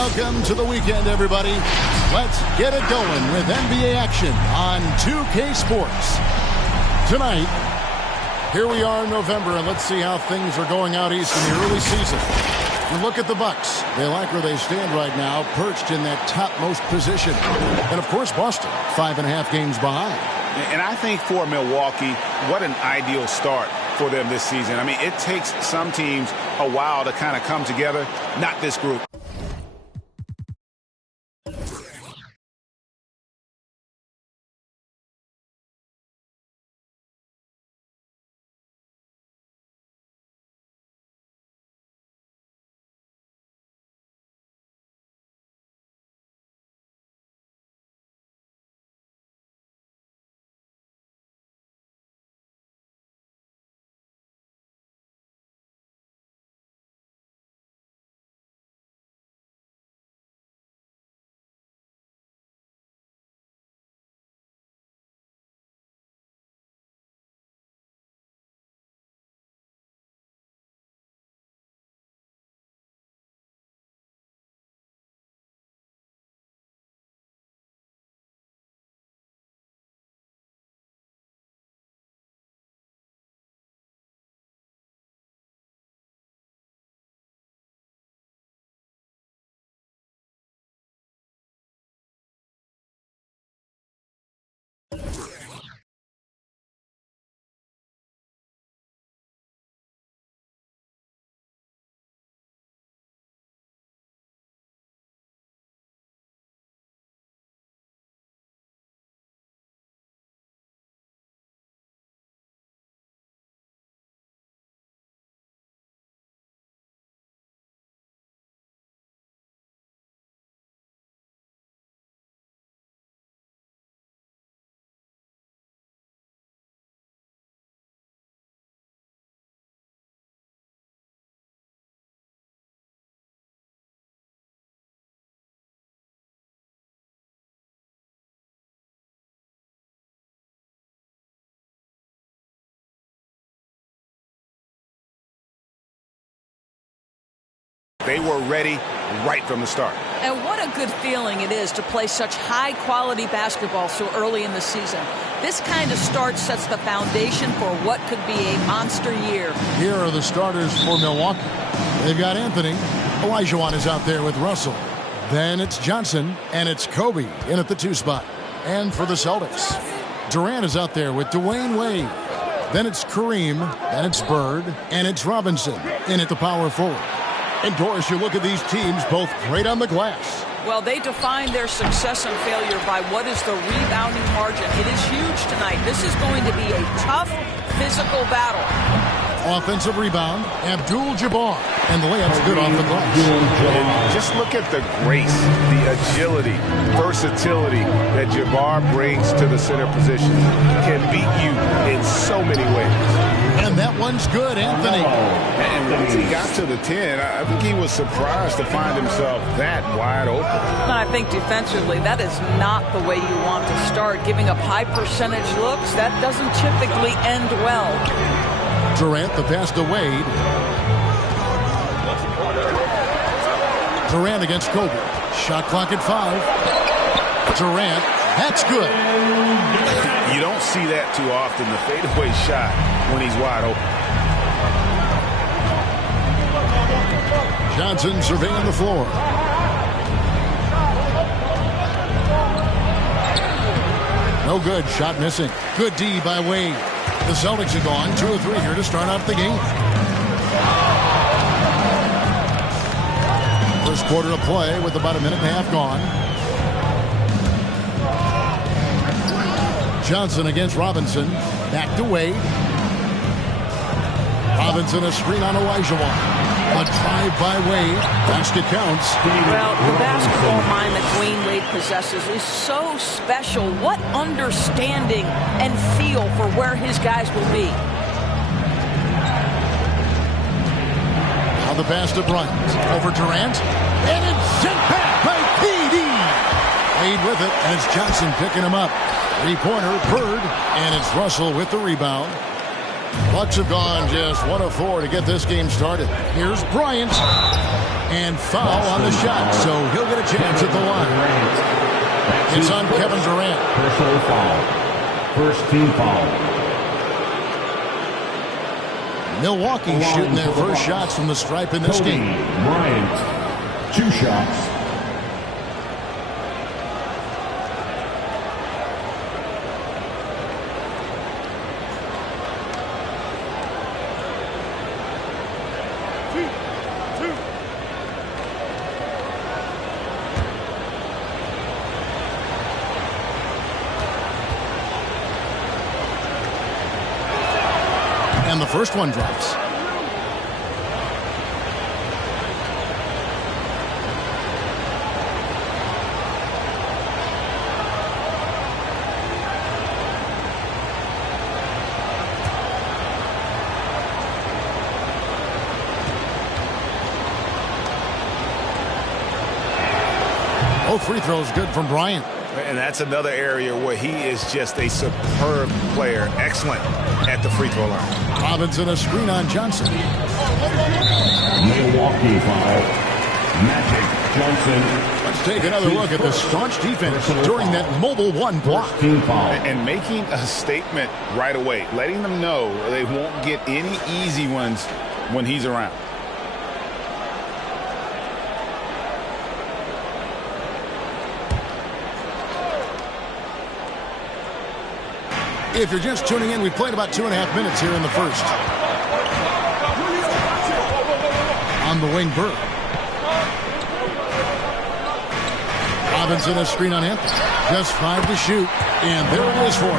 Welcome to the weekend, everybody. Let's get it going with NBA action on 2K Sports. Tonight, here we are in November, and let's see how things are going out east in the early season. You look at the Bucks. They like where they stand right now, perched in that topmost position. And, of course, Boston, 5.5 games behind. And I think for Milwaukee, what an ideal start for them this season. I mean, it takes some teams a while to kind of come together, not this group. They were ready right from the start. And what a good feeling it is to play such high-quality basketball so early in the season. This kind of start sets the foundation for what could be a monster year. Here are the starters for Milwaukee. They've got Anthony. Olajuwon is out there with Russell. Then it's Johnson, and it's Kobe in at the 2 spot. And for the Celtics, Durant is out there with Dwayne Wade. Then it's Kareem, then it's Bird, and it's Robinson in at the power forward. And Doris, you look at these teams, both great on the glass. Well, they define their success and failure by what is the rebounding margin. It is huge tonight. This is going to be a tough, physical battle. Offensive rebound, Abdul-Jabbar. And the layup's good off the glass. And just look at the grace, the agility, versatility that Jabbar brings to the center position. Can beat you in so many ways. And that one's good, Anthony. And once he got to the 10, I think he was surprised to find himself that wide open. I think defensively, that is not the way you want to start. Giving up high percentage looks, that doesn't typically end well. Durant, the pass to Wade. Durant against Kobe. Shot clock at 5. Durant, that's good. You don't see that too often, the fadeaway shot when he's wide open. Johnson surveying the floor. No good. Shot missing. Good D by Wade. The Celtics are gone 2 of 3 here to start off the game. First quarter of play with about a minute and a half gone. Johnson against Robinson. Back to Wade. Robinson a screen on Olajuwon. A drive by Wade. Basket counts. Well, the basketball mind that Dwayne Wade possesses is so special. What understanding and feel for where his guys will be. On the pass to Bryant. Over Durant. And it's sent back by KD. Wade with it, and it's Johnson picking him up. 3-pointer, Bird, and it's Russell with the rebound. Bucks have gone just 1 of 4 to get this game started. Here's Bryant. And foul on the shot, so he'll get a chance at the line. It's on Kevin Durant. Personal foul. First team foul. Milwaukee shooting their first shots from the stripe in this Kobe game. Bryant, 2 shots. And the first one drops. Both free throws good from Bryant. And that's another area where he is just a superb player. Excellent at the free throw line. Robinson a screen on Johnson. Milwaukee foul. Magic Johnson. Let's take another look at the staunch defense during that mobile one block. Team foul. And making a statement right away, letting them know they won't get any easy ones when he's around. If you're just tuning in, we played about 2.5 minutes here in the first. On the wing, Burke. Robinson a screen on Anthony. Just 5 to shoot, and there it is for him.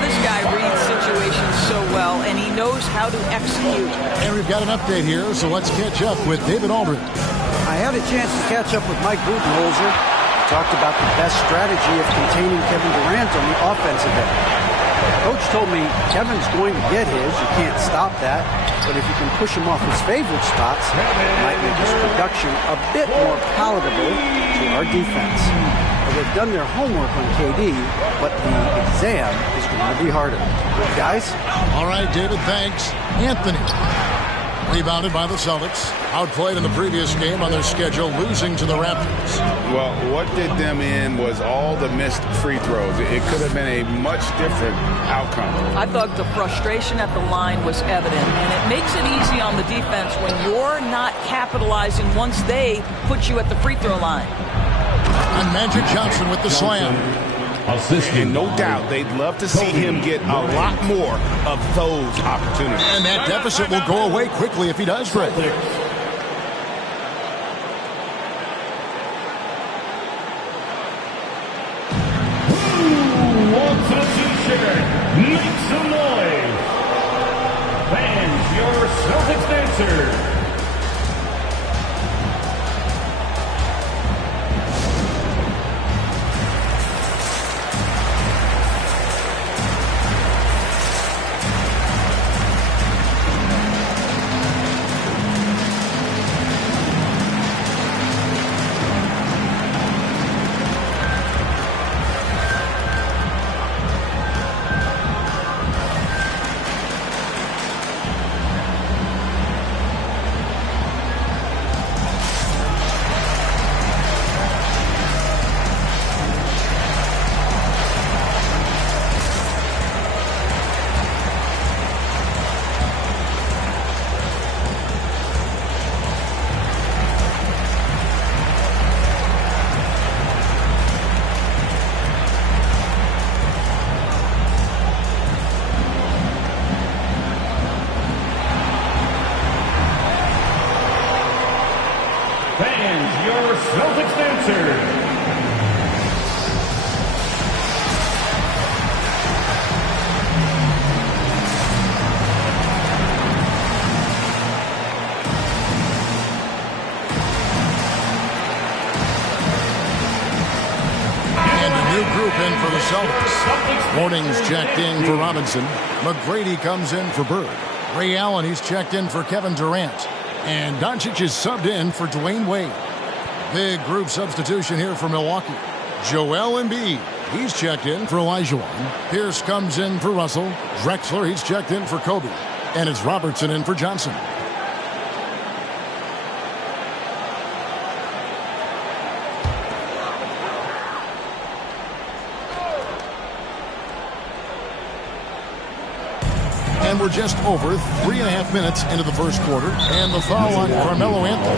This guy reads situations so well, and he knows how to execute. And we've got an update here, so let's catch up with David Aldridge. I had a chance to catch up with Mike Budenholzer. Talked about the best strategy of containing Kevin Durant on the offensive end. Coach told me Kevin's going to get his. You can't stop that. But if you can push him off his favorite spots, it might make his production a bit more palatable to our defense. Well, they've done their homework on KD, but the exam is going to be harder. Guys? All right, David, thanks. Anthony. Rebounded by the Celtics. Outplayed in the previous game on their schedule, losing to the Raptors. Well, what did them in was all the missed free throws. It could have been a much different outcome. I thought the frustration at the line was evident, and it makes it easy on the defense when you're not capitalizing once they put you at the free throw line. And Magic Johnson with the slam. And no doubt they'd love to see him get a lot more of those opportunities. And that deficit will go away quickly if he does right. Who wants a t-shirt? Make some noise. Fans, your Celtics dancer. Fans, your Celtics dancer. Group in for the Celtics. Morning's checked in for Robinson. McGrady comes in for Bird. Ray Allen, he's checked in for Kevin Durant. And Doncic is subbed in for Dwayne Wade. Big group substitution here for Milwaukee. Joel Embiid, he's checked in for Olajuwon. Pierce comes in for Russell. Drexler, he's checked in for Kobe. And it's Robertson in for Johnson. And we're just over 3.5 minutes into the first quarter. And the foul on Carmelo Anthony.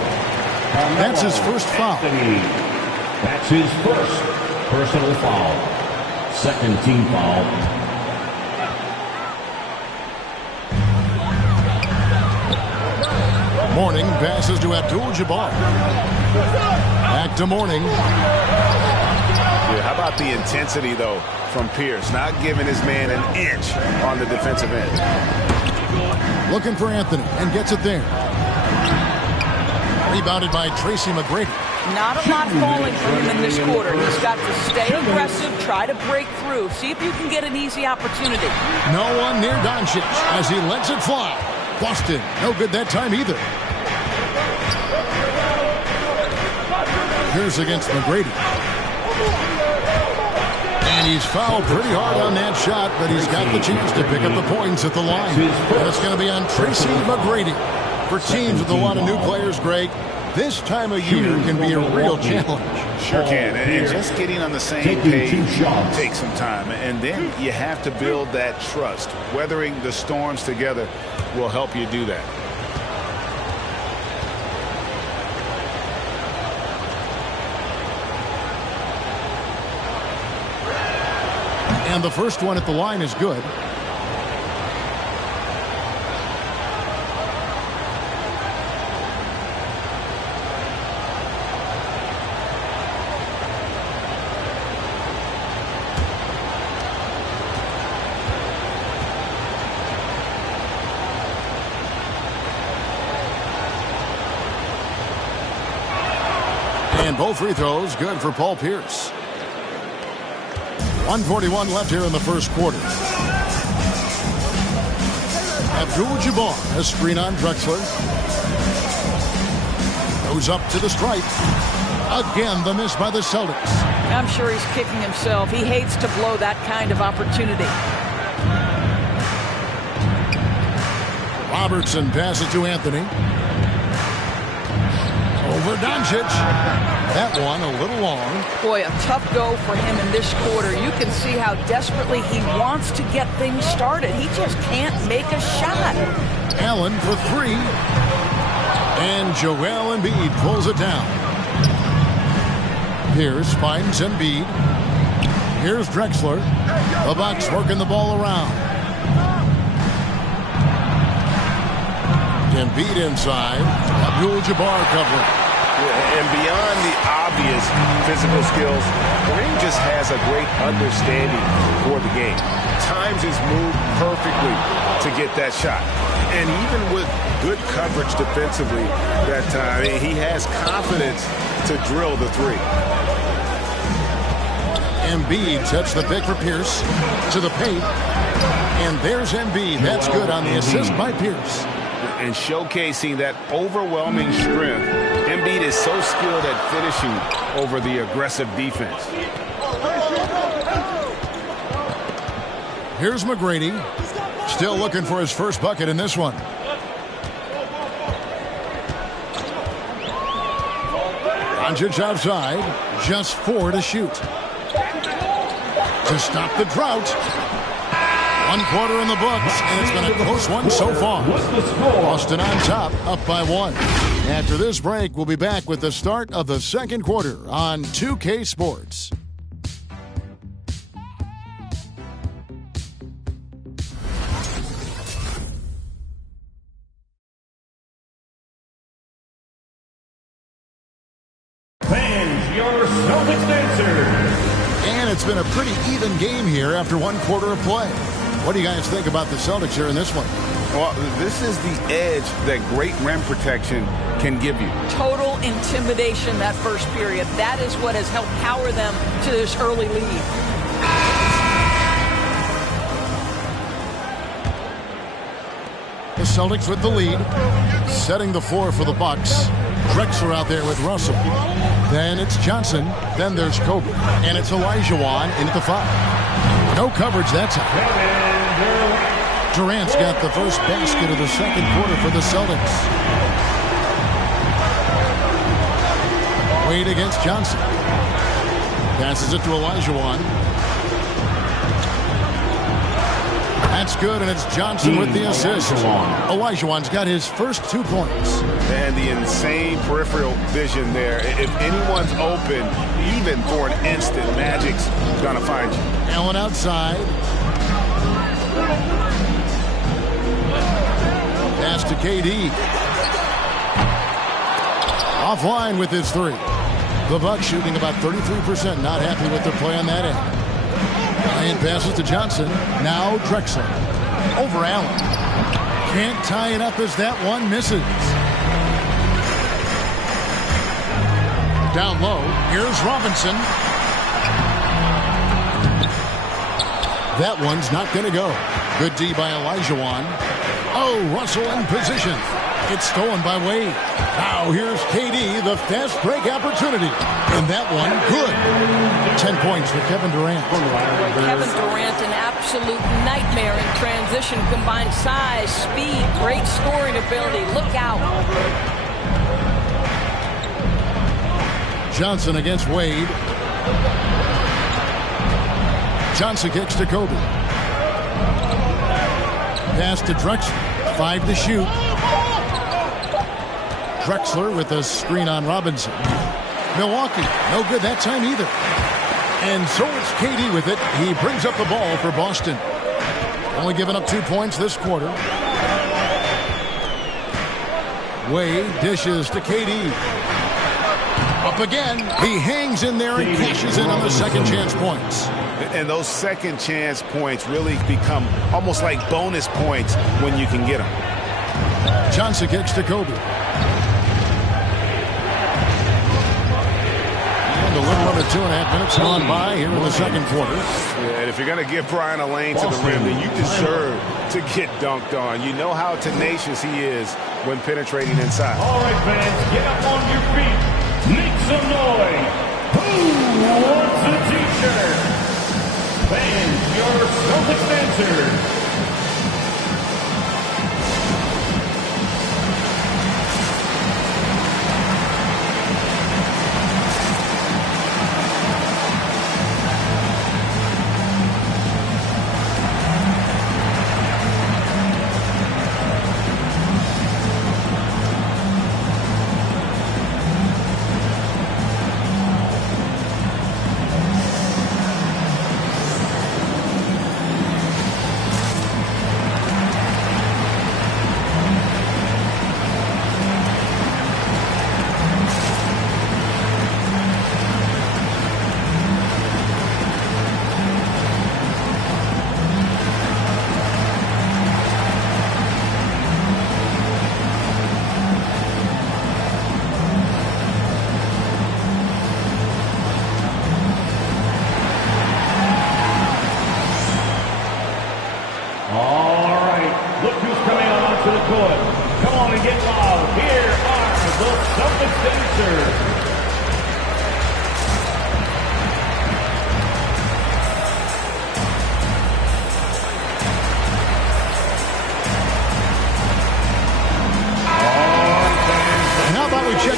That's his first foul. That's his first personal foul. Second team foul. Mourning passes to Abdul-Jabbar. Back to Mourning. Yeah, how about the intensity, though, from Pierce? Not giving his man an inch on the defensive end. Looking for Anthony and gets it there. Rebounded by Tracy McGrady. Not a lot falling for him in this quarter. He's got to stay aggressive, try to break through, see if you can get an easy opportunity. No one near Doncic as he lets it fly. Boston, no good that time either. Here's against McGrady. And he's fouled pretty hard on that shot, but he's got the chance to pick up the points at the line. And it's going to be on Tracy McGrady. For teams with a lot of new players, Greg, this time of year can be a real challenge. Sure can. And just getting on the same page takes some time. And then you have to build that trust. Weathering the storms together will help you do that. And the first one at the line is good. And both free throws good for Paul Pierce. 1:41 left here in the first quarter. Abdul-Jabbar, a screen on Drexler. Goes up to the stripe. Again, the miss by the Celtics. I'm sure he's kicking himself. He hates to blow that kind of opportunity. Robertson passes to Anthony. Over Doncic. That one a little long. Boy, a tough go for him in this quarter. You can see how desperately he wants to get things started. He just can't make a shot. Allen for three. And Joel Embiid pulls it down. Pierce finds Embiid. Here's Drexler. The Bucks working the ball around. Embiid inside. Abdul-Jabbar covering. And beyond the obvious physical skills, Kareem just has a great understanding for the game. Times his move perfectly to get that shot. And even with good coverage defensively that time, he has confidence to drill the three. Embiid sets the pick for Pierce to the paint. And there's Embiid. That's good on the assist by Pierce. And showcasing that overwhelming strength, Embiid is so skilled at finishing over the aggressive defense. Here's McGrady. Still looking for his first bucket in this one. Doncic outside. Just 4 to shoot. To stop the drought. 1 quarter in the books, and it's been a close one so far. Boston on top, up by 1. After this break, we'll be back with the start of the second quarter on 2K Sports. Fans, your Celtics answer. And it's been a pretty even game here after 1 quarter of play. What do you guys think about the Celtics here in this one? Well, this is the edge that great rim protection can give you. Total intimidation that first period. That is what has helped power them to this early lead. The Celtics with the lead, setting the floor for the Bucks. Drexler out there with Russell. Then it's Johnson. Then there's Kobe. And it's Olajuwon into the foul. No coverage that time. Durant's got the first basket of the second quarter for the Celtics. Wade against Johnson. Passes it to Olajuwon. That's good, and it's Johnson with the assist. Olajuwon's got his first 2 points. And the insane peripheral vision there. If anyone's open, even for an instant, Magic's going to find you. Allen outside. Pass to KD. Offline with his 3. The Bucks shooting about 33%. Not happy with their play on that end. Bryant passes to Johnson. Now Drexler. Over Allen. Can't tie it up as that one misses. Down low. Here's Robinson. That one's not going to go. Good D by Olajuwon. Oh, Russell in position. It's stolen by Wade. Now here's KD, the fast break opportunity. And that one, good. 10 points for Kevin Durant. Kevin Durant, an absolute nightmare in transition. Combined size, speed, great scoring ability. Look out. Johnson against Wade. Johnson kicks to Kobe. Pass to Drexler. 5 to shoot. Drexler with a screen on Robinson. Milwaukee, no good that time either. And so it's KD with it. He brings up the ball for Boston. Only giving up 2 points this quarter. Wade dishes to KD. Up again. He hangs in there and cashes in on the second chance points. And those second chance points really become almost like bonus points when you can get them. Johnson kicks to Kobe. And a little under 2.5 minutes gone by here in the second quarter. Yeah, and if you're going to give Brian a lane to the rim, then you deserve to get dunked on. You know how tenacious he is when penetrating inside. All right, fans, get up on your feet. Make some noise. Who wants a t-shirt? Fans, your Celtics answer.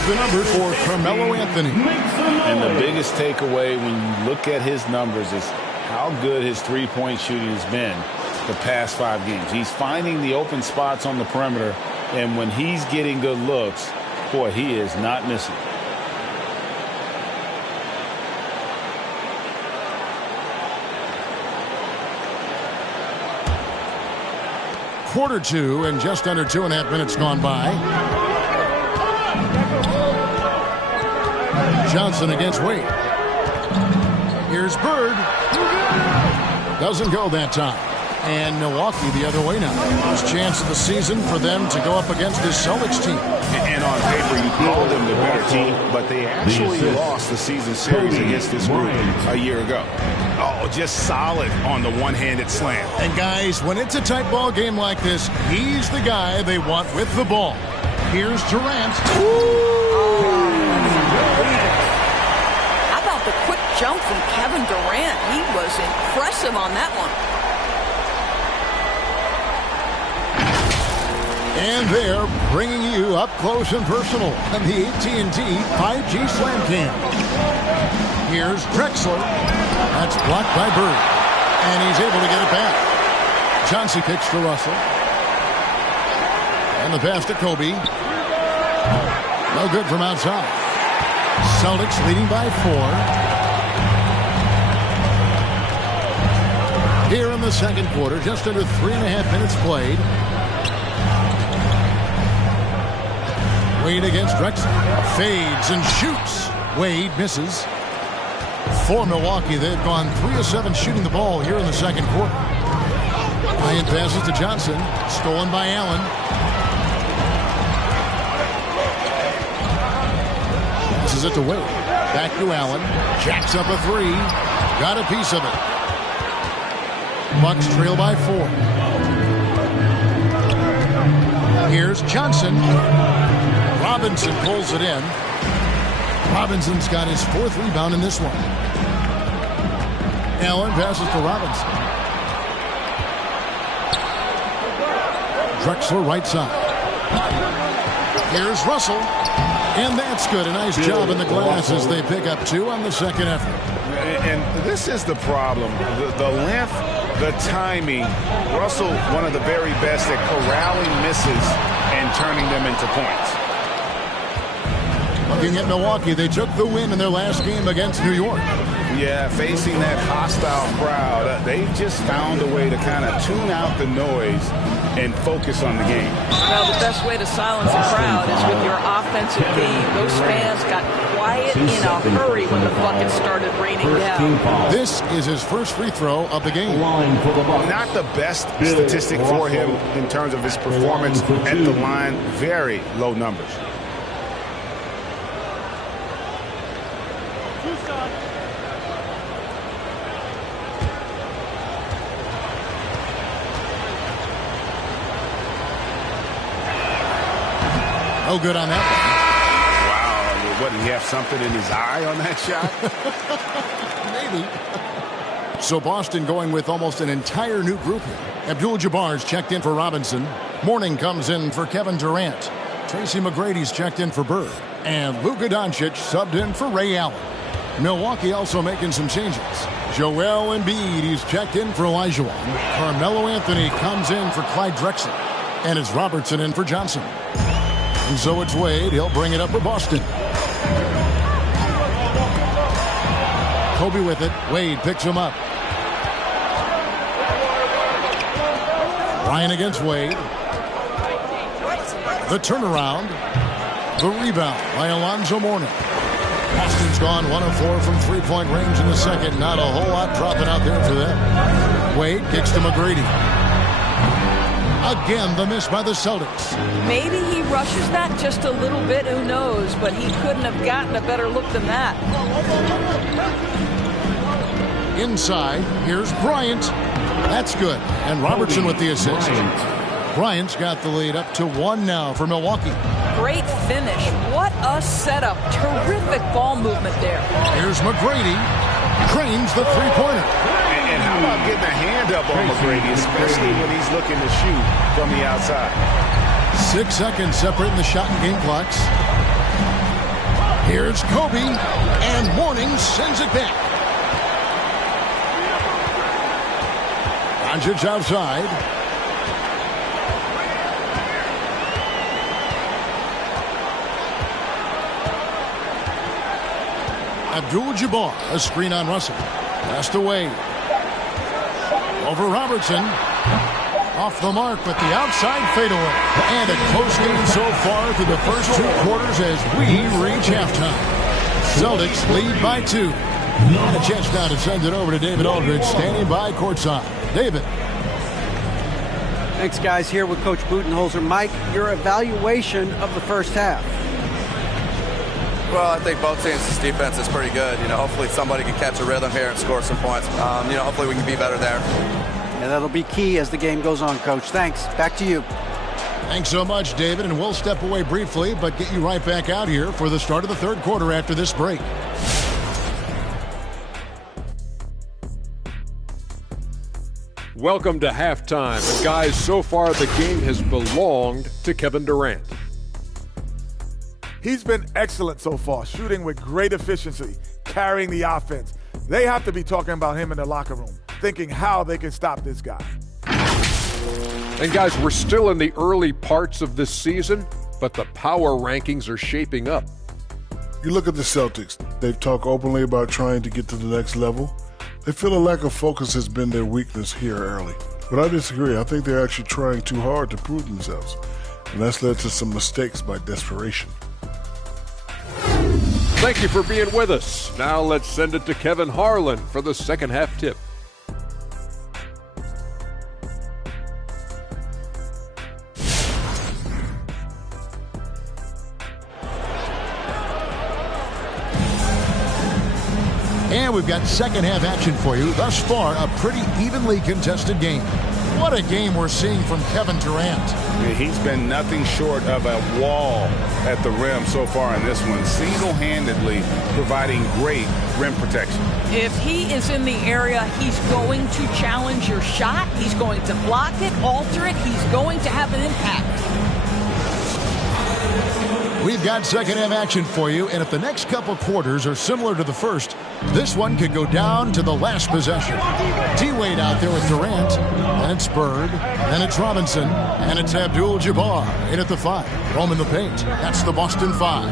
The number for Carmelo Anthony. And the biggest takeaway when you look at his numbers is how good his three-point shooting has been the past 5 games. He's finding the open spots on the perimeter, and when he's getting good looks, boy, he is not missing. Quarter 2 and just under 2.5 minutes gone by. Johnson against Wade. Here's Bird. Doesn't go that time. And Milwaukee the other way now. First chance of the season for them to go up against this Celtics team. And on paper, you call them the better team, but they actually lost the season series against this group a year ago. Oh, just solid on the one-handed slam. And guys, when it's a tight ball game like this, he's the guy they want with the ball. Here's Durant. How about the quick jump from Kevin Durant? He was impressive on that one. And they're bringing you up close and personal on the AT&T 5G Slam Cam. Here's Drexler. That's blocked by Bird. And he's able to get it back. Chauncey kicks to Russell. And the pass to Kobe. No good from outside. Celtics leading by 4. Here in the second quarter, just under 3.5 minutes played. Wade against Drexler. Fades and shoots. Wade misses. For Milwaukee, they've gone 3 of 7 shooting the ball here in the second quarter. Bryant passes to Johnson. Stolen by Allen. Passes it to Wade. Back to Allen. Jacks up a 3. Got a piece of it. Bucks trail by 4. Here's Johnson. Robinson pulls it in. Robinson's got his 4th rebound in this one. Allen passes to Robinson. Drexler right side. Here's Russell. And that's good. A nice job in the glass as they pick up 2 on the second effort. And this is the problem. The length, the timing. Russell, one of the very best at corralling misses and turning them into points. Looking at Milwaukee, they took the win in their last game against New York. Yeah, facing that hostile crowd, they've just found a way to kind of tune out the noise and focus on the game. Well, the best way to silence a crowd is with your offensive game. Those fans got quiet in a hurry when the buckets started raining down. This is his first free throw of the game. Not the best statistic for him in terms of his performance at the line. Very low numbers. No good on that one. Wow. What, did he have something in his eye on that shot? Maybe. So Boston going with almost an entire new group here. Abdul-Jabbar's checked in for Robinson. Mourning comes in for Kevin Durant. Tracy McGrady's checked in for Bird. And Luka Doncic subbed in for Ray Allen. Milwaukee also making some changes. Joel Embiid, he's checked in for Olajuwon. Carmelo Anthony comes in for Clyde Drexler. And it's Robertson in for Johnson. And so it's Wade. He'll bring it up for Boston. Kobe with it. Wade picks him up. Ryan against Wade. The turnaround. The rebound by Alonzo Mourning. Boston's gone 1 of 4 from three-point range in the second. Not a whole lot dropping out there for them. Wade kicks to McGrady. Again, the miss by the Celtics. Maybe he rushes that just a little bit. Who knows? But he couldn't have gotten a better look than that. Inside, here's Bryant. That's good. And Robertson with the assist. Bryant's got the lead up to 1 now for Milwaukee. Great finish. What a setup. Terrific ball movement there. Here's McGrady. Cranes the three-pointer. And how about getting a hand up on McGrady, especially when he's looking to shoot from the outside. 6 seconds separating the shot and game clocks. Here's Kobe. And Mourning sends it back. Doncic outside. Abdul-Jabbar, a screen on Russell. Passed away. Over Robertson. Off the mark with the outside fadeaway. And a close game so far through the first 2 quarters as we reach halftime. Celtics lead by 2. And a chance now to send it over to David Aldridge, standing by courtside. David. Thanks, guys. Here with Coach Budenholzer. Mike, your evaluation of the first half. Well, I think both teams' defense is pretty good. Hopefully somebody can catch a rhythm here and score some points. Hopefully we can be better there. And that'll be key as the game goes on, Coach. Thanks. Back to you. Thanks so much, David. And we'll step away briefly, but get you right back out here for the start of the third quarter after this break. Welcome to halftime. And guys, so far the game has belonged to Kevin Durant. He's been excellent so far, shooting with great efficiency, carrying the offense. They have to be talking about him in the locker room, thinking how they can stop this guy. And guys, we're still in the early parts of this season, but the power rankings are shaping up. You look at the Celtics. They've talked openly about trying to get to the next level. They feel a lack of focus has been their weakness here early. But I disagree. I think they're actually trying too hard to prove themselves. And that's led to some mistakes by desperation. Thank you for being with us. Now let's send it to Kevin Harlan for the second half tip. And we've got second half action for you. Thus far, a pretty evenly contested game. What a game we're seeing from Kevin Durant. Yeah, he's been nothing short of a wall at the rim so far in this one, single-handedly providing great rim protection. If he is in the area, he's going to challenge your shot. He's going to block it, alter it. He's going to have an impact. We've got second half action for you, and if the next couple quarters are similar to the first, this one could go down to the last possession. D-Wade out there with Durant, and it's Bird, and it's Robinson, and it's Abdul-Jabbar in at the 5. Roaming the paint. That's the Boston 5.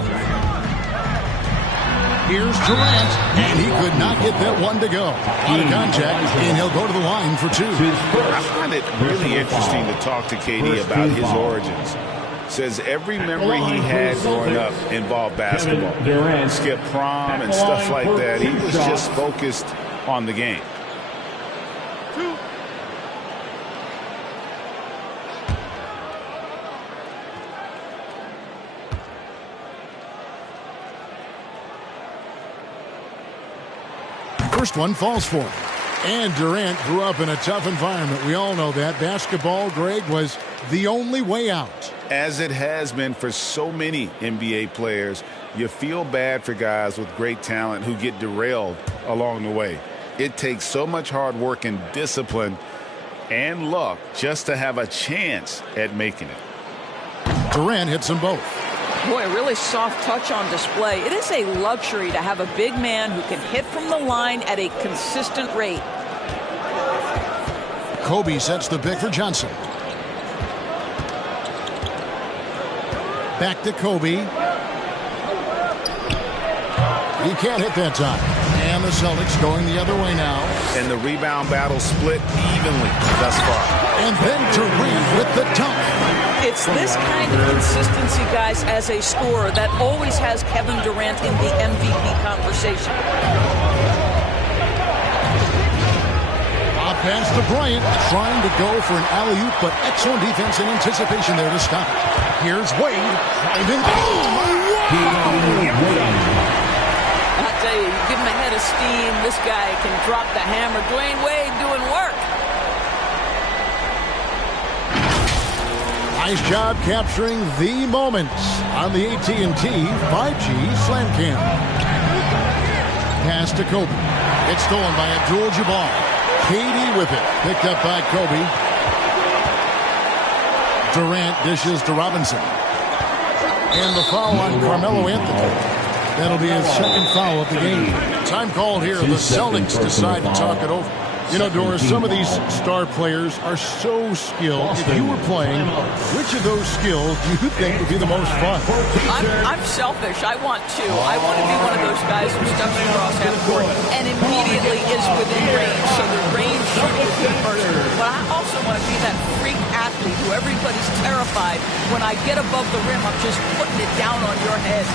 Here's Durant, and he could not get that one to go. Out of contact, and he'll go to the line for 2. I find it really interesting to talk to KD about his origins. Says every memory he had growing up involved basketball. Skip prom and stuff like that. He was just focused on the game. First one falls for him. And Durant grew up in a tough environment. We all know that. Basketball, Greg, was the only way out. As it has been for so many NBA players, you feel bad for guys with great talent who get derailed along the way. It takes so much hard work and discipline and luck just to have a chance at making it. Durant hits them both. Boy, a really soft touch on display. It is a luxury to have a big man who can hit from the line at a consistent rate. Kobe sets the pick for Johnson. Back to Kobe. He can't hit that time. And the Celtics going the other way now. And the rebound battle split evenly thus far. And then Durant with the dunk. It's this kind of consistency, guys, as a scorer that always has Kevin Durant in the MVP conversation. Pass to Bryant, trying to go for an alley-oop, but excellent defense and anticipation there to stop it. Here's Wade. Driving. I tell you, you give him a head of steam, this guy can drop the hammer. Dwayne Wade doing work. Nice job capturing the moments on the AT&T 5G Slam Cam. Pass to Kobe. It's stolen by Abdul-Jabbar. KD with it. Picked up by Kobe. Durant dishes to Robinson. And the foul on Carmelo Anthony. That'll be his second foul of the game. Time called here. The Celtics decide to talk it over. You know, Doris, some of these star players are so skilled. If you were playing, which of those skills do you think would be the most fun? I'm selfish. I want to be one of those guys who steps across half court and immediately is within range. So the range shooting is good first. But I also want to be that freak athlete who everybody's terrified. When I get above the rim, I'm just putting it down on your head.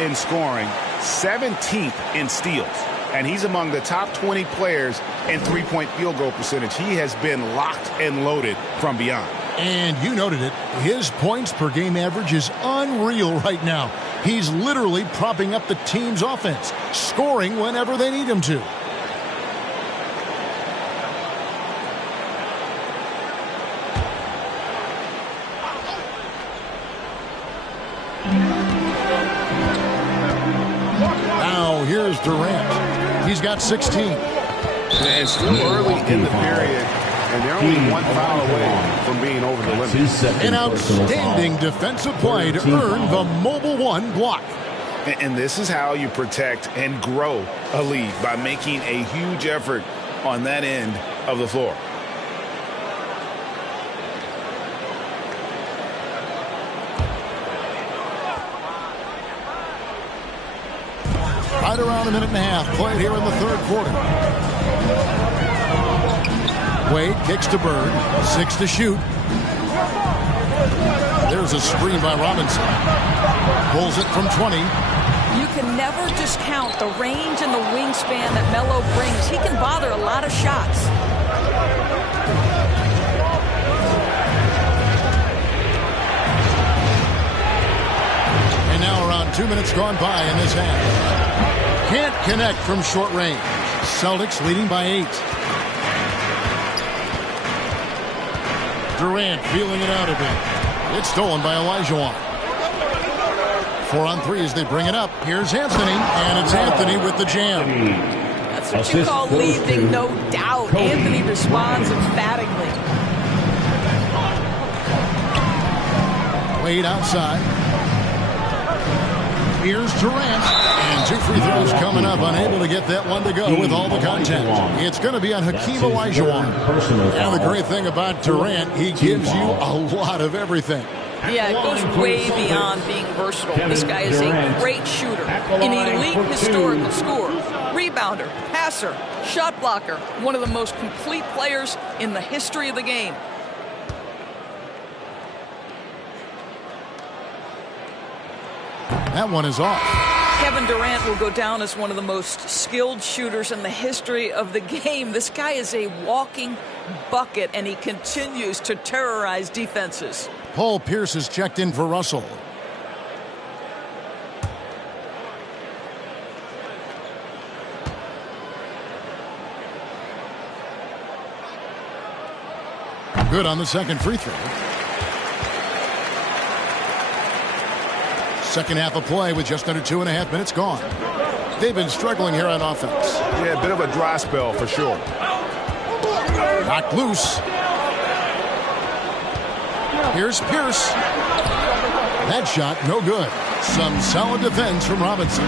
in scoring, 17th in steals. And he's among the top 20 players in three-point field goal percentage. He has been locked and loaded from beyond. And you noted it. His points per game average is unreal right now. He's literally propping up the team's offense, scoring whenever they need him to. Now here's Durant. He's got 16. And still early in the period, and they're only one foul away from being over the limit. An outstanding defensive play to earn the Mobile One block. And this is how you protect and grow a lead, by making a huge effort on that end of the floor. Right around a minute and a half played here in the third quarter. Wade kicks to Bird. 6 to shoot. There's a screen by Robinson. Pulls it from 20. You can never discount the range and the wingspan that Melo brings. He can bother a lot of shots. And now around 2 minutes gone by in this half. Can't connect from short range. Celtics leading by 8. Durant feeling it out a bit. It's stolen by Olajuwon. 4 on 3 as they bring it up. Here's Anthony, and it's Anthony with the jam. That's what you call leaving no doubt. Anthony responds emphatically. Wade outside. Here's Durant. And 2 free throws coming up. Unable to get that one to go with all the contact. It's going to be on Hakeem Olajuwon. And the great thing about Durant, he gives you a lot of everything. Yeah, it goes way beyond being versatile. This guy is a great shooter, an elite historical scorer, rebounder, passer, shot blocker, one of the most complete players in the history of the game. That one is off. Kevin Durant will go down as one of the most skilled shooters in the history of the game. This guy is a walking bucket, and he continues to terrorize defenses. Paul Pierce has checked in for Russell. Good on the second free throw. Second half of play with just under 2.5 minutes gone. They've been struggling here on offense. Yeah, a bit of a dry spell for sure. Knocked loose. Here's Pierce. That shot, no good. Some solid defense from Robinson.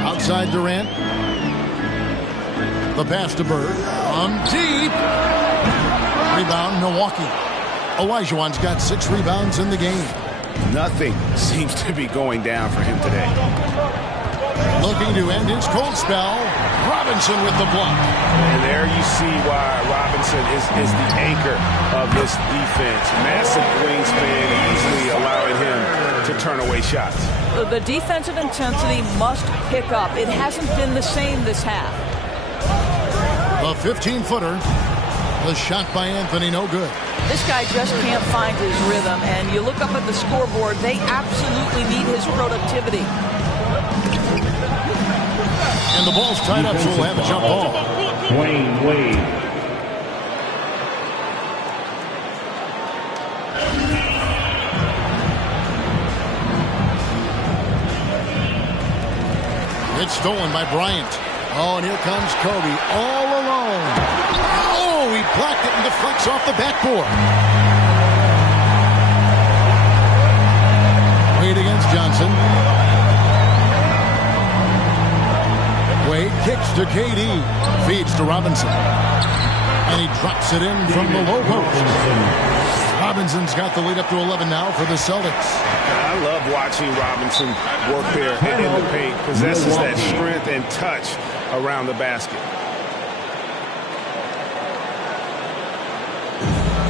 Outside Durant. The pass to Bird. On deep. Rebound, Milwaukee. Olajuwon's got 6 rebounds in the game. Nothing seems to be going down for him today. Looking to end his cold spell. Robinson with the block. And there you see why Robinson is the anchor of this defense. Massive wingspan, easily allowing him to turn away shots. The defensive intensity must pick up. It hasn't been the same this half. The 15-footer. The shot by Anthony, no good. This guy just can't find his rhythm, and you look up at the scoreboard, they absolutely need his productivity. And the ball's tied up, so we'll have a jump ball. Dwayne Wade. It's stolen by Bryant. Oh, and here comes Kobe all alone. Oh, he blocked it and deflects off the backboard. Wade against Johnson. Wade kicks to KD. Feeds to Robinson. And he drops it in from the low post. Robinson's got the lead up to 11 now for the Celtics. I love watching Robinson work there in the paint. Possesses that strength and touch around the basket.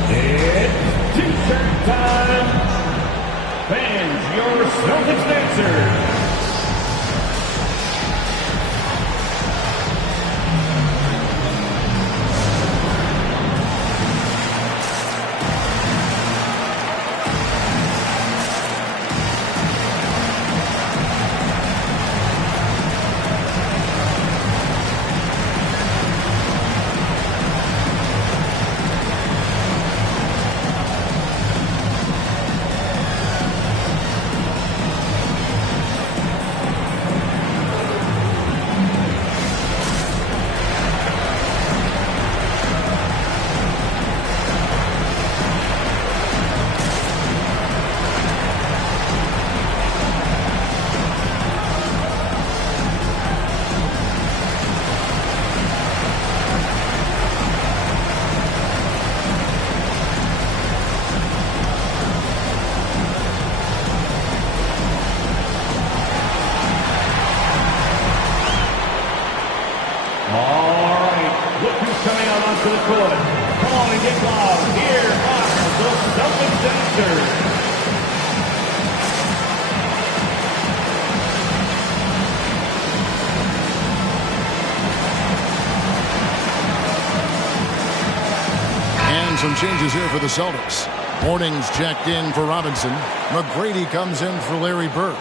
It's t-shirt time. your Celtics answer. Some changes here for the Celtics. Morning's checked in for Robinson. McGrady comes in for Larry Bird.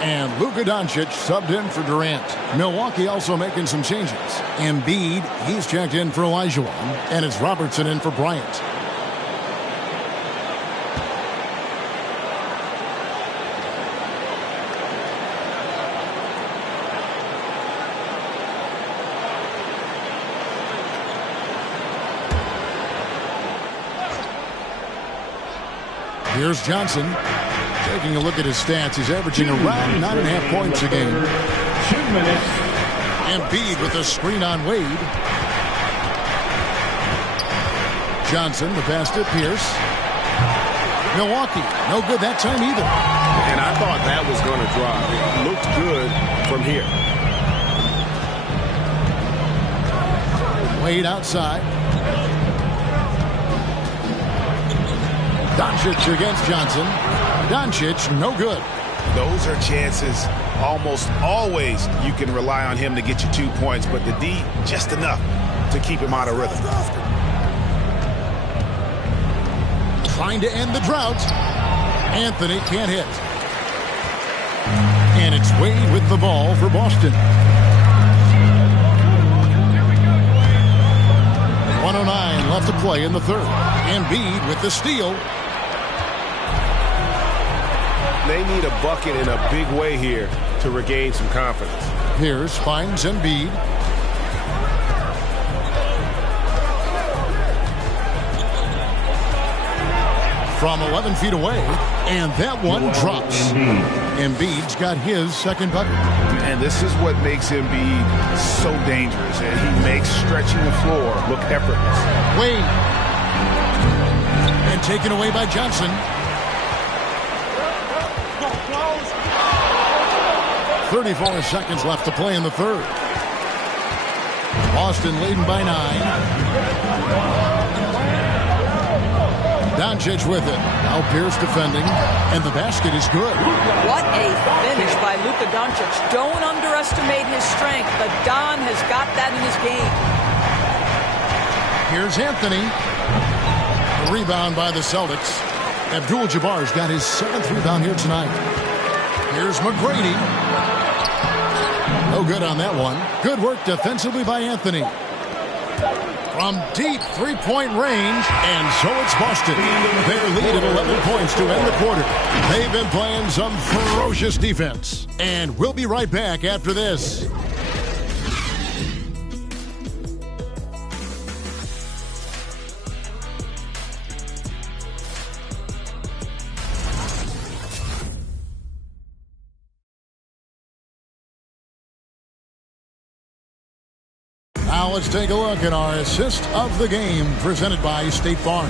And Luka Doncic subbed in for Durant. Milwaukee also making some changes. Embiid, he's checked in for Olajuwon. And it's Robertson in for Bryant. Here's Johnson. Taking a look at his stats, he's averaging around 9.5 points a game. 2 minutes. Embiid with a screen on Wade. Johnson, the pass to Pierce. Milwaukee, no good that time either. And I thought that was going to drop. It looked good from here. Wade outside. Doncic against Johnson. Doncic, no good. Those are chances almost always you can rely on him to get you 2 points, but the D, just enough to keep him out of rhythm. Trying to end the drought. Anthony can't hit. And it's Wade with the ball for Boston. 1:09 left to play in the third. Embiid with the steal. They need a bucket in a big way here to regain some confidence. Pierce finds Embiid. From 11 feet away, and that one drops. Embiid's got his second bucket. And this is what makes Embiid so dangerous. And he makes stretching the floor look effortless. Wade. And taken away by Johnson. 34 seconds left to play in the third. Boston leading by 9. Doncic with it. Now Pierce defending. And the basket is good. What a finish by Luka Doncic. Don't underestimate his strength, but Don has got that in his game. Here's Anthony. A rebound by the Celtics. Abdul-Jabbar's got his 7th rebound here tonight. Here's McGrady. No good on that one. Good work defensively by Anthony. From deep three-point range, and so it's Boston. Their lead at 11 points to end the quarter. They've been playing some ferocious defense. And we'll be right back after this. Now let's take a look at our assist of the game presented by State Farm.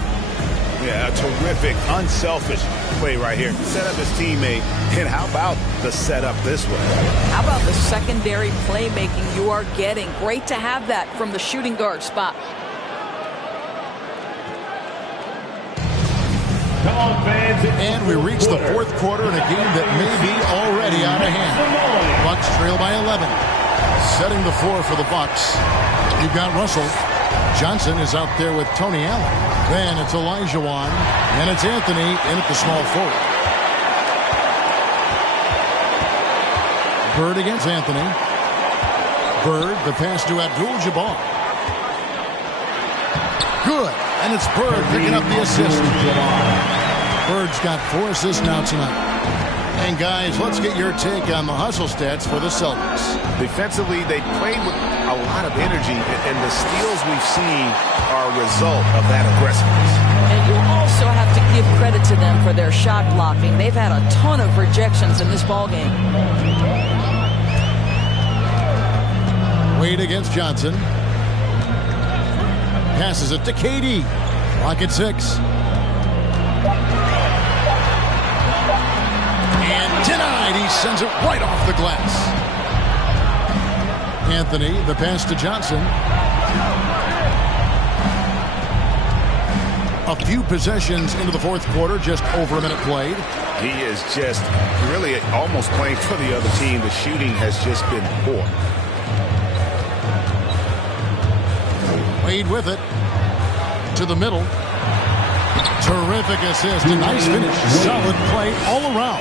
Yeah, a terrific, unselfish play right here. Set up his teammate, and how about the setup this way? How about the secondary playmaking you are getting? Great to have that from the shooting guard spot. And we reach the fourth quarter in a game that may be already out of hand. Bucks trail by 11. Setting the floor for the Bucks. You've got Russell. Johnson is out there with Tony Allen. Then it's Olajuwon. And it's Anthony in at the small forward. Bird against Anthony. Bird, the pass to Abdul-Jabbar. Good. And it's Bird picking up the assist. Bird's got 4 assists now tonight. And guys, let's get your take on the hustle stats for the Celtics. Defensively, they played with a lot of energy, and the steals we've seen are a result of that aggressiveness. And you also have to give credit to them for their shot blocking. They've had a ton of rejections in this ballgame. Wade against Johnson. Passes it to KD. Clock at 6. And denied. He sends it right off the glass. Anthony, the pass to Johnson. A few possessions into the fourth quarter, just over a minute played. He is just really almost playing for the other team. The shooting has just been poor. Wade with it. To the middle. Terrific assist. A nice finish. Solid play all around.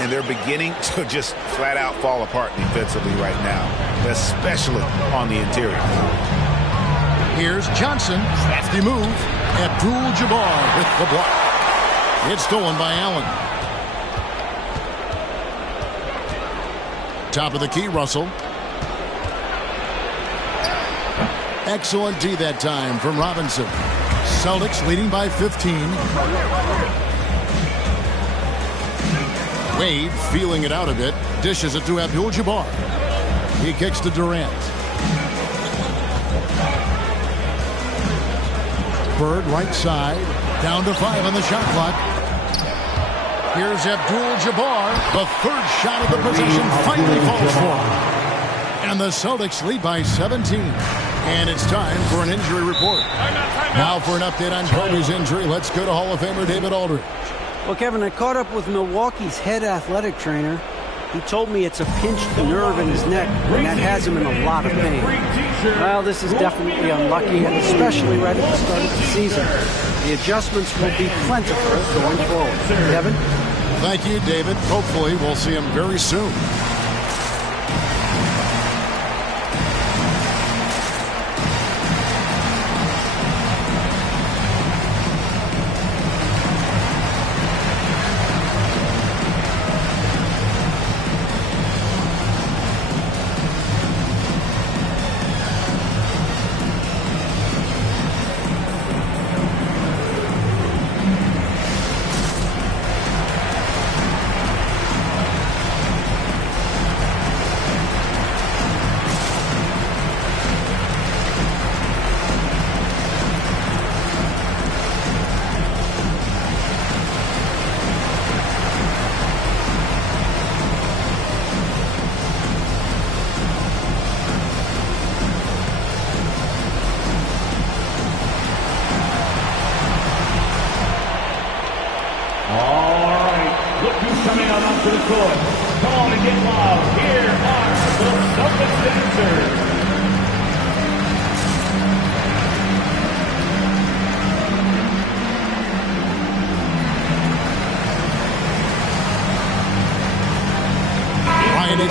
And they're beginning to just flat out fall apart defensively right now, especially on the interior. Here's Johnson. Crafty move. Abdul-Jabbar with the block. It's stolen by Allen. Top of the key, Russell. Excellent D that time from Robinson. Celtics leading by 15. Wade feeling it out a bit. Dishes it to Abdul-Jabbar. He kicks to Durant. Bird right side. Down to 5 on the shot clock. Here's Abdul-Jabbar. The third shot of the possession finally falls for him. And the Celtics lead by 17. And it's time for an injury report. Now for an update on Kobe's injury, let's go to Hall of Famer David Aldridge. Well, Kevin, I caught up with Milwaukee's head athletic trainer. He told me it's a pinched nerve in his neck, and that has him in a lot of pain. Well, this is definitely unlucky, and especially right at the start of the season. The adjustments will be plentiful going forward. Kevin? Thank you, David. Hopefully we'll see him very soon.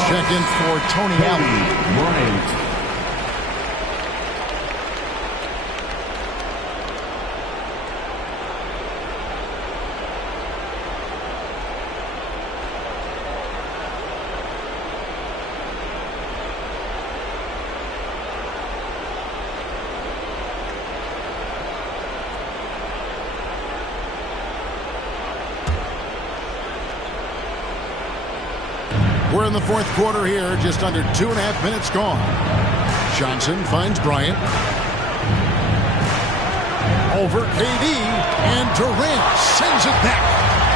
Check in for Tony Allen. Bryant. We're in the fourth quarter here, just under 2.5 minutes gone. Johnson finds Bryant. Over KD, and Durant sends it back.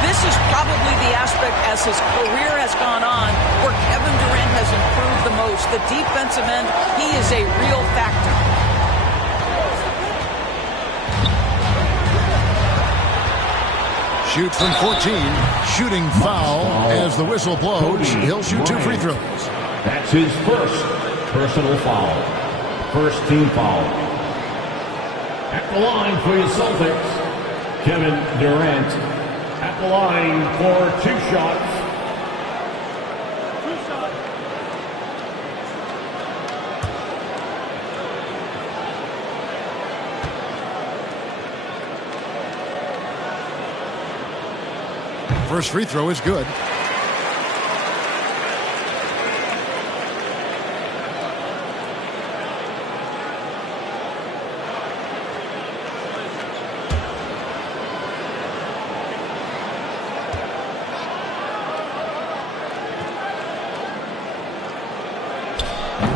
This is probably the aspect as his career has gone on where Kevin Durant has improved the most. The defensive end, he is a real factor. Shoots from 14. Shooting foul as the whistle blows. He'll shoot 2 free throws. That's his first personal foul. First team foul. At the line for the Celtics, Kevin Durant. At the line for 2 shots. First free throw is good.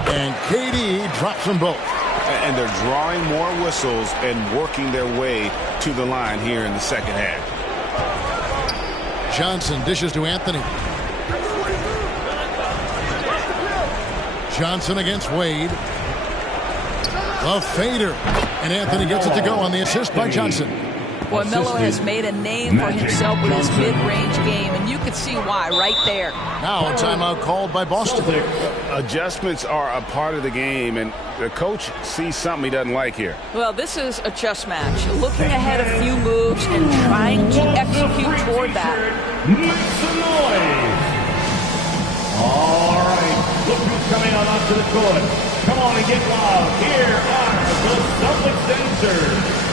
And KD drops them both. And they're drawing more whistles and working their way to the line here in the second half. Johnson dishes to Anthony. Johnson against Wade. A fader. And Anthony gets it to go on the assist by Johnson. Boy, Melo has made a name for himself with his mid-range game, and you can see why right there. Now a timeout called by Boston. Adjustments are a part of the game, and the coach sees something he doesn't like here. Well, this is a chess match. Looking ahead a few moves and trying to execute toward that. Make some noise. All right, look who's coming on up to the court. Come on and get loud. Here are the Celtics dancers.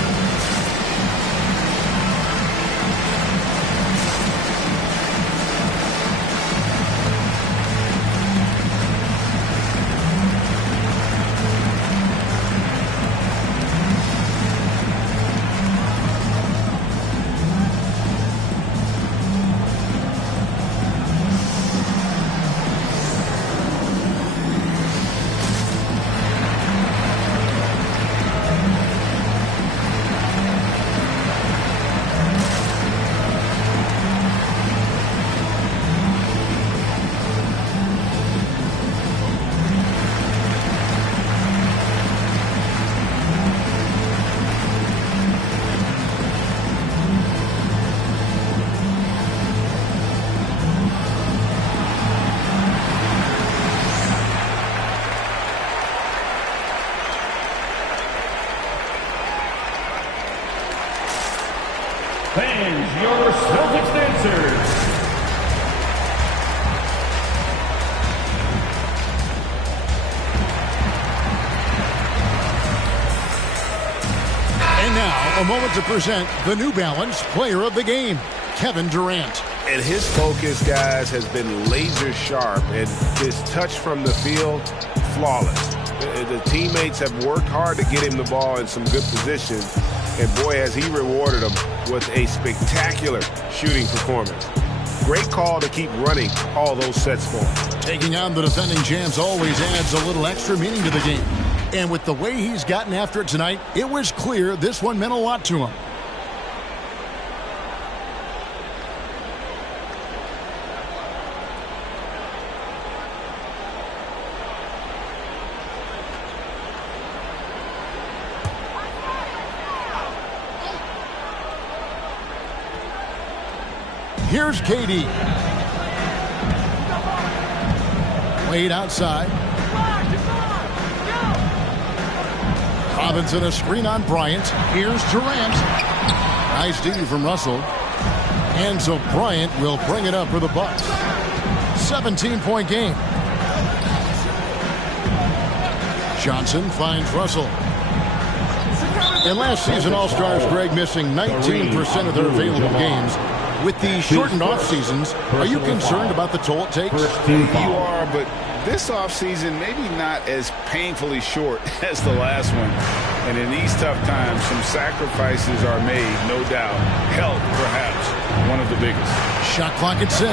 Fans, your Celtics dancers. And now, a moment to present the New Balance Player of the Game, Kevin Durant. And his focus, guys, has been laser sharp, and his touch from the field, flawless. The teammates have worked hard to get him the ball in some good position, and boy, has he rewarded them with a spectacular shooting performance. Great call to keep running all those sets for him. Taking on the defending champs always adds a little extra meaning to the game. And with the way he's gotten after it tonight, it was clear this one meant a lot to him. Here's KD. Wade outside. Robinson a screen on Bryant. Here's Durant. Nice D from Russell. And so Bryant will bring it up for the Bucks. 17-point game. Johnson finds Russell. In last season, All-Stars, Greg, missing 19% of their available games. With the shortened off seasons, are you concerned about the toll it takes? You are, but this offseason maybe not as painfully short as the last one. And in these tough times, some sacrifices are made, no doubt. Health, perhaps, one of the biggest. Shot clock at 6.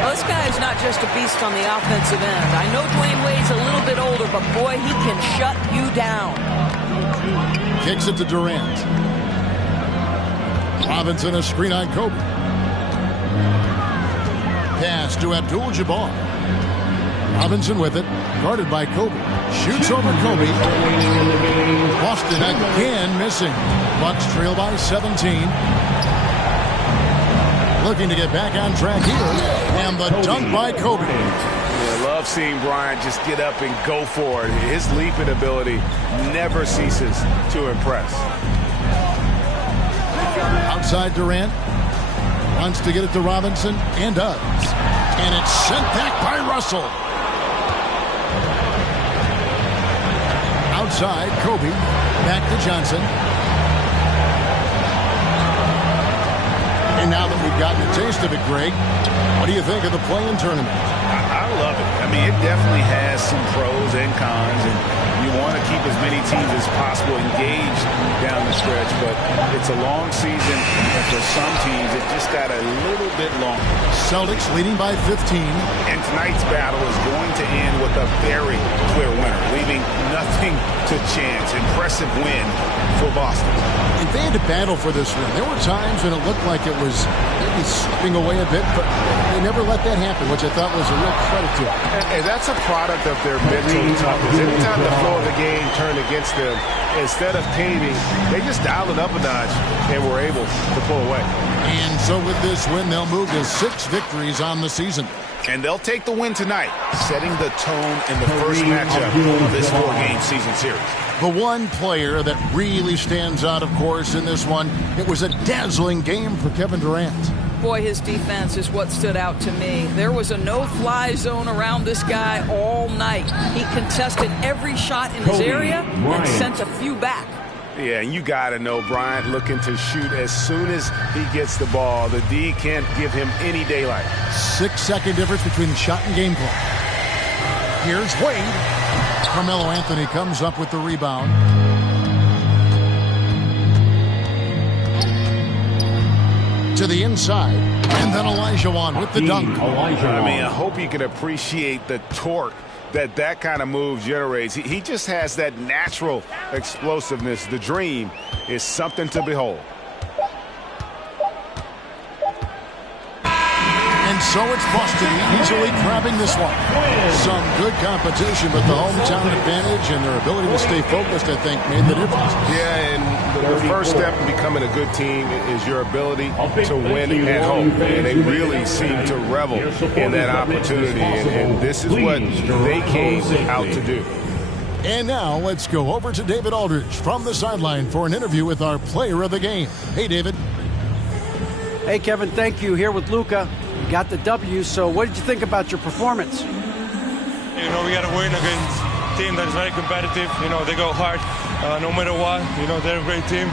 Well, this guy is not just a beast on the offensive end. I know Dwayne Wade's a little bit older, but boy, he can shut you down. Kicks it to Durant. Robinson a screen on Kobe. Pass to Abdul-Jabbar. Robinson with it, guarded by Kobe. Shoots over Kobe. Boston again missing. Bucks trail by 17. Looking to get back on track here. And the dunk by Kobe. I love seeing Bryant just get up and go for it. His leaping ability never ceases to impress. Outside Durant. Wants to get it to Robinson, and does. And it's sent back by Russell. Outside, Kobe. Back to Johnson. And now that we've gotten a taste of it, Greg, what do you think of the play-in tournament? I love it. I mean, it definitely has some pros and cons, and you want to keep as many teams as possible engaged down the stretch, but it's a long season, and for some teams, it just got a little bit longer. Celtics leading by 15. And tonight's battle is going to end with a very clear winner, leaving nothing to chance. Impressive win for Boston. And they had to battle for this win. There were times when it looked like it was maybe slipping away a bit, but they never let that happen, which I thought was a real credit to them. And that's a product of their mental toughness. Anytime the flow of the game turned against them, instead of caving, they just dialed it up a notch and were able to pull away. And so with this win, they'll move to 6 victories on the season. And they'll take the win tonight, setting the tone in the first matchup of this 4-game season series. The one player that really stands out, of course, in this one, it was a dazzling game for Kevin Durant. Boy, his defense is what stood out to me. There was a no-fly zone around this guy all night. He contested every shot in his area and sent a few back. Yeah, and you got to know Bryant looking to shoot as soon as he gets the ball. The D can't give him any daylight. 6-second difference between the shot and game clock. Here's Wade. Carmelo Anthony comes up with the rebound. To the inside, and then Olajuwon with the dunk. I mean, I hope you can appreciate the torque that kind of move generates. He just has that natural explosiveness. The dream is something to behold. And so it's Boston easily grabbing this one. Some good competition, but the hometown advantage and their ability to stay focused, I think, made the difference. Yeah, and the first step in becoming a good team is your ability to win at home. And they really seem to revel in that opportunity. And this is what they came out to do. And now let's go over to David Aldridge from the sideline for an interview with our player of the game. Hey, David. Hey, Kevin, thank you. Here with Luka. You got the W, so what did you think about your performance? You know, we got to win against a team that is very competitive. You know, they go hard no matter what. You know, they're a great team.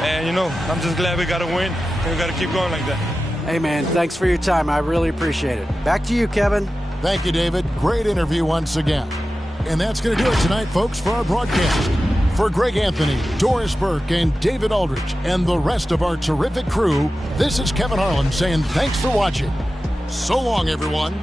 And, you know, I'm just glad we got to win. And we got to keep going like that. Hey, man, thanks for your time. I really appreciate it. Back to you, Kevin. Thank you, David. Great interview once again. And that's going to do it tonight, folks, for our broadcast. For Greg Anthony, Doris Burke, and David Aldridge, and the rest of our terrific crew, this is Kevin Harlan saying thanks for watching. So long, everyone.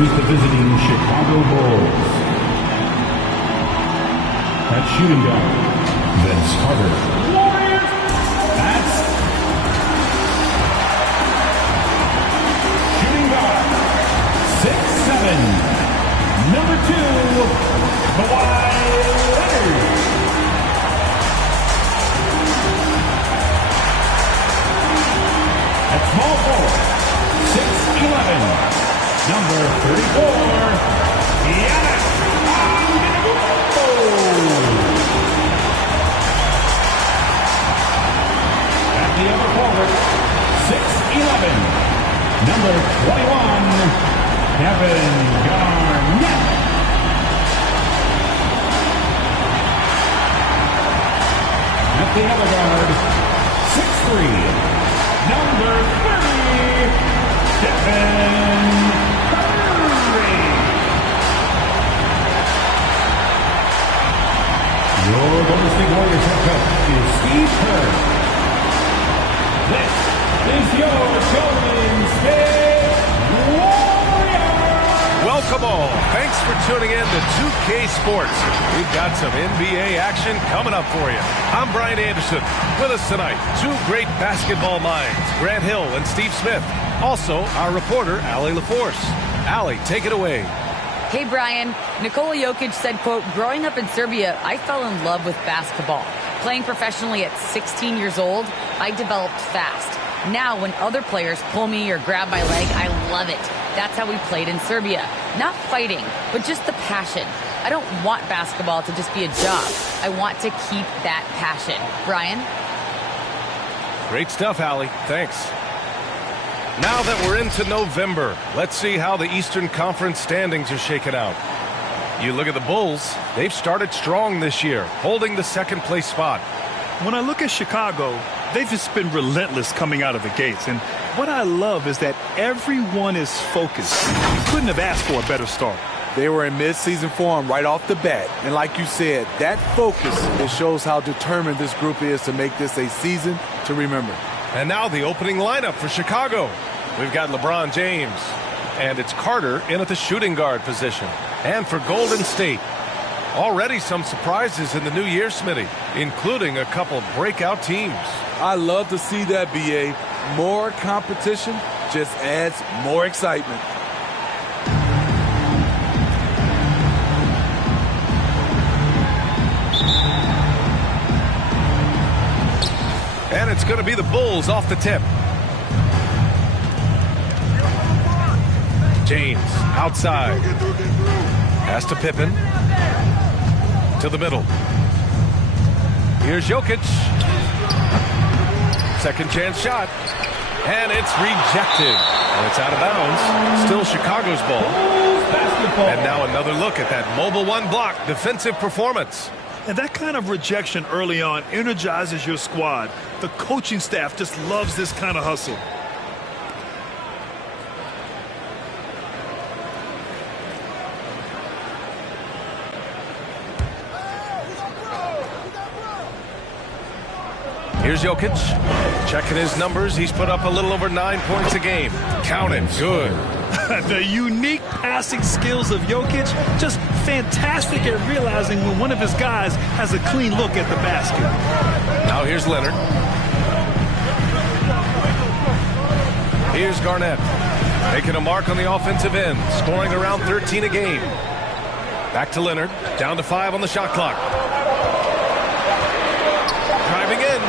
meet the visiting Chicago Bulls. At shooting guard, Vince Carter. Warriors! That's shooting guard, 6'7", number 2, Kawhi Leonard. At small forward, 6'11", number 34, Giannis Antetokounmpo. At the other forward, 6'11", number 21, Kevin Garnett. At the other guard, 6'3", number 30, Stephen Curry. Your Golden State Warriors head coach is Steve Kerr. This is your Golden State Warriors. Welcome all. Thanks for tuning in to 2K Sports. We've got some NBA action coming up for you. I'm Brian Anderson. With us tonight, two great basketball minds, Grant Hill and Steve Smith. Also, our reporter, Allie LaForce. Allie, take it away. Hey, Brian. Nikola Jokic said, quote, growing up in Serbia, I fell in love with basketball. Playing professionally at 16 years old, I developed fast. Now, when other players pull me or grab my leg, I love it. That's how we played in Serbia. Not fighting, but just the passion. I don't want basketball to just be a job. I want to keep that passion. Brian? Great stuff, Allie. Thanks. Now that we're into November, let's see how the Eastern Conference standings are shaken out. You look at the Bulls, they've started strong this year, holding the second place spot. When I look at Chicago, they've just been relentless coming out of the gates. And what I love is that everyone is focused. You couldn't have asked for a better start. They were in mid-season form right off the bat. And like you said, that focus, it shows how determined this group is to make this a season to remember. And now the opening lineup for Chicago. We've got LeBron James, and it's Carter in at the shooting guard position. And for Golden State, already some surprises in the new year, Smitty, including a couple breakout teams. I love to see that, B.A. More competition just adds more excitement. And it's going to be the Bulls off the tip. James outside. Pass to Pippen. To the middle. Here's Jokic. Second chance shot. And it's rejected. And it's out of bounds. Still Chicago's ball. And now another look at that mobile one block defensive performance. And that kind of rejection early on energizes your squad. The coaching staff just loves this kind of hustle. Here's Jokic. Checking his numbers. He's put up a little over 9 points a game. Count it. Good. The unique passing skills of Jokic, just fantastic at realizing when one of his guys has a clean look at the basket. Now here's Leonard. Here's Garnett. Making a mark on the offensive end. Scoring around 13 a game. Back to Leonard. Down to 5 on the shot clock. Driving in.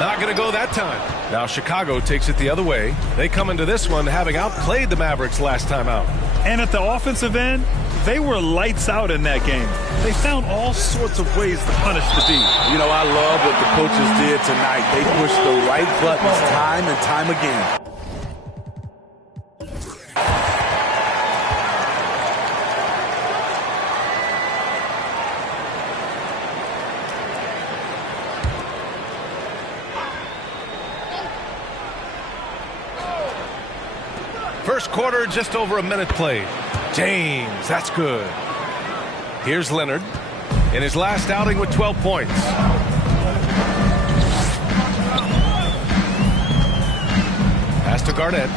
Not going to go that time. Now Chicago takes it the other way. They come into this one having outplayed the Mavericks last time out. And at the offensive end, they were lights out in that game. They found all sorts of ways to punish the D. You know, I love what the coaches did tonight. They pushed the right buttons time and time again. First quarter, just over a minute played. James, that's good. Here's Leonard in his last outing with 12 points. Pass to Garnett.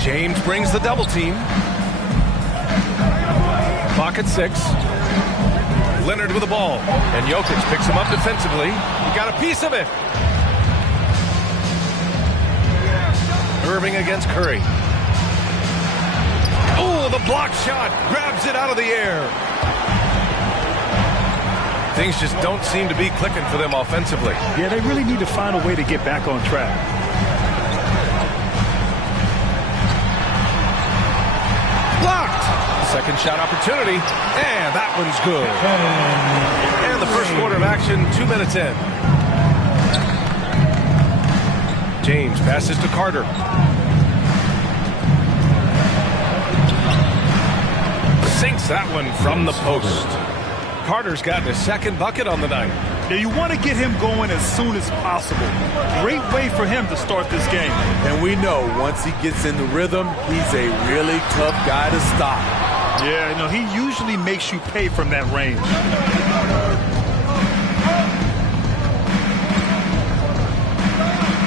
James brings the double team. Clock at 6. Leonard with the ball. And Jokic picks him up defensively. He got a piece of it. Irving against Curry. Oh, the block shot. Grabs it out of the air. Things just don't seem to be clicking for them offensively. Yeah, they really need to find a way to get back on track. Blocked. Second shot opportunity. And that one's good. And the first quarter of action, 2 minutes in. James passes to Carter. Sinks that one from the post. Carter's gotten his second bucket on the night. Yeah, you want to get him going as soon as possible. Great way for him to start this game. And we know once he gets in the rhythm, he's a really tough guy to stop. Yeah, no, he usually makes you pay from that range.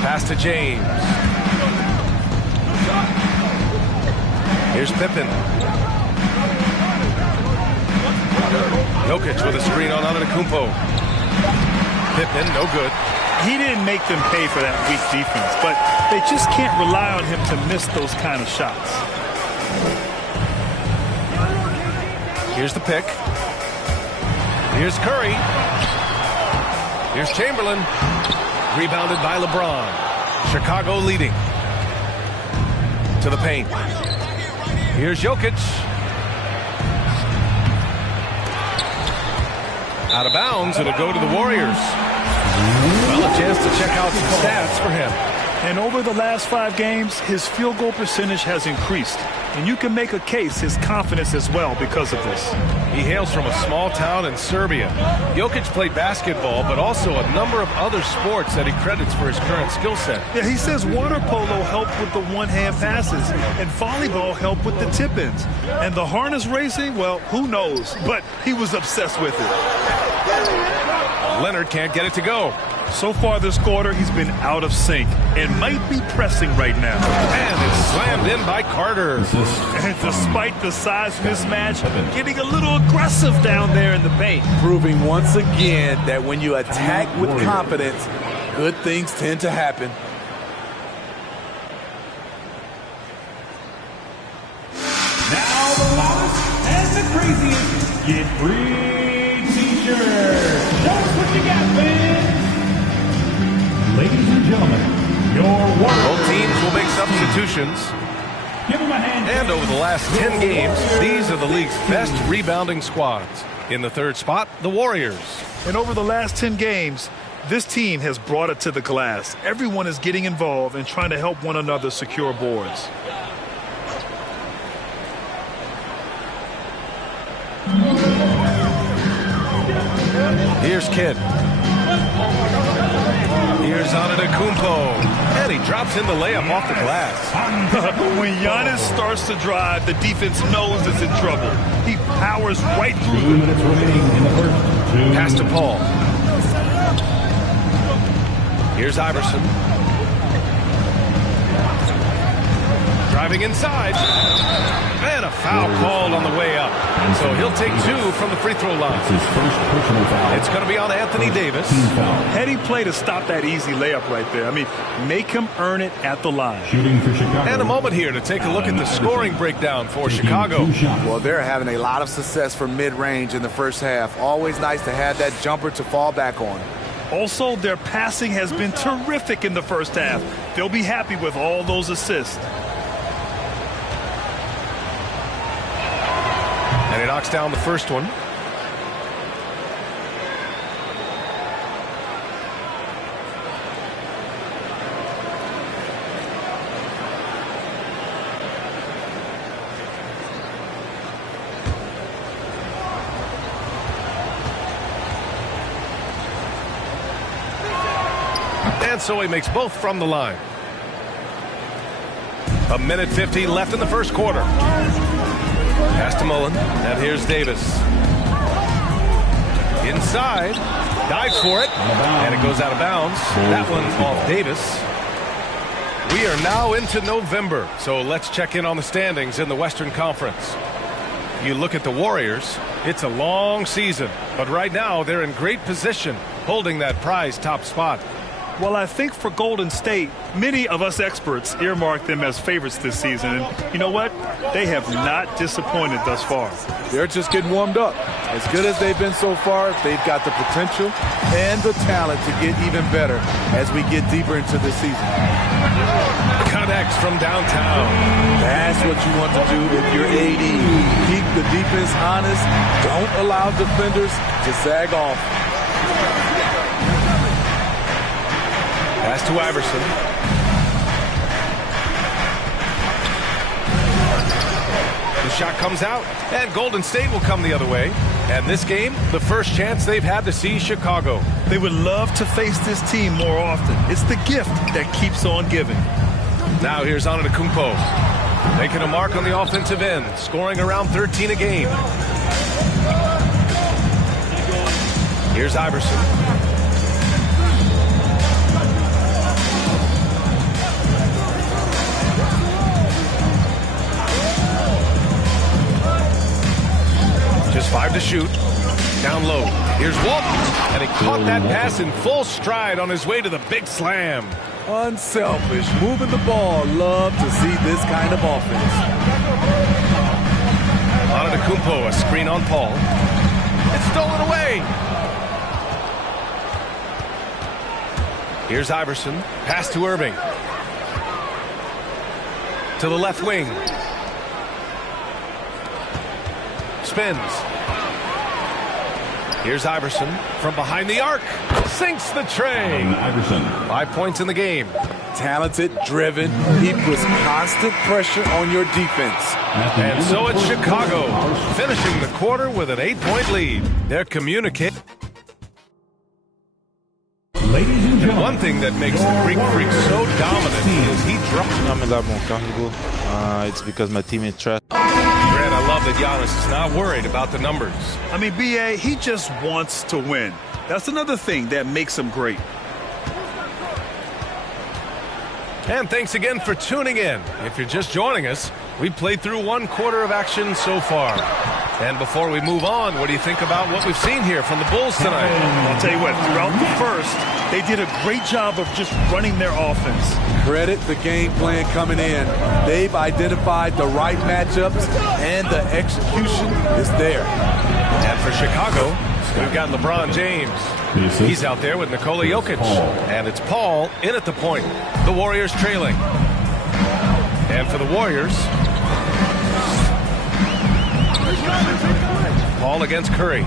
Pass to James. Here's Pippen. Jokic with a screen on Antetokounmpo. Pippen, no good. He didn't make them pay for that weak defense, but they just can't rely on him to miss those kind of shots. Here's the pick. Here's Curry. Here's Chamberlain. Rebounded by LeBron. Chicago leading. To the paint. Here's Jokic. Out of bounds, it'll go to the Warriors. Well, a chance to check out some stats for him. And over the last 5 games, his field goal percentage has increased. And you can make a case his confidence as well because of this. He hails from a small town in Serbia. Jokic played basketball, but also a number of other sports that he credits for his current skill set. Yeah, he says water polo helped with the one-hand passes, and volleyball helped with the tip-ins. And the harness racing, well, who knows? But he was obsessed with it. Leonard can't get it to go. So far this quarter, he's been out of sync and might be pressing right now. And it's slammed in by Carter. And despite the size mismatch, getting a little aggressive down there in the paint. Proving once again that when you attack with confidence, good things tend to happen. Now the loudest and the craziest get free t-shirts. Show us what you got, fans. Ladies and gentlemen, your Warriors. Both teams will make substitutions. Give them a hand. And over the last 10 games, these are the league's best rebounding squads. In the third spot, the Warriors. And over the last 10 games, this team has brought it to the glass. Everyone is getting involved and trying to help one another secure boards. Here's Kidd. Here's Antetokounmpo. And he drops in the layup off the glass. When Giannis starts to drive, the defense knows it's in trouble. He powers right through. 2 minutes remaining in the first. Pass to Paul. Here's Iverson. Driving inside. And a foul called on the way up. So he'll take 2 from the free throw line. It's his first personal foul. It's going to be on Anthony Davis. Heady play to stop that easy layup right there. I mean, make him earn it at the line. Shooting for Chicago. And a moment here to take a look at the scoring breakdown for Chicago. Well, they're having a lot of success from mid-range in the first half. Always nice to have that jumper to fall back on. Also, their passing has been terrific in the first half. They'll be happy with all those assists. And he knocks down the first one. And so he makes both from the line. 1:50 left in the first quarter. Pass to Mullen, and here's Davis. Inside, dives for it, and it goes out of bounds. That one off Davis. We are now into November, so let's check in on the standings in the Western Conference. You look at the Warriors, it's a long season, but right now they're in great position, holding that prized top spot. Well, I think for Golden State, many of us experts earmark them as favorites this season. And you know what? They have not disappointed thus far. They're just getting warmed up. As good as they've been so far, they've got the potential and the talent to get even better as we get deeper into the season. Connects from downtown. That's what you want to do if you're AD. Keep the defense honest. Don't allow defenders to sag off. Pass to Iverson. The shot comes out, and Golden State will come the other way. And this game, the first chance they've had to see Chicago. They would love to face this team more often. It's the gift that keeps on giving. Now here's Antetokounmpo, making a mark on the offensive end, scoring around 13 a game. Here's Iverson. Just 5 to shoot. Down low. Here's Walton. And he caught that pass in full stride on his way to the big slam. Unselfish. Moving the ball. Love to see this kind of offense. Antetokounmpo, a screen on Paul. It's stolen away. Here's Iverson. Pass to Irving. To the left wing. Spins. Here's Iverson from behind the arc. Sinks the tray. Iverson. 5 points in the game. Talented, driven. He puts constant pressure on your defense. And so it's Chicago, finishing the quarter with an 8-point lead. They're communicating. Ladies and gentlemen, one thing that makes the Greek Freak so dominant is he drops. It's because my team is trash. Grant, I love that Giannis is not worried about the numbers. I mean, B.A., he just wants to win. That's another thing that makes him great. And thanks again for tuning in. If you're just joining us, we've played through 1 quarter of action so far. And before we move on, what do you think about what we've seen here from the Bulls tonight? I'll tell you what, throughout the first, they did a great job of just running their offense. Credit the game plan coming in. They've identified the right matchups, and the execution is there. And for Chicago, we've got LeBron James. He's out there with Nikola Jokic. And it's Paul in at the point. The Warriors trailing. And for the Warriors, Paul against Curry.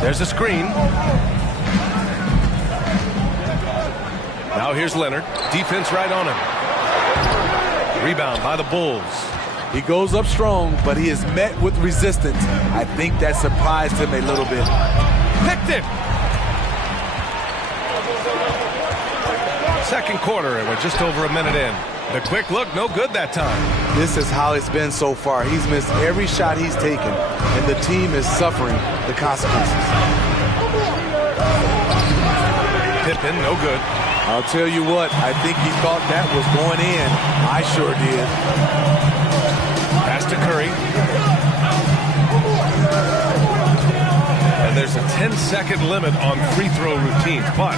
There's a screen. Now here's Leonard. Defense right on him. Rebound by the Bulls. He goes up strong, but he is met with resistance. I think that surprised him a little bit. Picked it. Second quarter, and we're just over a minute in. The quick look, no good that time. This is how it's been so far. He's missed every shot he's taken, and the team is suffering the consequences. Pippen, no good. I'll tell you what, I think he thought that was going in. I sure did. Pass to Curry. And there's a 10-second limit on free throw routines, but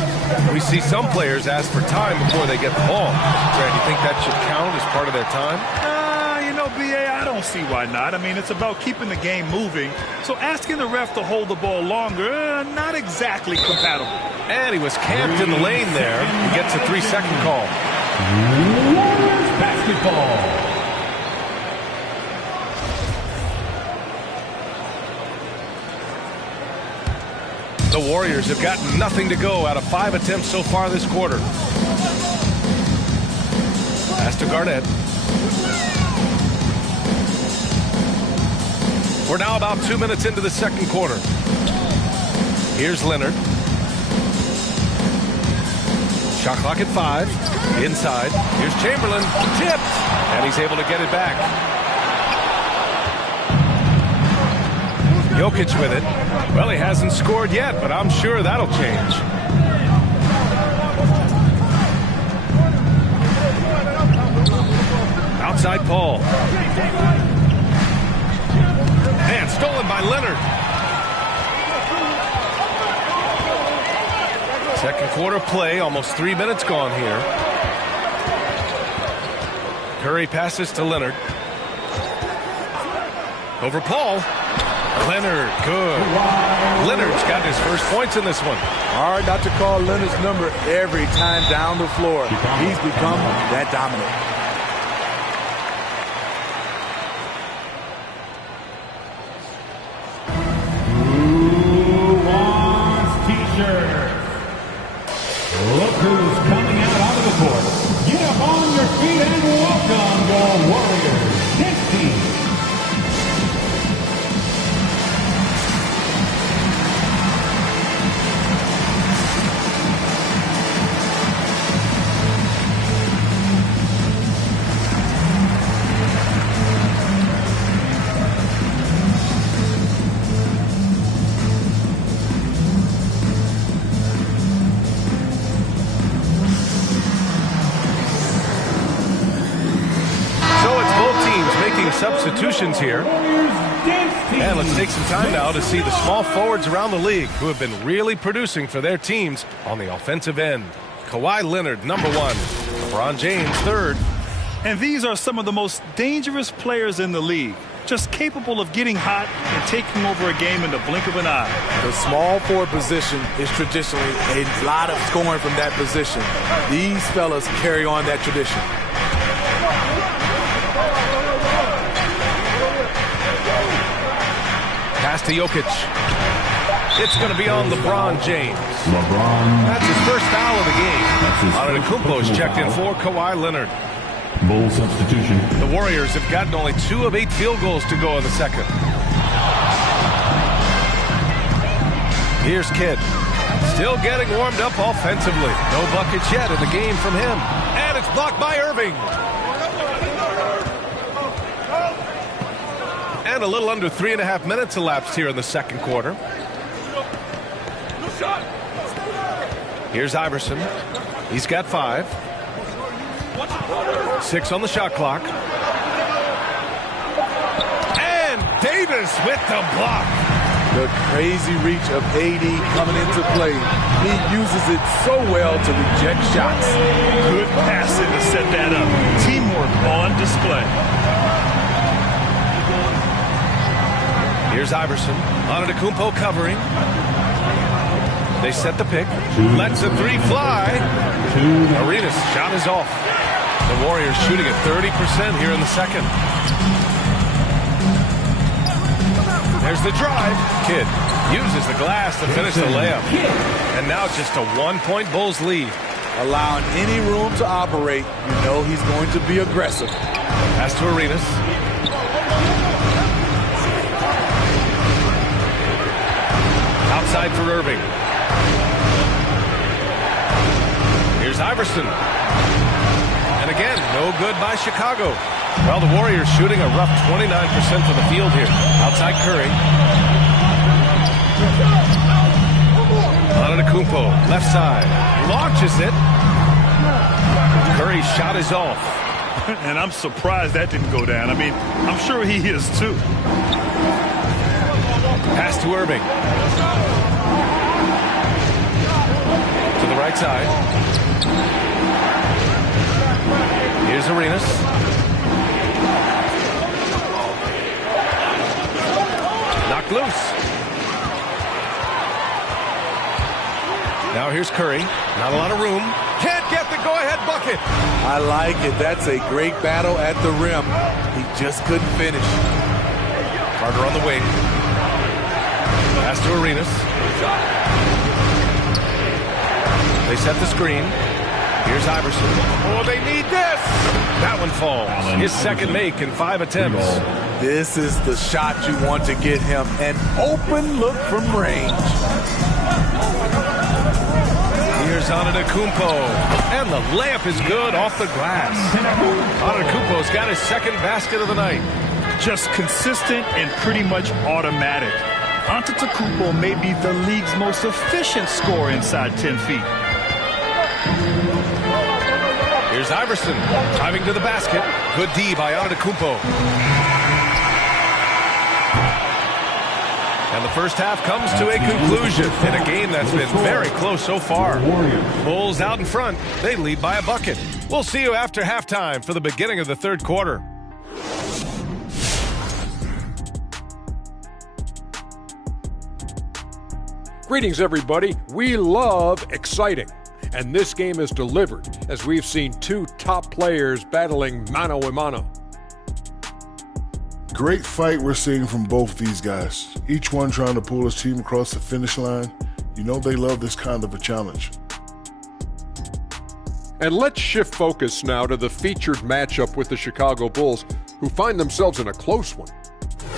we see some players ask for time before they get the ball. Grant, you think that should count as part of their time? You know, B.A., I don't see why not. I mean, it's about keeping the game moving. So asking the ref to hold the ball longer, not exactly compatible. And he was camped in the lane there. He gets a 3-second call. Basketball. The Warriors have gotten nothing to go out of 5 attempts so far this quarter. Pass to Garnett. We're now about 2 minutes into the second quarter. Here's Leonard. Shot clock at 5. Inside. Here's Chamberlain. Tipped. And he's able to get it back. Jokic with it. Well, he hasn't scored yet, but I'm sure that'll change. Outside Paul. And stolen by Leonard. Second quarter play, almost 3 minutes gone here. Curry passes to Leonard. Over Paul. Leonard, good. Leonard's got his first points in this one. Hard not to call Leonard's number every time down the floor. He's become that dominant. Who wants t-shirts? Look who's coming out onto the court. Get up on your feet and welcome your Warriors. Next team. Substitutions here. And let's take some time now to see the small forwards around the league who have been really producing for their teams on the offensive end. Kawhi Leonard, number 1. LeBron James, 3rd. And these are some of the most dangerous players in the league. Just capable of getting hot and taking over a game in the blink of an eye. The small forward position is traditionally a lot of scoring from that position. These fellas carry on that tradition. Pass to Jokic. It's going to be on LeBron James. That's his first foul of the game. Antetokounmpo is checked in for Kawhi Leonard. Bull substitution. The Warriors have gotten only 2 of 8 field goals to go in the second. Here's Kidd. Still getting warmed up offensively. No buckets yet in the game from him. And it's blocked by Irving. And a little under 3.5 minutes elapsed here in the second quarter. Here's Iverson. He's got 5. 6 on the shot clock. And Davis with the block. The crazy reach of AD coming into play. He uses it so well to reject shots. Good passing to set that up. Teamwork on display. Here's Iverson. Antetokounmpo covering. They set the pick. Lets the 3 fly. Arenas' shot is off. The Warriors shooting at 30% here in the second. There's the drive. Kidd uses the glass to finish the layup. And now just a 1-point Bulls lead. Allowing any room to operate, you know he's going to be aggressive. Pass to Arenas. Outside for Irving. Here's Iverson. And again, no good by Chicago. Well, the Warriors shooting a rough 29% from the field here. Outside Curry. Antetokounmpo, left side. Launches it. Curry's shot is off. And I'm surprised that didn't go down. I mean, I'm sure he is too. Pass to Irving. To the right side. Here's Arenas. Knocked loose. Now here's Curry. Not a lot of room. Can't get the go-ahead bucket. I like it. That's a great battle at the rim. He just couldn't finish. Carter on the wing. Pass to Arenas. They set the screen. Here's Iverson. Oh, they need this. That one falls. His second make in 5 attempts. This is the shot you want to get him. An open look from range. Here's Antetokounmpo. And the layup is good off the glass. Antetokounmpo's got his second basket of the night. Just consistent and pretty much automatic. Antetokounmpo may be the league's most efficient scorer inside 10 feet. Here's Iverson driving to the basket. Good D by Antetokounmpo. And the first half comes to a conclusion in a game that's been very close so far. Bulls out in front. They lead by a bucket. We'll see you after halftime for the beginning of the third quarter. Greetings, everybody. We love exciting. And this game is delivered as we've seen two top players battling mano a mano. Great fight we're seeing from both these guys. Each one trying to pull his team across the finish line. You know they love this kind of a challenge. And let's shift focus now to the featured matchup with the Chicago Bulls, who find themselves in a close one.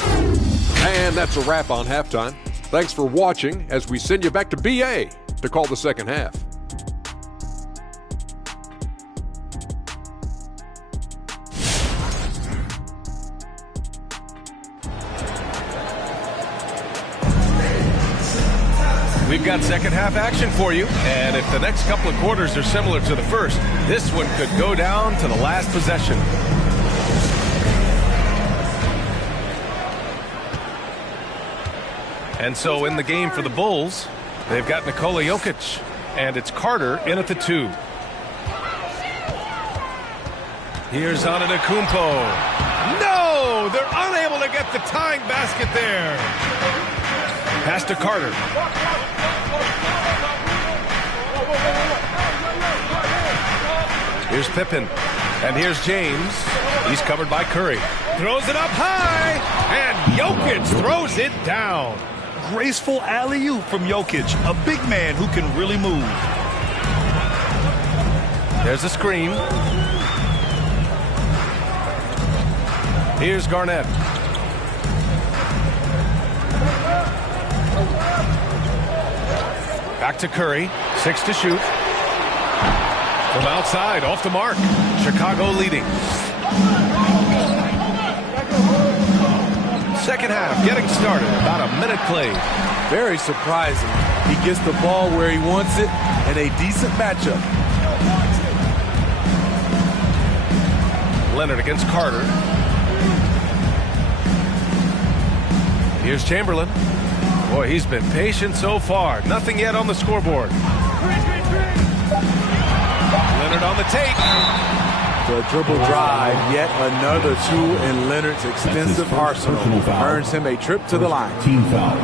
And that's a wrap on halftime. Thanks for watching as we send you back to BA to call the second half. We've got second half action for you, and if the next couple of quarters are similar to the first, this one could go down to the last possession. And so in the game for the Bulls, they've got Nikola Jokic, and it's Carter in at the 2. Here's Antetokounmpo. No! They're unable to get the tying basket there. Pass to Carter. Here's Pippen. And here's James. He's covered by Curry. Throws it up high. And Jokic throws it down. Graceful alley-oop from Jokic, a big man who can really move. There's a screen. Here's Garnett. Back to Curry. 6 to shoot. From outside, off the mark. Chicago leading. Second half getting started. About a minute played. Very surprising. He gets the ball where he wants it in a decent matchup. Leonard against Carter. Here's Chamberlain. Boy, he's been patient so far. Nothing yet on the scoreboard. Leonard on the take. The dribble drive, yet another tool in Leonard's extensive arsenal, earns him a trip to the line. Team foul.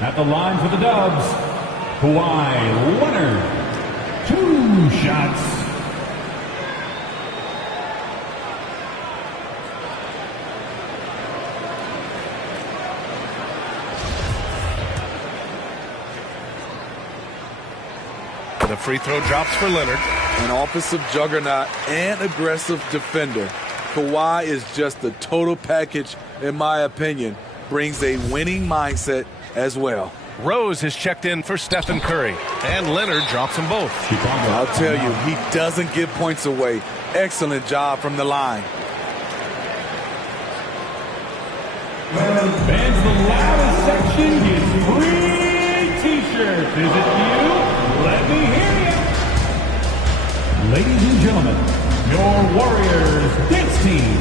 At the line for the Dubs, Kawhi Leonard. 2 shots. The free throw drops for Leonard. An offensive juggernaut and aggressive defender. Kawhi is just the total package, in my opinion. Brings a winning mindset as well. Rose has checked in for Stephen Curry. And Leonard drops them both. I'll tell you, he doesn't give points away. Excellent job from the line. Fans, the loudest section gets free t-shirts. Is it you? Let me hear you. Ladies and gentlemen, your Warriors dance team.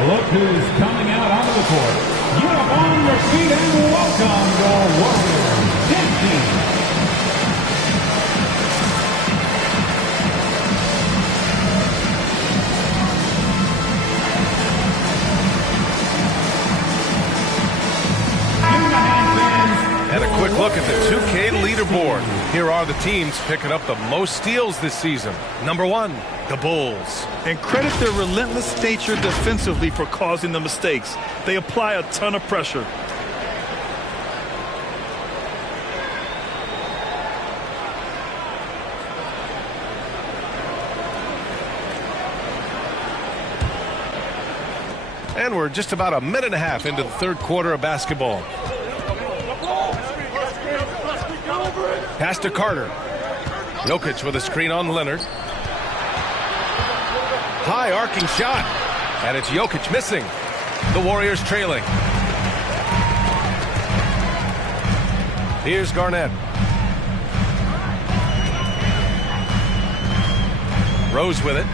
Look who's coming out onto the court. Get up on your feet and welcome your Warriors dance team. NBA leaderboard. Here are the teams picking up the most steals this season. Number 1, the Bulls. And credit their relentless nature defensively for causing the mistakes. They apply a ton of pressure. And we're just about a minute and a half into the third quarter of basketball. Pass to Carter. Jokic with a screen on Leonard. High arcing shot. And it's Jokic missing. The Warriors trailing. Here's Garnett. Rose with it.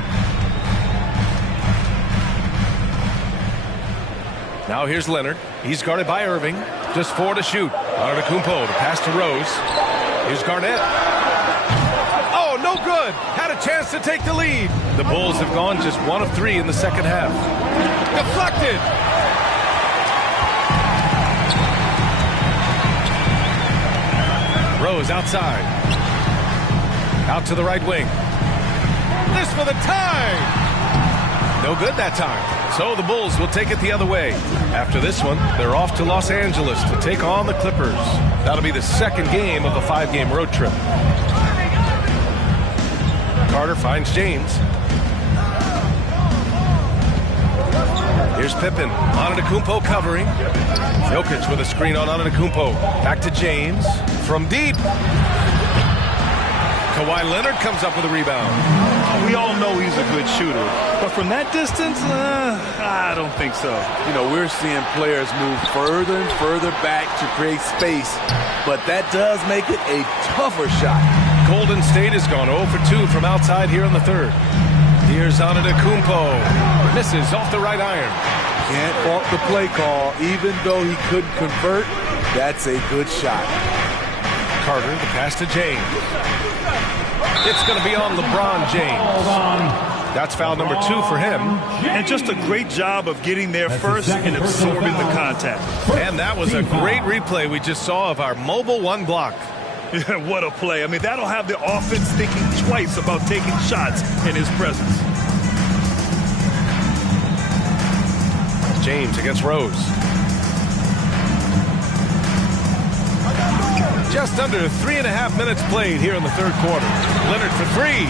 Now here's Leonard. He's guarded by Irving. Just 4 to shoot. Antetokounmpo to pass to Rose. Here's Garnett. Oh, no good. Had a chance to take the lead. The Bulls have gone just 1 of 3 in the second half. Deflected. Rose outside. Out to the right wing. This for the tie. No good that time. So the Bulls will take it the other way. After this one, they're off to Los Angeles to take on the Clippers. That'll be the second game of a 5-game road trip. Carter finds James. Here's Pippen. Antetokounmpo covering. Jokic with a screen on Antetokounmpo. Back to James. From deep. Kawhi Leonard comes up with a rebound. We all know he's a good shooter. But from that distance, I don't think so. You know, we're seeing players move further and further back to create space. But that does make it a tougher shot. Golden State has gone 0 for 2 from outside here in the third. Here's Antetokounmpo. Misses off the right iron. Can't fault the play call. Even though he couldn't convert, that's a good shot. Carter, the pass to James. It's going to be on LeBron James. That's foul number 2 for him. And just a great job of getting there first and absorbing the contact. And that was a great replay we just saw of our mobile 1 block. What a play. I mean, that'll have the offense thinking twice about taking shots in his presence. James against Rose. Just under 3.5 minutes played here in the third quarter. Leonard for 3.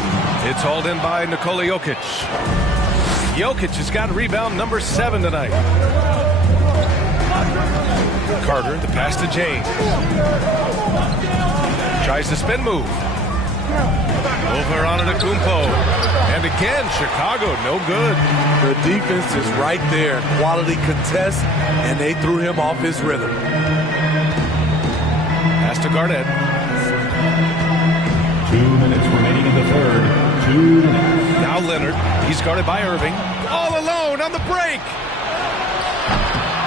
It's hauled in by Nikola Jokic. Jokic has got rebound number 7 tonight. Carter, the pass to James. Tries the spin move. Over Antetokounmpo. And again, Chicago, no good. The defense is right there. Quality contest, and they threw him off his rhythm. Pass to Garnett. 2 minutes remaining in the third. 2 minutes. Now Leonard. He's guarded by Irving. All alone on the break.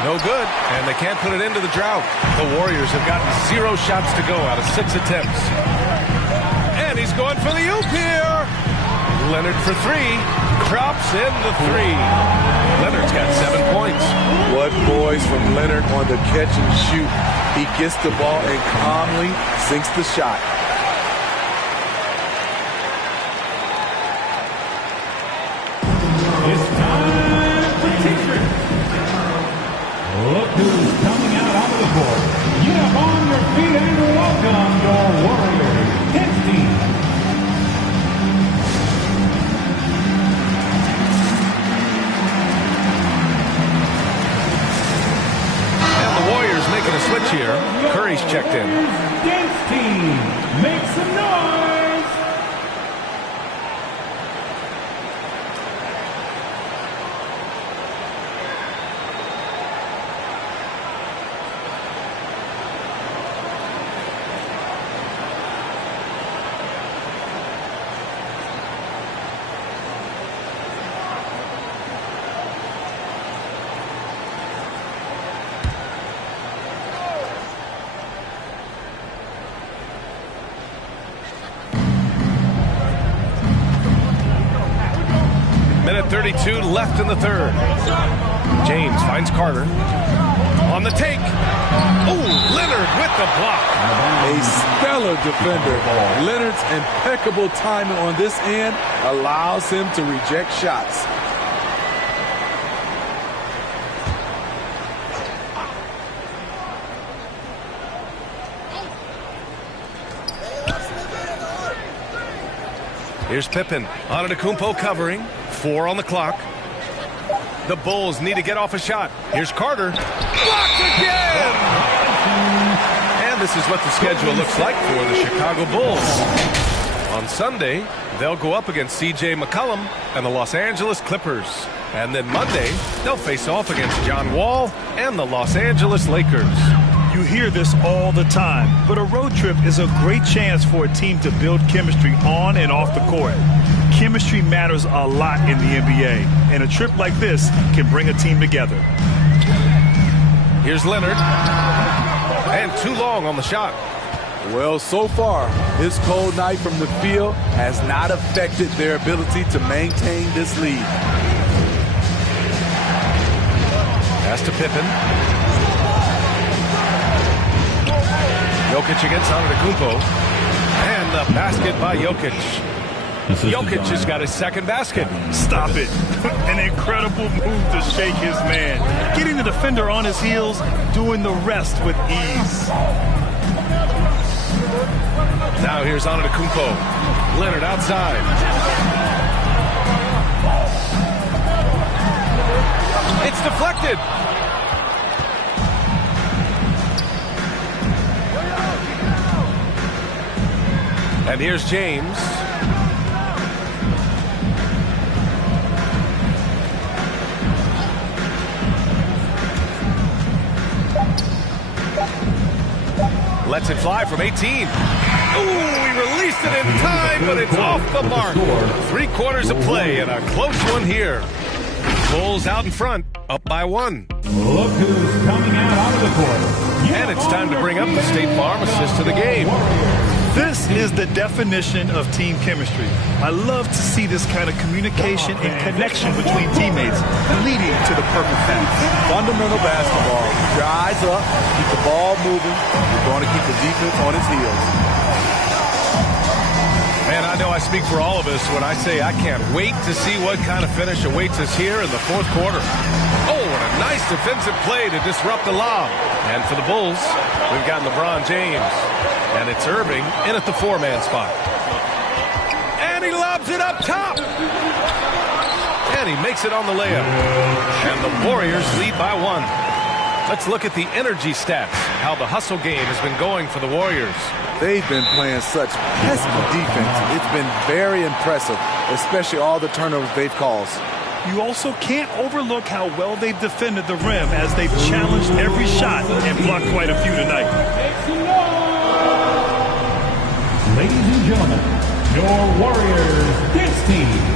No good. And they can't put it into the drought. The Warriors have gotten 0 shots to go out of 6 attempts. And he's going for the oop here. Leonard for 3. Drops in the 3. Leonard's got 7 points. What boys from Leonard on the catch and shoot. He gets the ball and calmly sinks the shot. It's time for teachers. Look who's coming out onto the court. Get up on your feet and welcome your Warriors 10th team. Making a switch here. Curry's checked in. Dance team, make some noise. Minute 32 left in the third. James finds Carter. On the take. Oh, Leonard with the block. A stellar defender. Leonard's impeccable timing on this end allows him to reject shots. Here's Pippen. Antetokounmpo covering. 4 on the clock. The Bulls need to get off a shot. Here's Carter. Blocked again! And this is what the schedule looks like for the Chicago Bulls. On Sunday, they'll go up against C.J. McCollum and the Los Angeles Clippers. And then Monday, they'll face off against John Wall and the Los Angeles Lakers. You hear this all the time, but a road trip is a great chance for a team to build chemistry on and off the court. Chemistry matters a lot in the NBA, and a trip like this can bring a team together. Here's Leonard. And too long on the shot. Well, so far, his cold night from the field has not affected their ability to maintain this lead. Pass to Pippen. Jokic against Antetokounmpo. And the basket by Jokic. Jokic has got his second basket. Stop it. An incredible move to shake his man. Getting the defender on his heels, doing the rest with ease. Now here's Antetokounmpo. Leonard outside. It's deflected. And here's James. Lets it fly from 18. Ooh, he released it in time, but it's off the mark. 3 quarters of play and a close one here. Bulls out in front, up by 1. Look who's coming out of the court. And it's time to bring up the State Farm assist to the game. This is the definition of team chemistry. I love to see this kind of communication and connection between teammates leading to the perfect pass. Fundamental basketball. Keep your eyes up, keep the ball moving. You're going to keep the defense on its heels. Man, I know I speak for all of us when I say I can't wait to see what kind of finish awaits us here in the 4th quarter. Oh, what a nice defensive play to disrupt the lob. And for the Bulls, we've got LeBron James. And it's Irving in at the 4-man spot. And he lobs it up top. And he makes it on the layup. And the Warriors lead by 1. Let's look at the energy stats, how the hustle game has been going for the Warriors. They've been playing such pesky defense. It's been very impressive, especially all the turnovers they've caused. You also can't overlook how well they've defended the rim as they've challenged every shot and blocked quite a few tonight. Ladies and gentlemen, your Warriors dance team.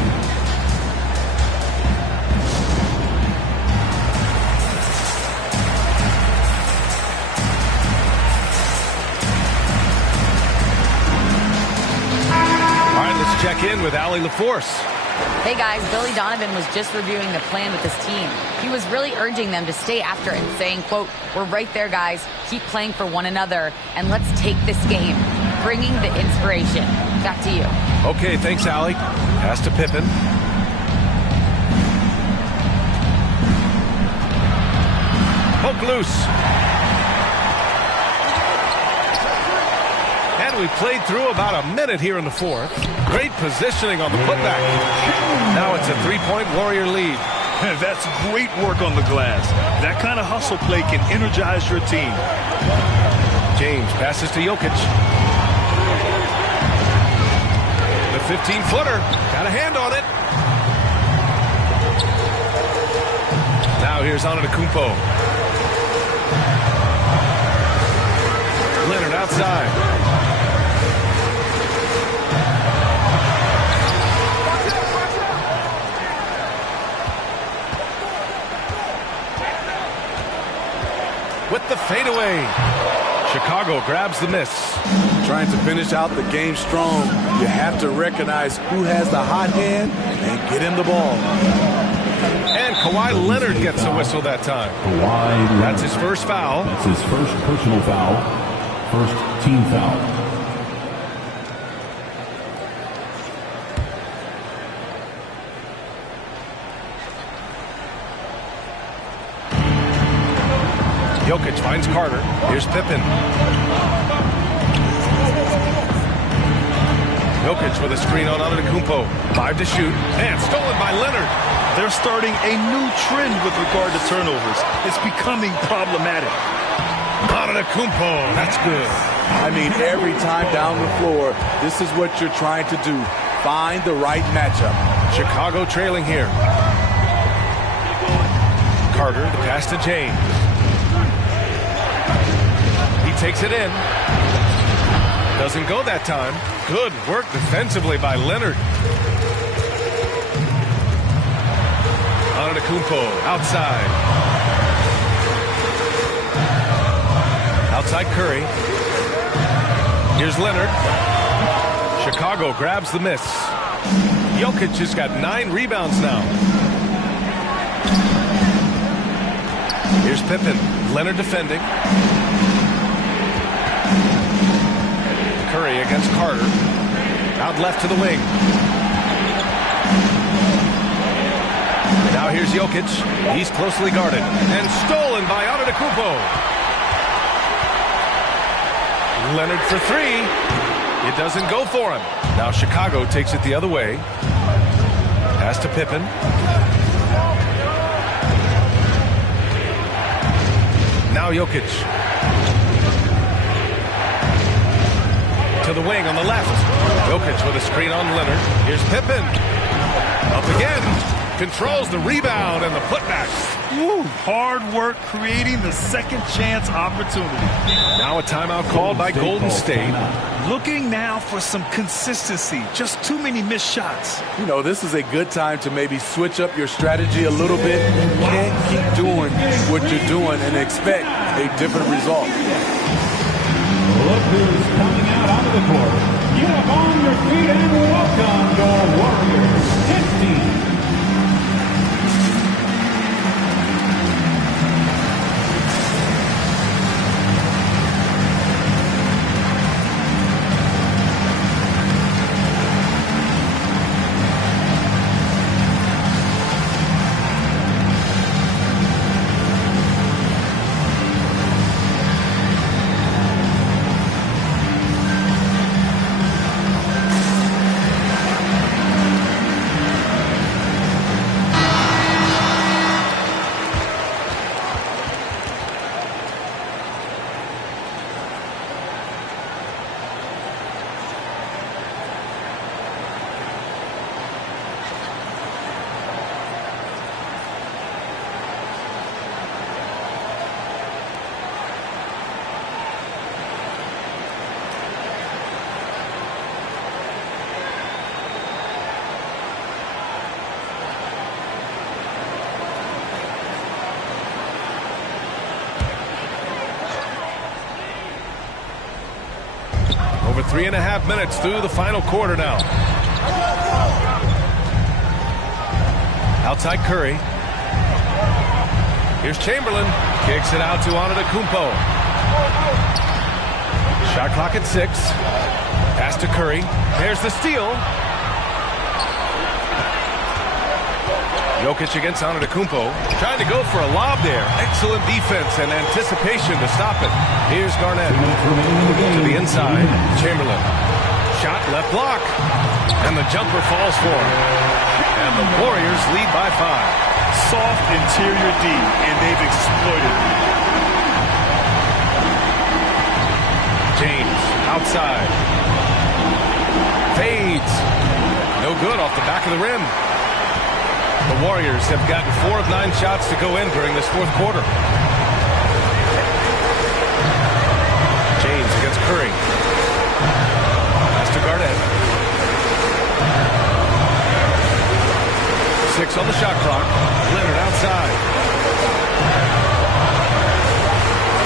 Check in with Allie LaForce. Hey guys, Billy Donovan was just reviewing the plan with his team. He was really urging them to stay after it and saying, quote, "We're right there, guys. Keep playing for one another, and let's take this game." Bringing the inspiration. Back to you. Okay, thanks, Allie. Pass to Pippen. Poke loose. And we played through about a minute here in the 4th. Great positioning on the putback. Now it's a 3-point Warrior lead. That's great work on the glass. That kind of hustle play can energize your team. James passes to Jokic. The 15-footer. Got a hand on it. Now here's Antetokounmpo. Leonard outside. With the fadeaway. Chicago grabs the miss. Trying to finish out the game strong, you have to recognize who has the hot hand and get him the ball. And Kawhi Leonard gets a whistle that time. Kawhi Leonard. That's his first foul. That's his first personal foul. First team foul. Jokic finds Carter. Here's Pippen. Jokic with a screen on Antetokounmpo. 5 to shoot. And stolen by Leonard. They're starting a new trend with regard to turnovers. It's becoming problematic. Antetokounmpo. That's good. I mean, every time down the floor, this is what you're trying to do. Find the right matchup. Chicago trailing here. Carter, the pass to James. He takes it in. Doesn't go that time. Good work defensively by Leonard. Antetokounmpo outside. Outside Curry. Here's Leonard. Chicago grabs the miss. Jokic has got 9 rebounds now. Here's Pippen. Leonard defending. Curry against Carter. Out left to the wing. Now here's Jokic. He's closely guarded. And stolen by Antetokounmpo. Leonard for 3. It doesn't go for him. Now Chicago takes it the other way. Pass to Pippen. Now Jokic. To the wing on the left. Jokic with a screen on Leonard. Here's Pippen. Up again. Controls the rebound and the putback. Woo, hard work creating the second chance opportunity. Now a timeout called by Golden State. Looking now for some consistency. Just too many missed shots. You know, this is a good time to maybe switch up your strategy a little bit. You can't keep doing what you're doing and expect a different result. Look who's coming out onto the court. Get up on your feet and welcome your Warriors 10 team. Over 3.5 minutes through the final quarter now. Outside Curry. Here's Chamberlain. Kicks it out to Antetokounmpo. Shot clock at 6. Pass to Curry. There's the steal. Jokic against Antetokounmpo. Trying to go for a lob there. Excellent defense and anticipation to stop it. Here's Garnett. To the inside. Chamberlain. Shot left block. And the jumper falls for him. And the Warriors lead by 5. Soft interior D, and they've exploited it. James outside. Fades. No good off the back of the rim. The Warriors have gotten 4 of 9 shots to go in during this fourth quarter. James against Curry. Pass to Garnett. 6 on the shot clock. Leonard outside.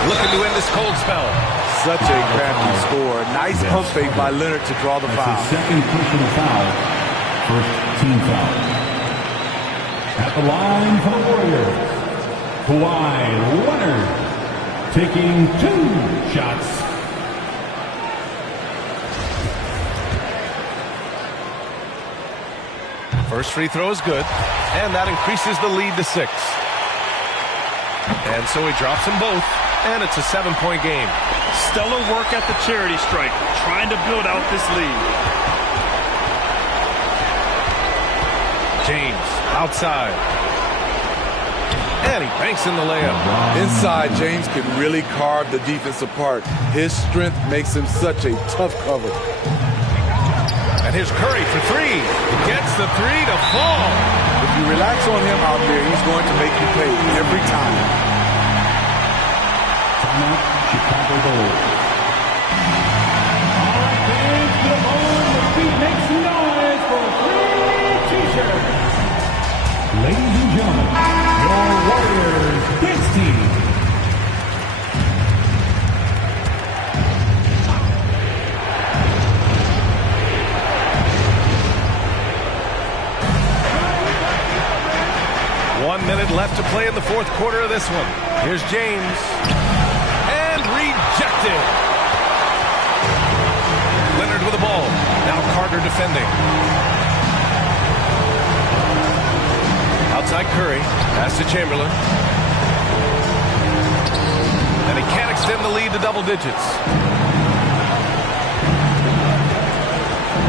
Looking to end this cold spell. Such a crafty score. Nice pump fake by Leonard to draw the foul. Second personal foul. First team foul. At the line for the Warriors, Kawhi Leonard taking 2 shots. First free throw is good, and that increases the lead to 6. And so he drops them both, and it's a 7-point game. Stellar work at the charity stripe, trying to build out this lead. James outside. And he banks in the layup. Inside, James can really carve the defense apart. His strength makes him such a tough cover. And here's Curry for 3. He gets the 3 to fall. If you relax on him out there, he's going to make you pay every time. Timeout, Chicago Bulls. All right, fans, get on the feet. Make some noise for a free T-shirt. Ladies and gentlemen, your Warriors dance team. Minute left to play in the fourth quarter of this one. Here's James. And rejected. Leonard with the ball. Now Carter defending. Outside Curry. Pass to Chamberlain. And he can't extend the lead to double digits.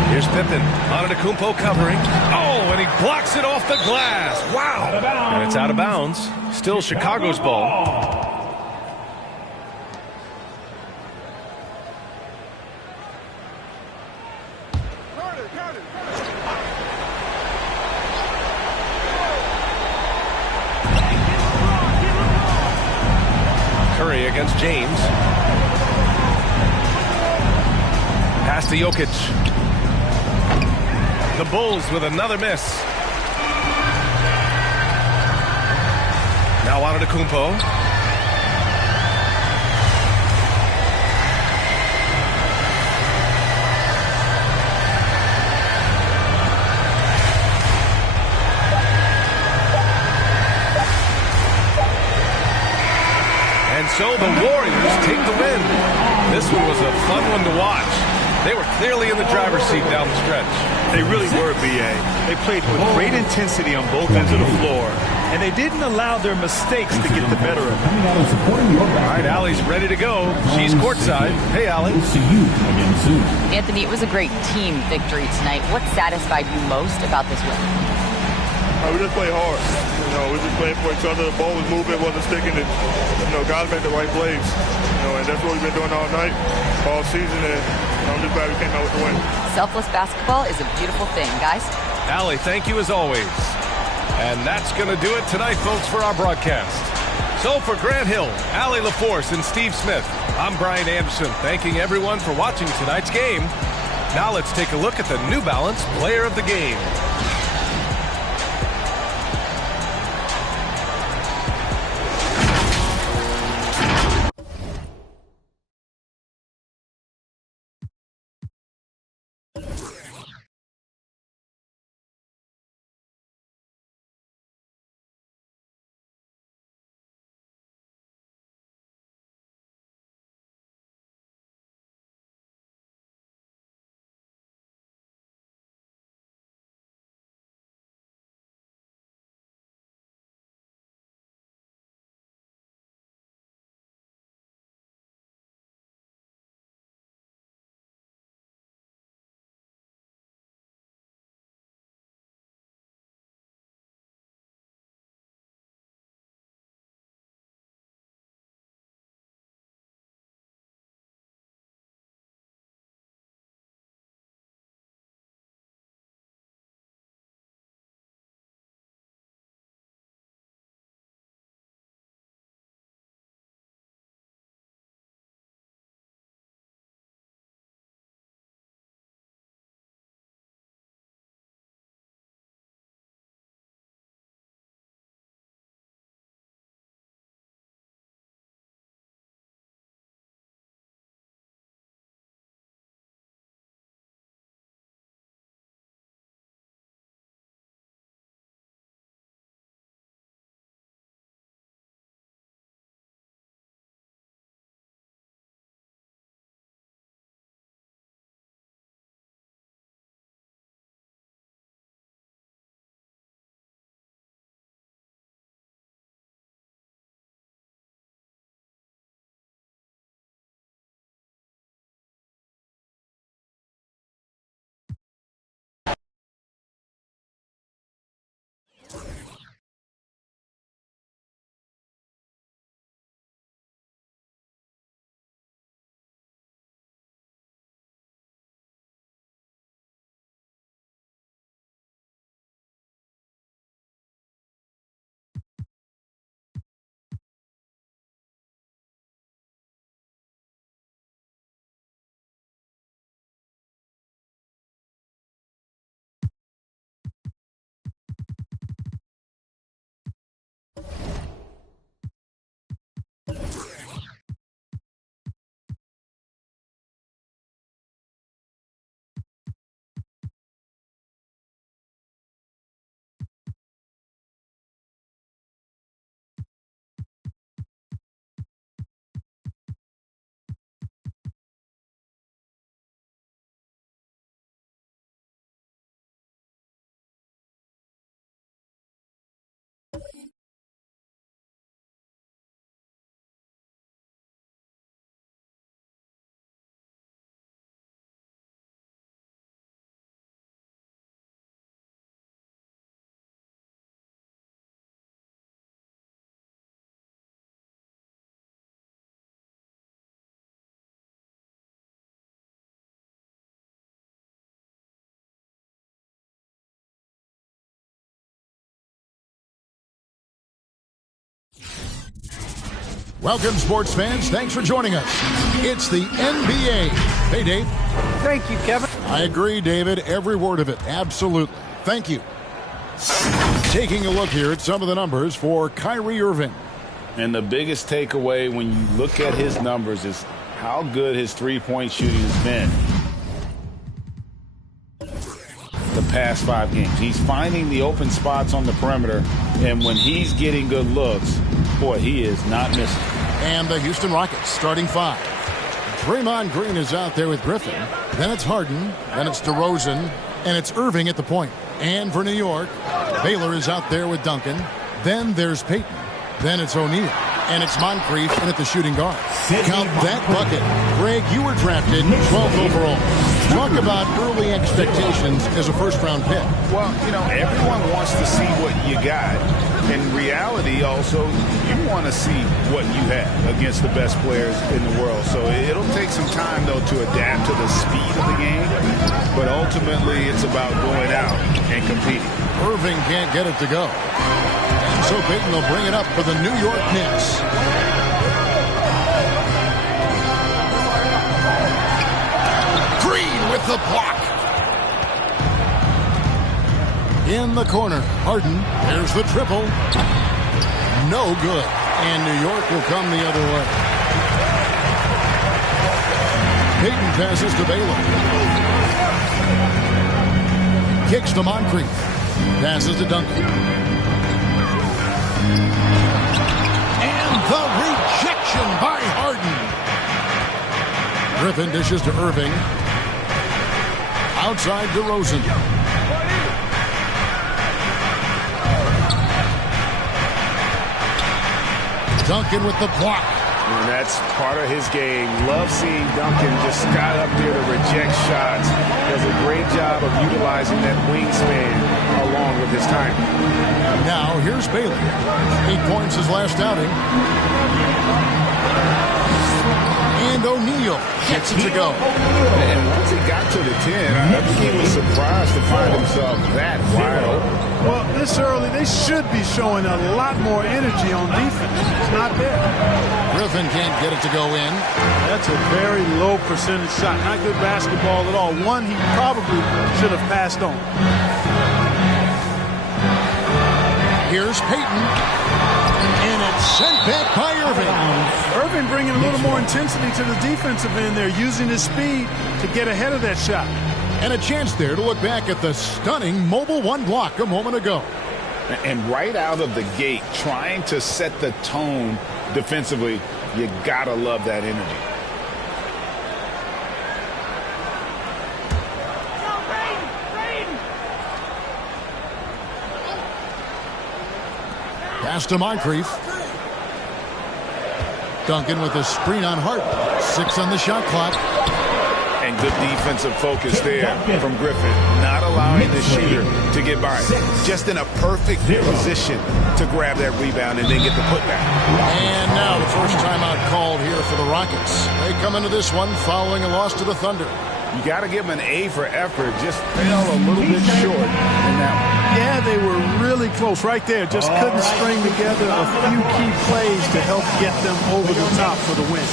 Here's Pippen. Antetokounmpo covering. Oh, and he blocks it off the glass. Wow. And it's out of bounds. Still Chicago's ball. Curry against James. Pass to Jokic. The Bulls with another miss. Now Antetokounmpo. And so the Warriors take the win. This one was a fun one to watch. They were clearly in the driver's seat down the stretch. They really were, B.A. They played with great intensity on both ends of the floor, and they didn't allow their mistakes to get the better of them. All right, Allie's ready to go. She's courtside. Hey, Allie. We'll see you again soon. Anthony, it was a great team victory tonight. What satisfied you most about this win? We just played hard. We just played for each other. The ball was moving, wasn't sticking, and guys made the right plays. And that's what we've been doing all night, all season, and I'm just glad we came out with the win. Selfless basketball is a beautiful thing, guys. Allie, thank you as always. And that's going to do it tonight, folks, for our broadcast. So for Grant Hill, Allie LaForce, and Steve Smith, I'm Brian Anderson, thanking everyone for watching tonight's game. Now let's take a look at the New Balance Player of the Game. Welcome, sports fans. Thanks for joining us. It's the NBA. Hey, Dave. Thank you, Kevin. I agree, David. Every word of it. Absolutely. Thank you. Taking a look here at some of the numbers for Kyrie Irving. And the biggest takeaway when you look at his numbers is how good his three-point shooting has been the past 5 games. He's finding the open spots on the perimeter, and when he's getting good looks, boy, he is not missing. And the Houston Rockets starting 5. Draymond Green is out there with Griffin. Then it's Harden. Then it's DeRozan. And it's Irving at the point. And for New York, Baylor is out there with Duncan. Then there's Payton. Then it's O'Neal. And it's Moncrief in at the shooting guard. Count that bucket. Greg, you were drafted 12th overall. Talk about early expectations as a first-round pick. Well, you know, everyone wants to see what you got. In reality, also, you want to see what you have against the best players in the world. So it'll take some time, though, to adapt to the speed of the game. But ultimately, it's about going out and competing. Irving can't get it to go. And so Payton will bring it up for the New York Knicks. Green with the block. In the corner, Harden, there's the triple. No good. And New York will come the other way. Payton passes to Baylor. Kicks to Moncrief. Passes to Duncan. And the rejection by Harden. Griffin dishes to Irving. Outside DeRozan. Duncan with the block. And that's part of his game. Love seeing Duncan just sky up there to reject shots. Does a great job of utilizing that wingspan along with his timing. Now here's Baylor. 8 points his last outing. And O'Neal gets it to go. And once he got to the 10, I think he was surprised to find himself that wide open. Well, this early, they should be showing a lot more energy on defense. It's not there. Griffin can't get it to go in. That's a very low percentage shot. Not good basketball at all. One he probably should have passed on. Here's Payton. And it's sent back by Irving. Irving bringing a little more intensity to the defensive end there, using his speed to get ahead of that shot. And a chance there to look back at the stunning mobile one block a moment ago. And right out of the gate, trying to set the tone defensively, you gotta love that energy. Pass to Moncrief. Duncan with a screen on Hart. 6 on the shot clock. And good defensive focus there from Griffin, not allowing the shooter to get by. Just in a perfect position to grab that rebound and then get the putback. And now the first timeout called here for the Rockets. They come into this one following a loss to the Thunder. You got to give them an A for effort. Just fell a little bit short in that one. Yeah, they were really close right there. Just couldn't string together a few key plays to help get them over the top for the win.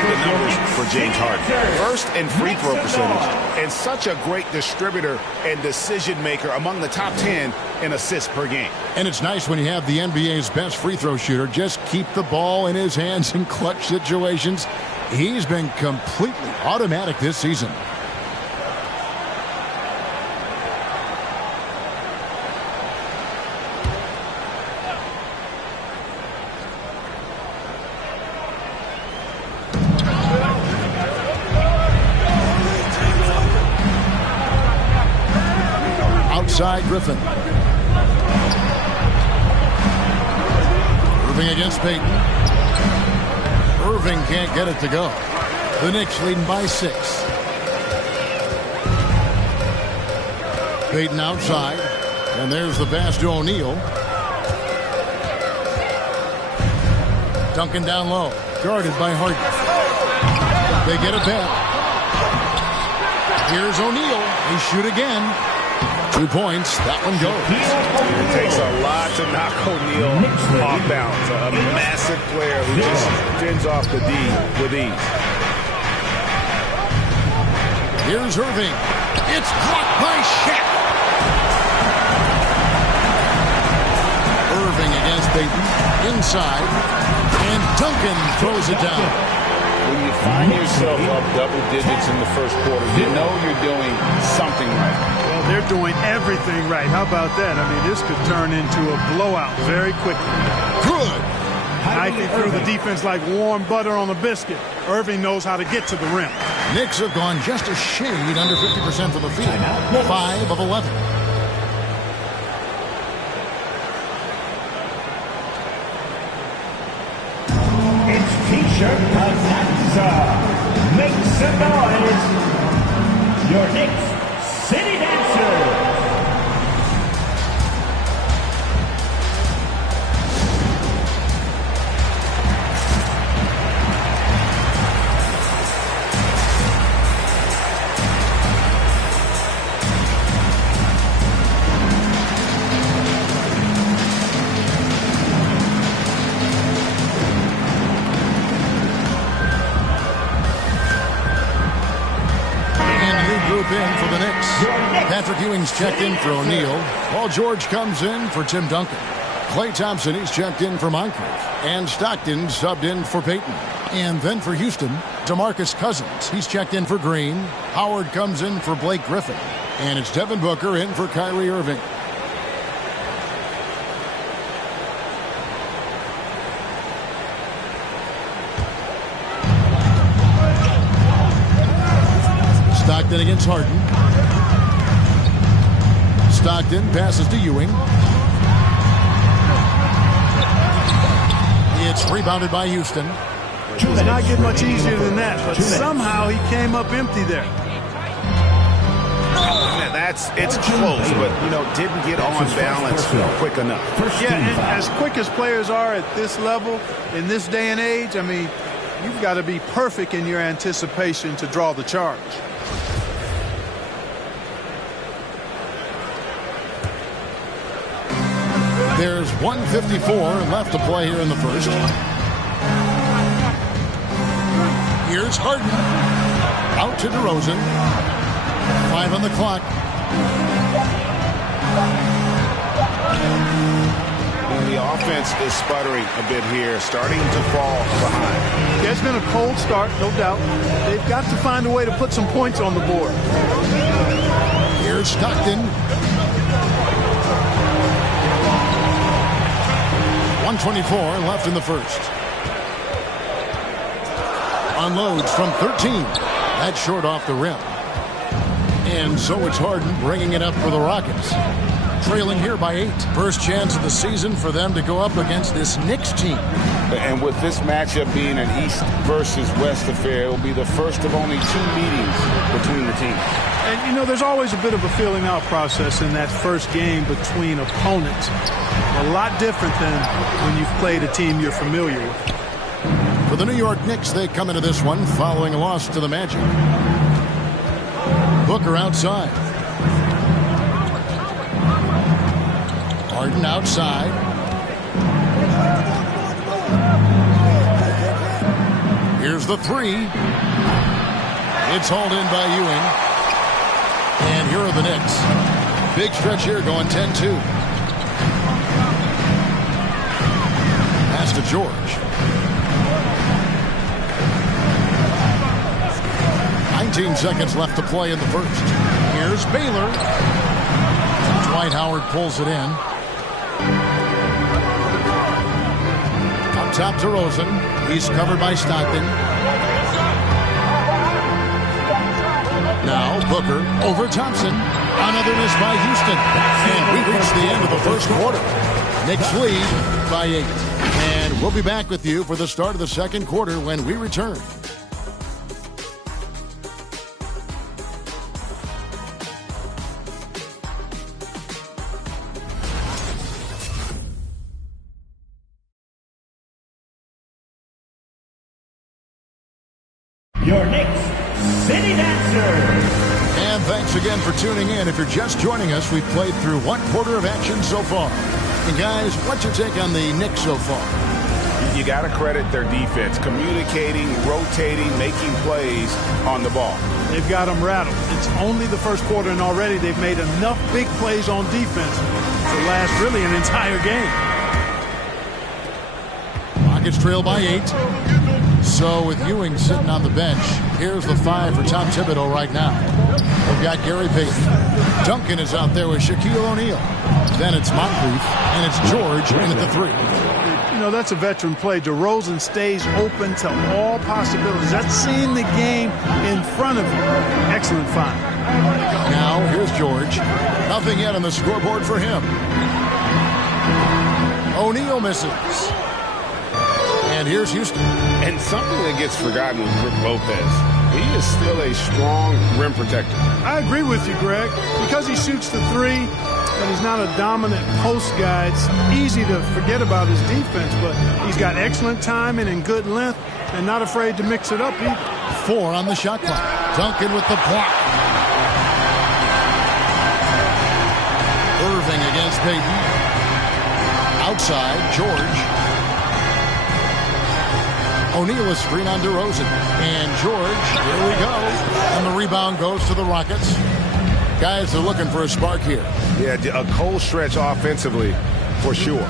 The numbers for James Harden. First in free throw percentage, and such a great distributor and decision maker among the top 10 in assists per game. And it's nice when you have the NBA's best free throw shooter just keep the ball in his hands in clutch situations. He's been completely automatic this season. Outside Griffin. Irving against Payton. Irving can't get it to go. The Knicks leading by 6. Payton outside. And there's the pass to O'Neal. Duncan down low. Guarded by Harden. They get it back. Here's O'Neal. They shoot again. 2 points. That one goes. It takes a lot to knock O'Neal off balance. A massive player who just fends off the D with ease. Here's Irving. It's blocked by Shaq. Irving against Payton. Inside. And Duncan throws it down. When you find yourself up double digits in the first quarter, you know you're doing something right. Well, they're doing everything right. How about that? I mean, this could turn into a blowout very quickly. Good. Knifing through the defense like warm butter on a biscuit. Irving knows how to get to the rim. Knicks have gone just a shade under 50% from the field. 5 of 11. It's T-shirt bonanza. Make some noise. Your Knicks City Dancers. In for the Knicks. Patrick Ewing's checked in for O'Neal, while George comes in for Tim Duncan. Klay Thompson, he's checked in for Moncrief. And Stockton subbed in for Payton. And then for Houston, DeMarcus Cousins. He's checked in for Green. Howard comes in for Blake Griffin. And it's Devin Booker in for Kyrie Irving. Stockton against Harden. Stockton passes to Ewing. It's rebounded by Houston. It does not get much easier than that, but somehow he came up empty there. It's close, but, didn't get on balance quick enough. Yeah, and as quick as players are at this level, in this day and age, I mean, you've got to be perfect in your anticipation to draw the charge. There's 1:54 left to play here in the first. Here's Harden. Out to DeRozan. 5 on the clock. And the offense is sputtering a bit here, starting to fall behind. Yeah, it's been a cold start, no doubt. They've got to find a way to put some points on the board. Here's Stockton. 1:24 left in the first. Unloads from 13. That's short off the rim. And so it's Harden bringing it up for the Rockets. Trailing here by 8. First chance of the season for them to go up against this Knicks team. And with this matchup being an East versus West affair, it will be the first of only 2 meetings between the teams. And, there's always a bit of a filling out process in that first game between opponents. A lot different than when you've played a team you're familiar with. For the New York Knicks, they come into this one following a loss to the Magic. Booker outside. Harden outside. Here's the 3. It's hauled in by Ewing. And here are the Knicks. Big stretch here going 10-2. Pass to George. 19 seconds left to play in the first. Here's Baylor. Dwight Howard pulls it in. Up top to Rosen. He's covered by Stockton. Now Booker over Thompson. Another miss by Houston. And we reach the end of the first quarter. Knicks lead by 8. And we'll be back with you for the start of the second quarter when we return. Your Knicks City Dancers. And thanks again for tuning in. If you're just joining us, we've played through one quarter of action so far. And guys, what's your take on the Knicks so far? You got to credit their defense, communicating, rotating, making plays on the ball. They've got them rattled. It's only the first quarter, and already they've made enough big plays on defense to last really an entire game. Rockets trail by 8. So with Ewing sitting on the bench, here's the 5 for Tom Thibodeau right now. We've got Gary Payton. Duncan is out there with Shaquille O'Neal. Then it's Moncrief, and it's George in at the 3. You know, that's a veteran play. DeRozan stays open to all possibilities. That's seeing the game in front of you. Excellent find. Now, here's George. Nothing yet on the scoreboard for him. O'Neal misses. And here's Houston. And something that gets forgotten with Brook Lopez. He is still a strong rim protector. I agree with you, Greg. Because he shoots the 3, and he's not a dominant post guy, it's easy to forget about his defense, but he's got excellent timing and good length and not afraid to mix it up either. 4 on the shot clock. Duncan with the block. Irving against Payton. Outside, George. O'Neal is screen on DeRozan. And George, here we go. And the rebound goes to the Rockets. Guys are looking for a spark here. Yeah, a cold stretch offensively for sure.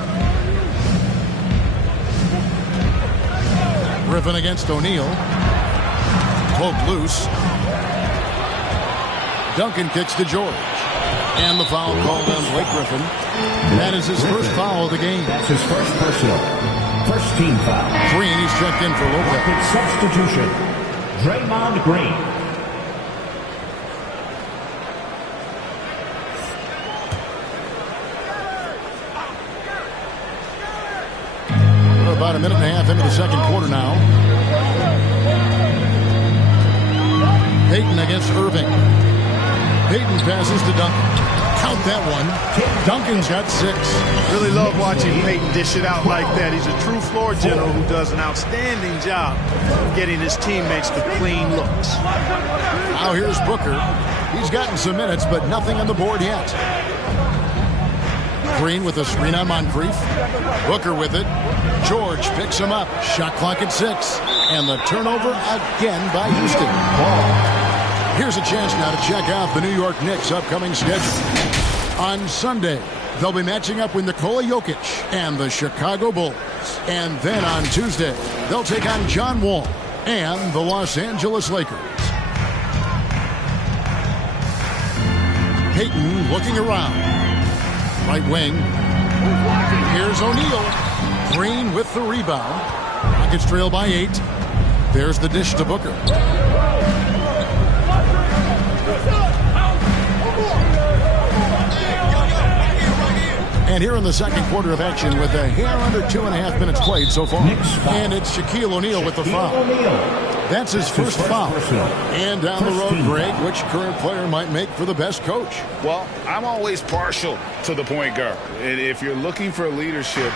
Griffin against O'Neal. Poked loose. Duncan kicks to George. And the foul called on Blake Griffin. That is his first foul of the game. That's his first personal. First team foul. Green, he's checked in for Lopez. Rocket substitution. Draymond Green. We're about a minute and a half into the second quarter now. Payton against Irving. Payton passes to Duncan. Count that one. Duncan's got 6. Really love watching Payton dish it out like that. He's a true floor general who does an outstanding job of getting his teammates to clean looks. Now here's Booker. He's gotten some minutes, but nothing on the board yet. Green with a screen on Moncrief. Booker with it. George picks him up. Shot clock at 6. And the turnover again by Houston. Here's a chance now to check out the New York Knicks' upcoming schedule. On Sunday, they'll be matching up with Nikola Jokic and the Chicago Bulls. And then on Tuesday, they'll take on John Wall and the Los Angeles Lakers. Payton looking around. Right wing. Here's O'Neal. Green with the rebound. Rockets trail by 8. There's the dish to Booker. And here in the second quarter of action with a hair under 2.5 minutes played so far. And it's Shaquille O'Neal with the foul. That's his first foul. And down the road, Greg, which current player might make for the best coach? Well, I'm always partial to the point guard. And if you're looking for leadership,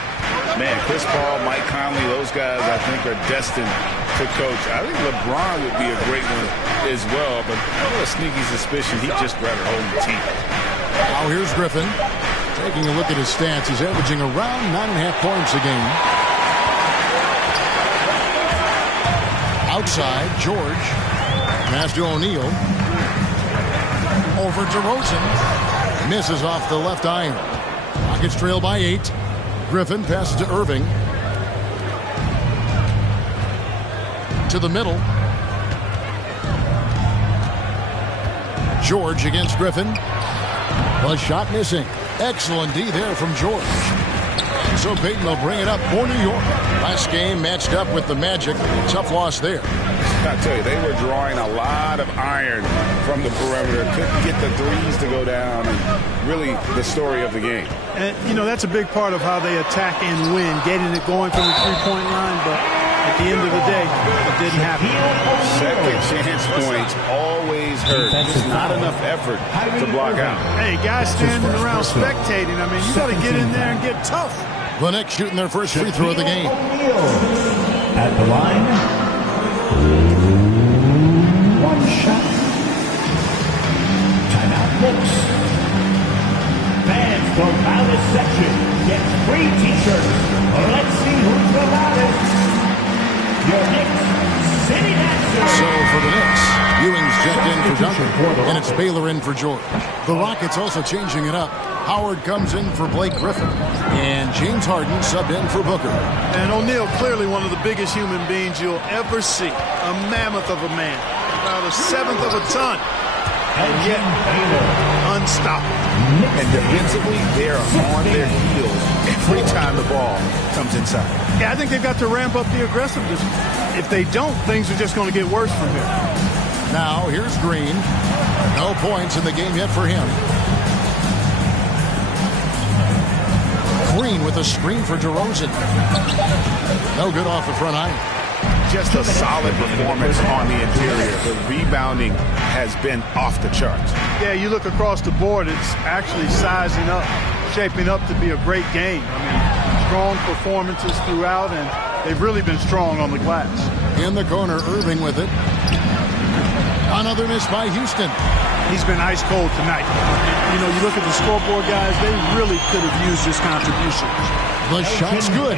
man, Chris Paul, Mike Conley, those guys I think are destined to coach. I think LeBron would be a great one as well, but I have a sneaky suspicion he'd just rather hold the team. Now here's Griffin. Taking a look at his stats, he's averaging around 9.5 points a game. Outside, George. Pass to O'Neal. Over to Rosen. Misses off the left iron. Rockets trail by 8. Griffin passes to Irving. To the middle. George against Griffin. The shot missing. Excellent D there from George. And so Payton will bring it up for New York. Last game matched up with the Magic. Tough loss there. I tell you, they were drawing a lot of iron from the perimeter. Couldn't get the threes to go down. And really the story of the game. And, you know, that's a big part of how they attack and win, getting it going from the three-point line. But at the end of the day, it didn't happen. Second chance points always hurt. Just not enough effort to block out. Hey, guys standing around spectating. I mean, you got to get in there and get tough. The Knicks shooting their first free throw of the game. At the line, one shot. books. Fans from loudest section get free t-shirts. Let's see who's the loudest. Your Knicks City Dancer. So for the Knicks, Ewing's checked in for Duncan, and it's Baylor in for George. The Rockets also changing it up. Howard comes in for Blake Griffin, and James Harden subbed in for Booker. And O'Neal, clearly one of the biggest human beings you'll ever see. A mammoth of a man, about a seventh of a ton, and yet unstoppable. And defensively, they're on their heels every time the ball comes inside. Yeah, I think they've got to ramp up the aggressiveness. If they don't, things are just going to get worse from here. Now, here's Green. No points in the game yet for him. Green with a screen for DeRozan. No good off the front iron. Just a solid performance on the interior. The rebounding has been off the charts. Yeah, you look across the board, it's actually sizing up, shaping up to be a great game. I mean, strong performances throughout, and they've really been strong on the glass. In the corner, Irving with it. Another miss by Houston. He's been ice cold tonight. You know, you look at the scoreboard, guys, they really could have used his contribution. The shot's good.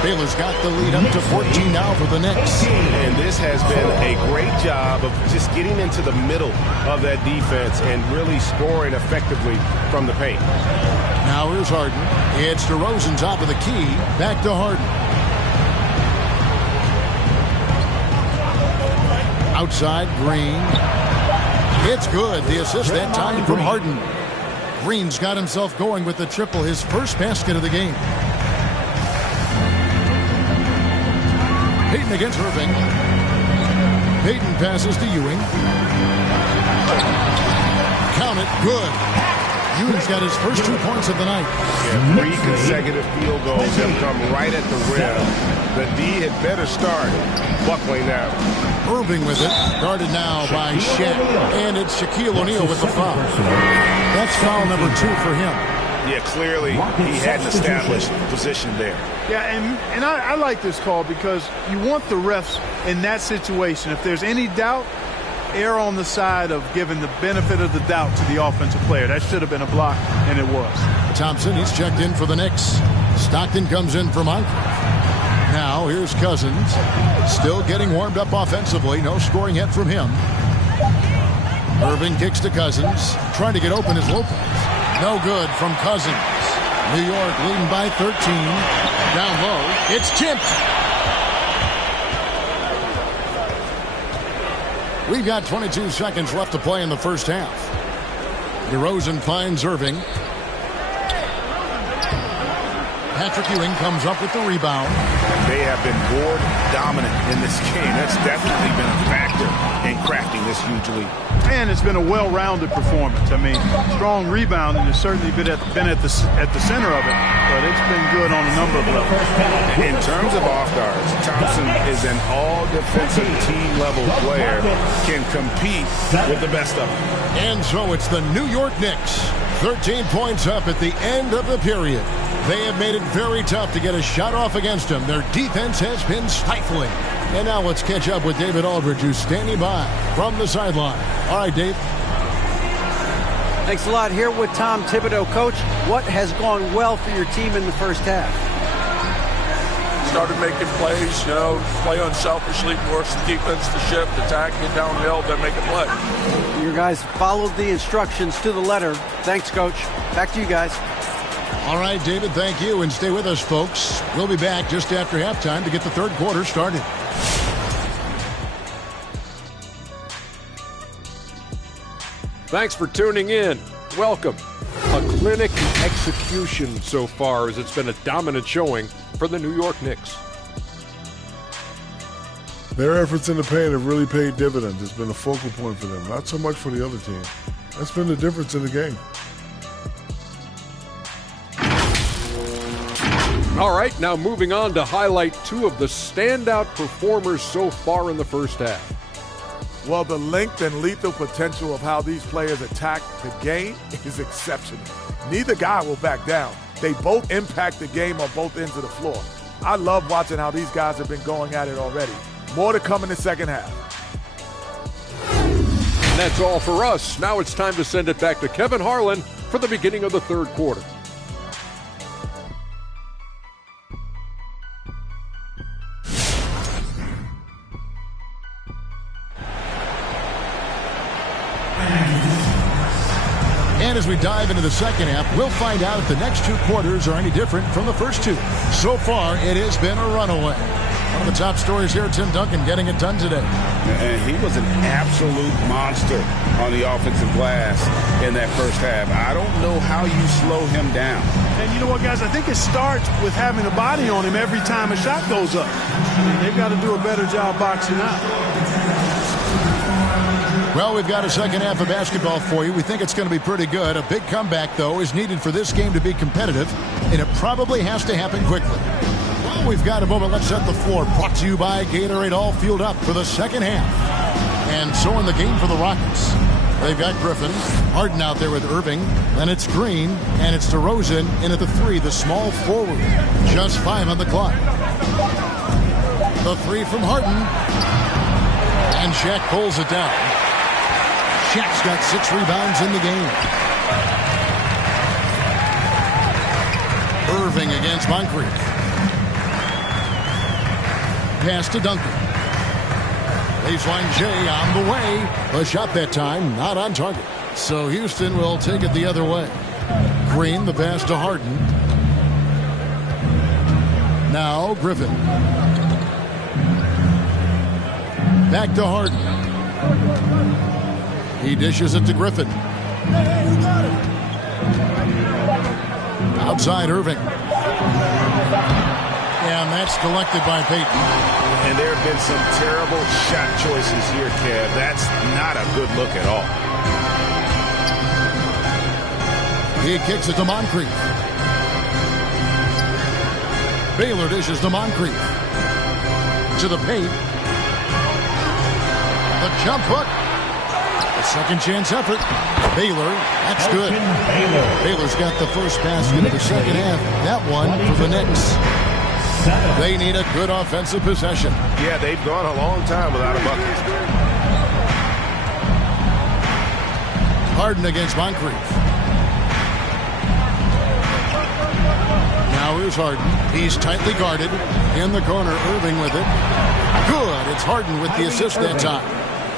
Baylor's got the lead up to 14 now for the Knicks. And this has been a great job of just getting into the middle of that defense and really scoring effectively from the paint. Now here's Harden. It's DeRozan top of the key. Back to Harden. Outside, Green. It's good. The assist that time from Harden. Green's got himself going with the triple, his first basket of the game. Payton against Irving. Payton passes to Ewing. Count it. Good. Ewing's got his first 2 points of the night. Yeah, 3 consecutive field goals have come right at the rim. The D had better start buckling now. Irving with it, guarded now by Shaq, and it's Shaquille O'Neal with the foul. That's foul number 2 for him. Yeah, clearly he had an established position there. Yeah, and I like this call because you want the refs in that situation. If there's any doubt, err on the side of giving the benefit of the doubt to the offensive player. That should have been a block, and it was. Thompson, he's checked in for the Knicks. Stockton comes in for Moncrief. Now, here's Cousins. Still getting warmed up offensively. No scoring yet from him. Irving kicks to Cousins. Trying to get open is Lopez. No good from Cousins. New York leading by 13. Down low. It's tipped. We've got 22 seconds left to play in the first half. DeRozan finds Irving. Patrick Ewing comes up with the rebound. They have been board dominant in this game. That's definitely been a factor in crafting this huge lead. And it's been a well-rounded performance. I mean, strong rebounding has certainly been at the center of it, but it's been good on a number of levels. In terms of off guards, Thompson is an all-defensive team-level player, can compete with the best of them. And so it's the New York Knicks, 13 points up at the end of the period. They have made it very tough to get a shot off against them. Their defense has been stifling. And now let's catch up with David Aldridge, who's standing by from the sideline. All right, Dave. Thanks a lot. Here with Tom Thibodeau. Coach, what has gone well for your team in the first half? Started making plays, play unselfishly, force the defense to shift, attack, get downhill, then make a play. Your guys followed the instructions to the letter. Thanks, Coach. Back to you guys. All right, David, thank you. And stay with us, folks. We'll be back just after halftime to get the third quarter started. Thanks for tuning in. Welcome. A clinic execution so far, as it's been a dominant showing for the New York Knicks. Their efforts in the paint have really paid dividends. It's been a focal point for them, not so much for the other team. That's been the difference in the game. All right, now moving on to highlight 2 of the standout performers so far in the first half. Well, the length and lethal potential of how these players attack the game is exceptional. Neither guy will back down. They both impact the game on both ends of the floor. I love watching how these guys have been going at it already. More to come in the second half. And that's all for us. Now it's time to send it back to Kevin Harlan for the beginning of the third quarter. And as we dive into the second half, we'll find out if the next two quarters are any different from the first two. So far, it has been a runaway. One of the top stories here, Tim Duncan getting it done today. And he was an absolute monster on the offensive glass in that first half. I don't know how you slow him down. And you know what, guys? I think it starts with having a body on him every time a shot goes up. I mean, they've got to do a better job boxing out. Well, we've got a second half of basketball for you. We think it's going to be pretty good. A big comeback, though, is needed for this game to be competitive, and it probably has to happen quickly. Well, we've got a moment. Let's set the floor. Brought to you by Gatorade, all fueled up for the second half. And so in the game for the Rockets, they've got Griffin, Harden out there with Irving, then it's Green, and it's DeRozan in at the three, the small forward. Just 5 on the clock. The three from Harden, and Shaq pulls it down. Shaq's got 6 rebounds in the game. Irving against Moncrief. Pass to Duncan. Baseline J on the way. A shot that time, not on target. So Houston will take it the other way. Green, the pass to Harden. Now Griffin. Back to Harden. He dishes it to Griffin. Outside Irving. And that's collected by Payton. And there have been some terrible shot choices here, Kev. That's not a good look at all. He kicks it to Moncrief. Baylor dishes to Moncrief. To the paint. The jump hook. Second chance effort. Baylor, that's good. Baylor's got the first basket of the second half. That one for the Knicks. They need a good offensive possession. Yeah, they've gone a long time without a bucket. Harden against Moncrief. Now here's Harden. He's tightly guarded. In the corner, Irving with it. Good. It's Harden with the assist that time.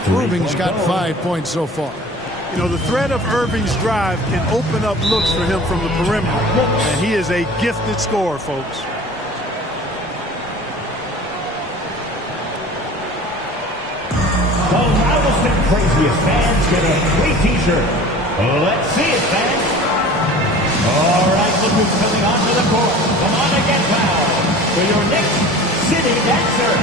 Irving's got 5 points so far. You know, the threat of Irving's drive can open up looks for him from the perimeter. And he is a gifted scorer, folks. The loudest and craziest fans get a free t-shirt. Let's see it, fans. All right, look who's coming onto the court. Come on and get fouled for your Knicks City Dancer.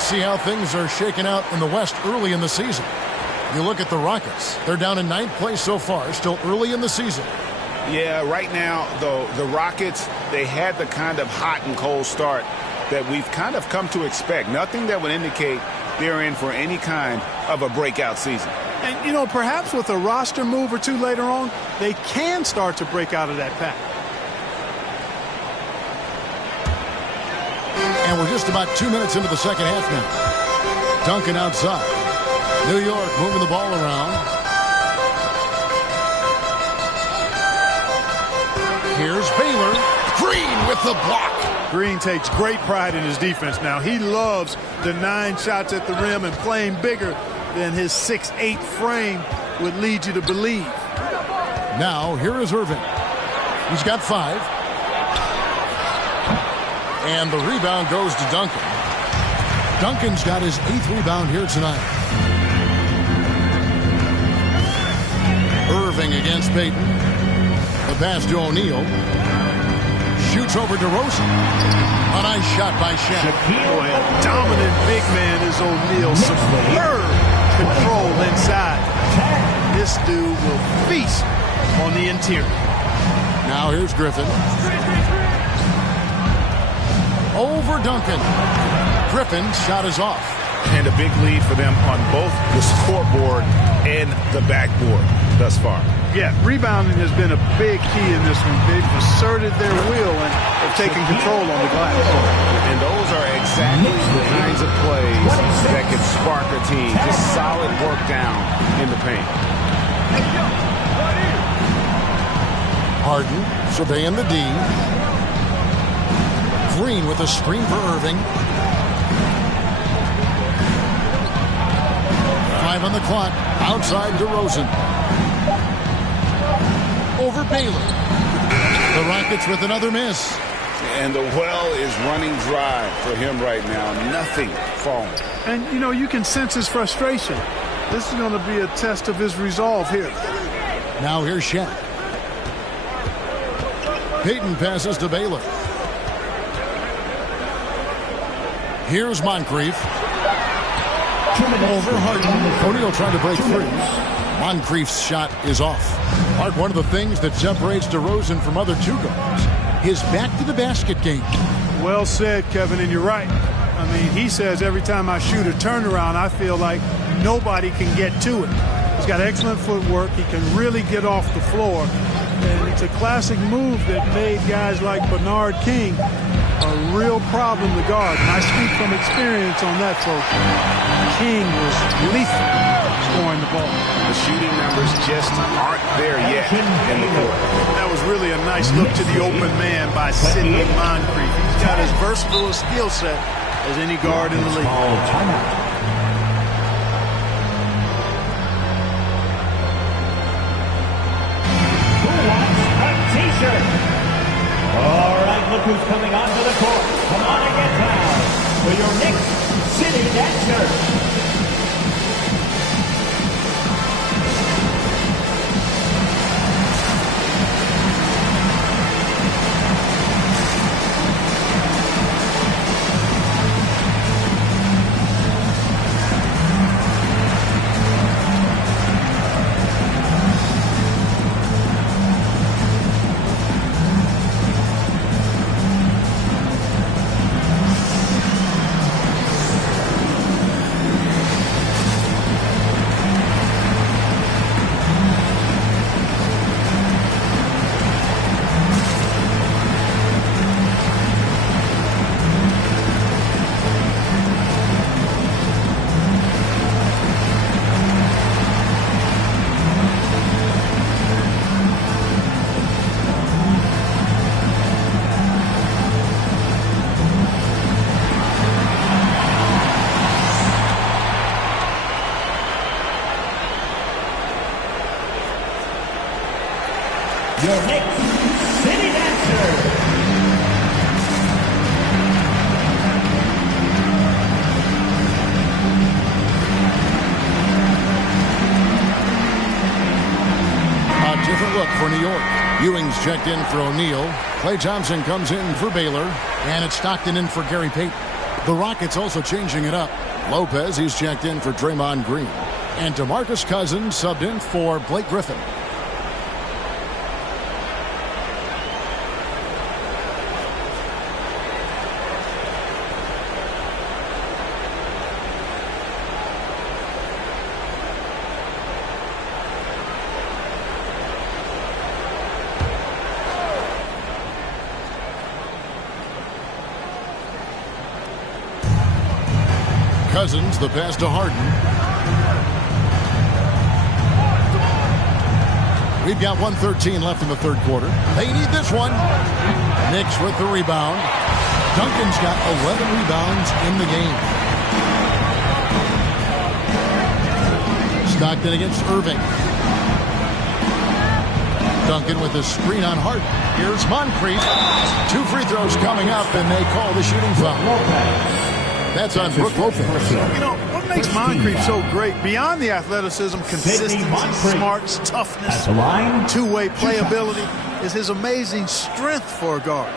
See how things are shaking out in the West early in the season. You look at the Rockets. They're down in 9th place so far, still early in the season. Yeah, right now, though, the Rockets, they had the kind of hot and cold start that we've kind of come to expect. Nothing that would indicate they're in for any kind of a breakout season. And, you know, perhaps with a roster move or two later on, they can start to break out of that pack. And we're just about 2 minutes into the second half now. Duncan outside. New York moving the ball around. Here's Baylor. Green with the block. Green takes great pride in his defense now. He loves the 9 shots at the rim and playing bigger than his 6'8" frame would lead you to believe. Now, here is Irving. He's got 5. And the rebound goes to Duncan. Duncan's got his 8th rebound here tonight. Irving against Payton. The pass to O'Neal. Shoots over DeRozan. A nice shot by Shaq. Boy, a dominant big man is O'Neal. Superb control inside. This dude will feast on the interior. Now here's Griffin. Over Duncan. Griffin's shot is off. And a big lead for them on both the scoreboard and the backboard thus far. Yeah, rebounding has been a big key in this one. They've asserted their will and have taken control on the glass. And those are exactly the kinds of plays that can spark a team. Just solid work down in the paint. Harden surveying the D. Green with a screen for Irving. 5 on the clock. Outside DeRozan. Over Baylor. The Rockets with another miss. And the well is running dry for him right now. Nothing falling. And, you know, you can sense his frustration. This is going to be a test of his resolve here. Now here's Shaq. Payton passes to Baylor. Here's Moncrief. Over Harden. O'Neal trying to break free. Moncrief's shot is off. Mark, one of the things that separates DeRozan from other two guards, his back-to-the-basket game. Well said, Kevin, and you're right. I mean, he says every time I shoot a turnaround, I feel like nobody can get to it. He's got excellent footwork. He can really get off the floor. And it's a classic move that made guys like Bernard King a real problem to guard. And I speak from experience on that, folks. King was lethal scoring the ball. The shooting numbers just aren't there yet in the court. That was really a nice look to the open man by Sidney Moncrief. He's got as versatile a skill set as any guard in the league. All right, look who's coming onto the court. Come on and get down for your Knicks City Dancer. Your Knicks City Dancer. A different look for New York. Ewing's checked in for O'Neal. Klay Thompson comes in for Baylor. And it's Stockton in for Gary Payton. The Rockets also changing it up. Lopez, he's checked in for Draymond Green. And DeMarcus Cousins subbed in for Blake Griffin. Cousins, the pass to Harden. We've got 1:13 left in the third quarter. They need this one. Knicks with the rebound. Duncan's got 11 rebounds in the game. Stockton against Irving. Duncan with a screen on Harden. Here's Moncrief. 2 free throws coming up, and they call the shooting foul. That's on Brook Lopez. You know, what makes Moncrief so great, beyond the athleticism, consistency, smarts, toughness, two-way playability, is his amazing strength for a guard.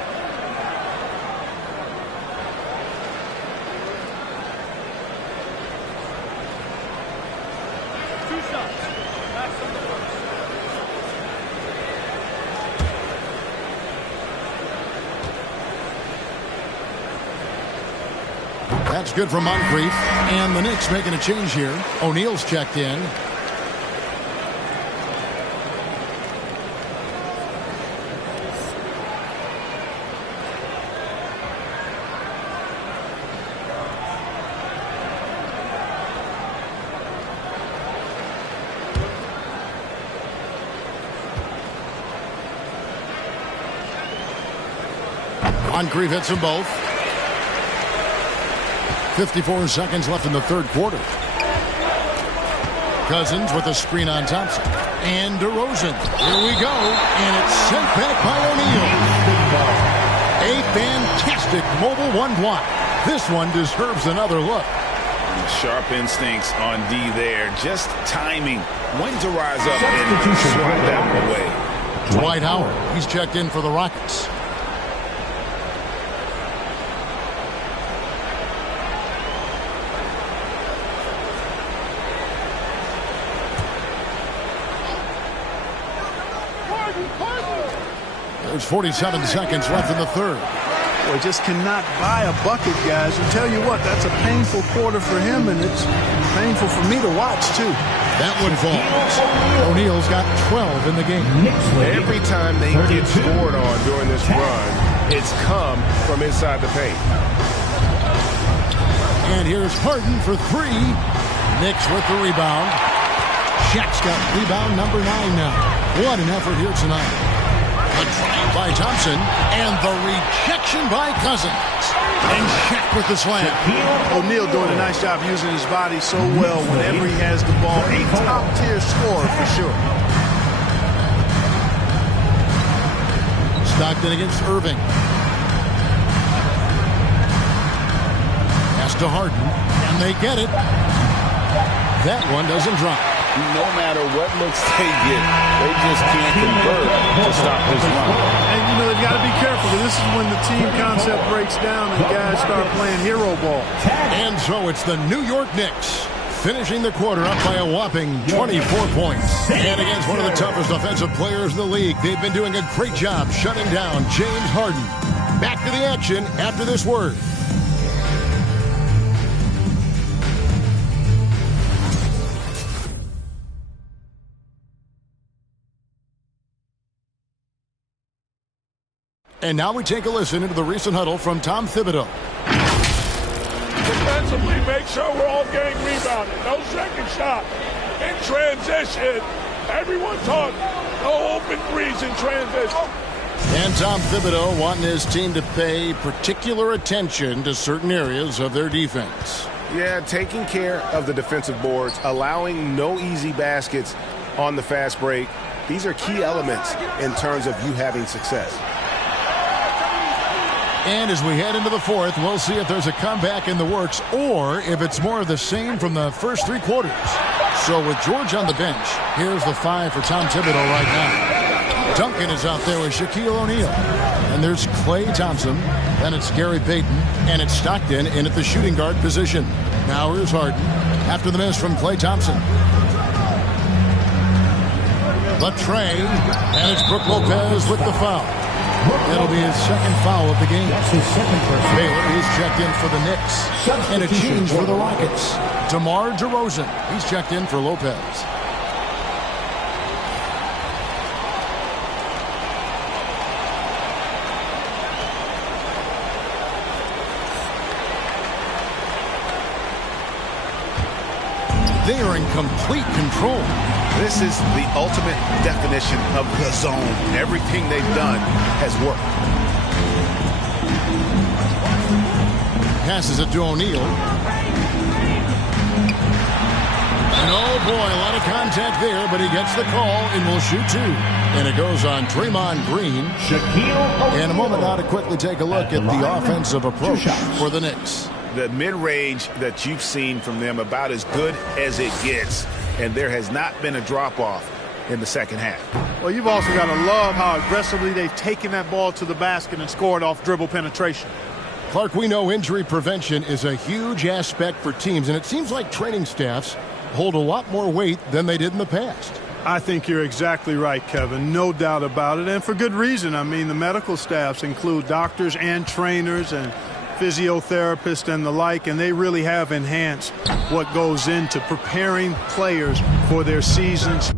That's good for Moncrief. And the Knicks making a change here. O'Neal's checked in. Moncrief hits them both. 54 seconds left in the third quarter. Cousins with a screen on Thompson. And DeRozan. Here we go. And it's sent back by O'Neal. A fantastic mobile one block. This one deserves another look. Sharp instincts on D there. Just timing. When to rise up and swat that one away. Dwight Howard. He's checked in for the Rockets. There's 47 seconds left in the third. Boy, just cannot buy a bucket, guys. I tell you what, that's a painful quarter for him, and it's painful for me to watch, too. That one falls. O'Neal's got 12 in the game. Every time they get scored on during this run, it's come from inside the paint. And here's Harden for 3. Knicks with the rebound. Shaq's got rebound number 9 now. What an effort here tonight. A drive by Thompson, and the rejection by Cousins. And Shaq with the slam. O'Neal doing a nice job using his body so well whenever he has the ball. A top-tier scorer for sure. Stockton against Irving. Pass to Harden, and they get it. That one doesn't drop. No matter what looks they get, they just can't convert to stop this run. And, you know, they've got to be careful, because this is when the team concept breaks down and guys start playing hero ball. And so it's the New York Knicks finishing the quarter up by a whopping 24 points. And against one of the toughest offensive players in the league, they've been doing a great job shutting down James Harden. Back to the action after this word. And now we take a listen into the recent huddle from Tom Thibodeau. Defensively, make sure we're all getting rebounded. No second shot. In transition, everyone talk. No open threes in transition. And Tom Thibodeau wanting his team to pay particular attention to certain areas of their defense. Yeah, taking care of the defensive boards, allowing no easy baskets on the fast break. These are key elements in terms of you having success. And as we head into the fourth, we'll see if there's a comeback in the works or if it's more of the same from the first 3 quarters. So with George on the bench, here's the 5 for Tom Thibodeau right now. Duncan is out there with Shaquille O'Neal. And there's Klay Thompson. Then it's Gary Payton. And it's Stockton in at the shooting guard position. Now here's Harden after the miss from Klay Thompson. Latrey. And it's Brook Lopez with the foul. That'll be his second foul of the game. That's his second person. Baylor is checked in for the Knicks. And a change for the Rockets. DeMar DeRozan. He's checked in for Lopez. They are in complete control. This is the ultimate definition of the zone. Everything they've done has worked. Passes it to O'Neal. And oh boy, a lot of contact there, but he gets the call and will shoot two. And it goes on Draymond Green. And a moment now to quickly take a look at the offensive approach for the Knicks. The mid-range that you've seen from them about as good as it gets. And there has not been a drop-off in the second half. Well, you've also got to love how aggressively they've taken that ball to the basket and scored off dribble penetration. Clark, we know injury prevention is a huge aspect for teams, and it seems like training staffs hold a lot more weight than they did in the past. I think you're exactly right, Kevin. No doubt about it, and for good reason. I mean, the medical staffs include doctors and trainers and physiotherapists and the like, and they really have enhanced what goes into preparing players for their seasons.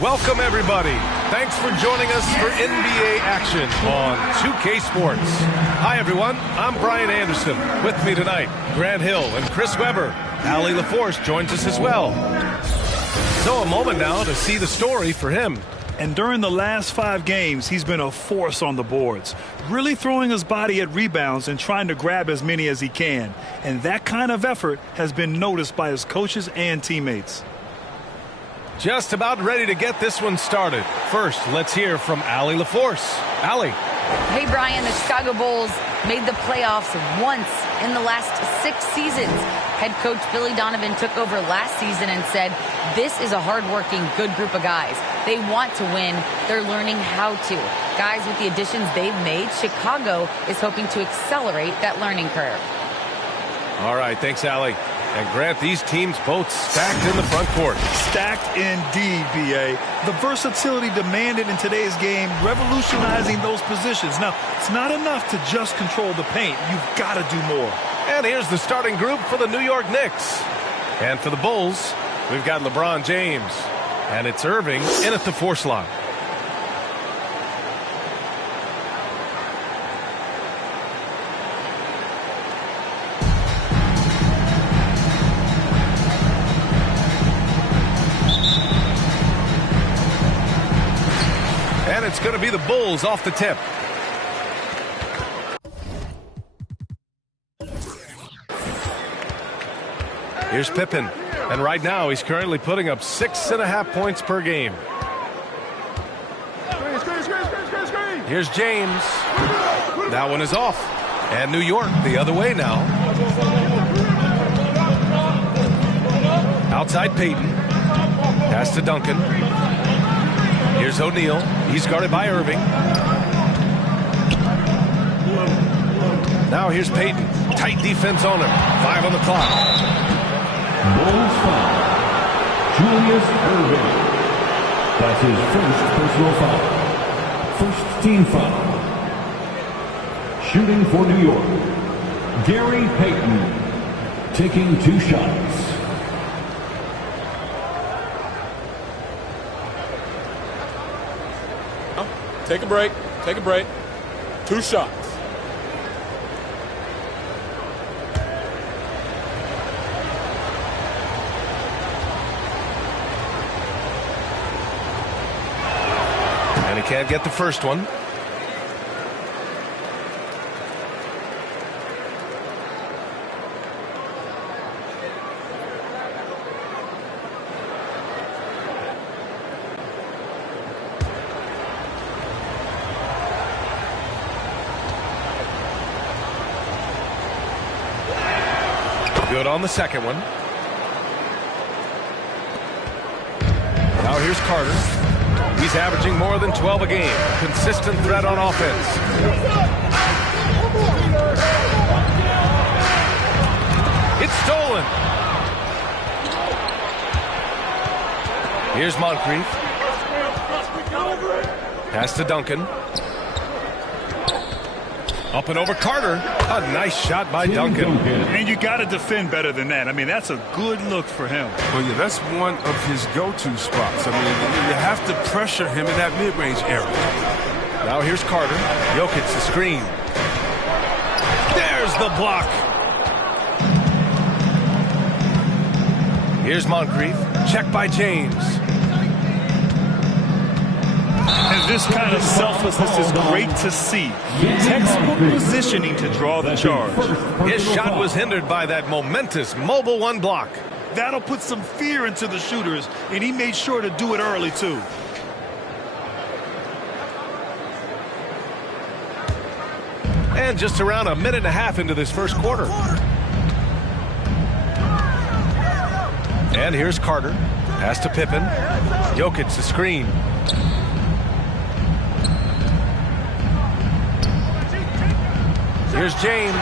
Welcome, everybody. Thanks for joining us for NBA action on 2K Sports. Hi, everyone. I'm Brian Anderson. With me tonight, Grant Hill and Chris Webber. Allie LaForce joins us as well. So a moment now to see the story for him. And during the last 5 games, he's been a force on the boards, really throwing his body at rebounds and trying to grab as many as he can. And that kind of effort has been noticed by his coaches and teammates. Just about ready to get this one started. First, let's hear from Allie LaForce. Allie. Hey, Brian, the Chicago Bulls made the playoffs once in the last 6 seasons. Head coach Billy Donovan took over last season and said, this is a hardworking, good group of guys. They want to win. They're learning how to. Guys, with the additions they've made, Chicago is hoping to accelerate that learning curve. All right, thanks, Allie. And Grant, these teams both stacked in the front court. Stacked indeed, B.A. The versatility demanded in today's game, revolutionizing those positions. Now, it's not enough to just control the paint. You've got to do more. And here's the starting group for the New York Knicks. And for the Bulls, we've got LeBron James. And it's Irving in at the 4 slot. And it's going to be the Bulls off the tip. Here's Pippen. And right now, he's currently putting up 6.5 points per game. Here's James. That one is off. And New York the other way now. Outside Payton. Pass to Duncan. Here's O'Neal. He's guarded by Irving. Now here's Payton. Tight defense on him. 5 on the clock. Bulls foul. Julius Irving. That's his first personal foul. First team foul. Shooting for New York, Gary Payton. Taking 2 shots. Take a break. Take a break. 2 shots. And he can't get the first one. Good on the second one. Now here's Carter. He's averaging more than 12 a game. Consistent threat on offense. It's stolen. Here's Moncrief. Pass to Duncan. Up and over Carter. A nice shot by Duncan. And you got to defend better than that. I mean, that's a good look for him. Well, yeah, that's one of his go-to spots. I mean, you have to pressure him in that mid-range area. Now here's Carter. Jokic the screen. There's the block. Here's Moncrief. Check by James. And this kind of selflessness is great to see. Textbook positioning to draw the charge. His shot was hindered by that momentous mobile 1 block. That'll put some fear into the shooters, and he made sure to do it early, too. And just around a minute and a half into this first quarter. And here's Carter. Pass to Pippen. Jokic the screen. Here's James. Ooh,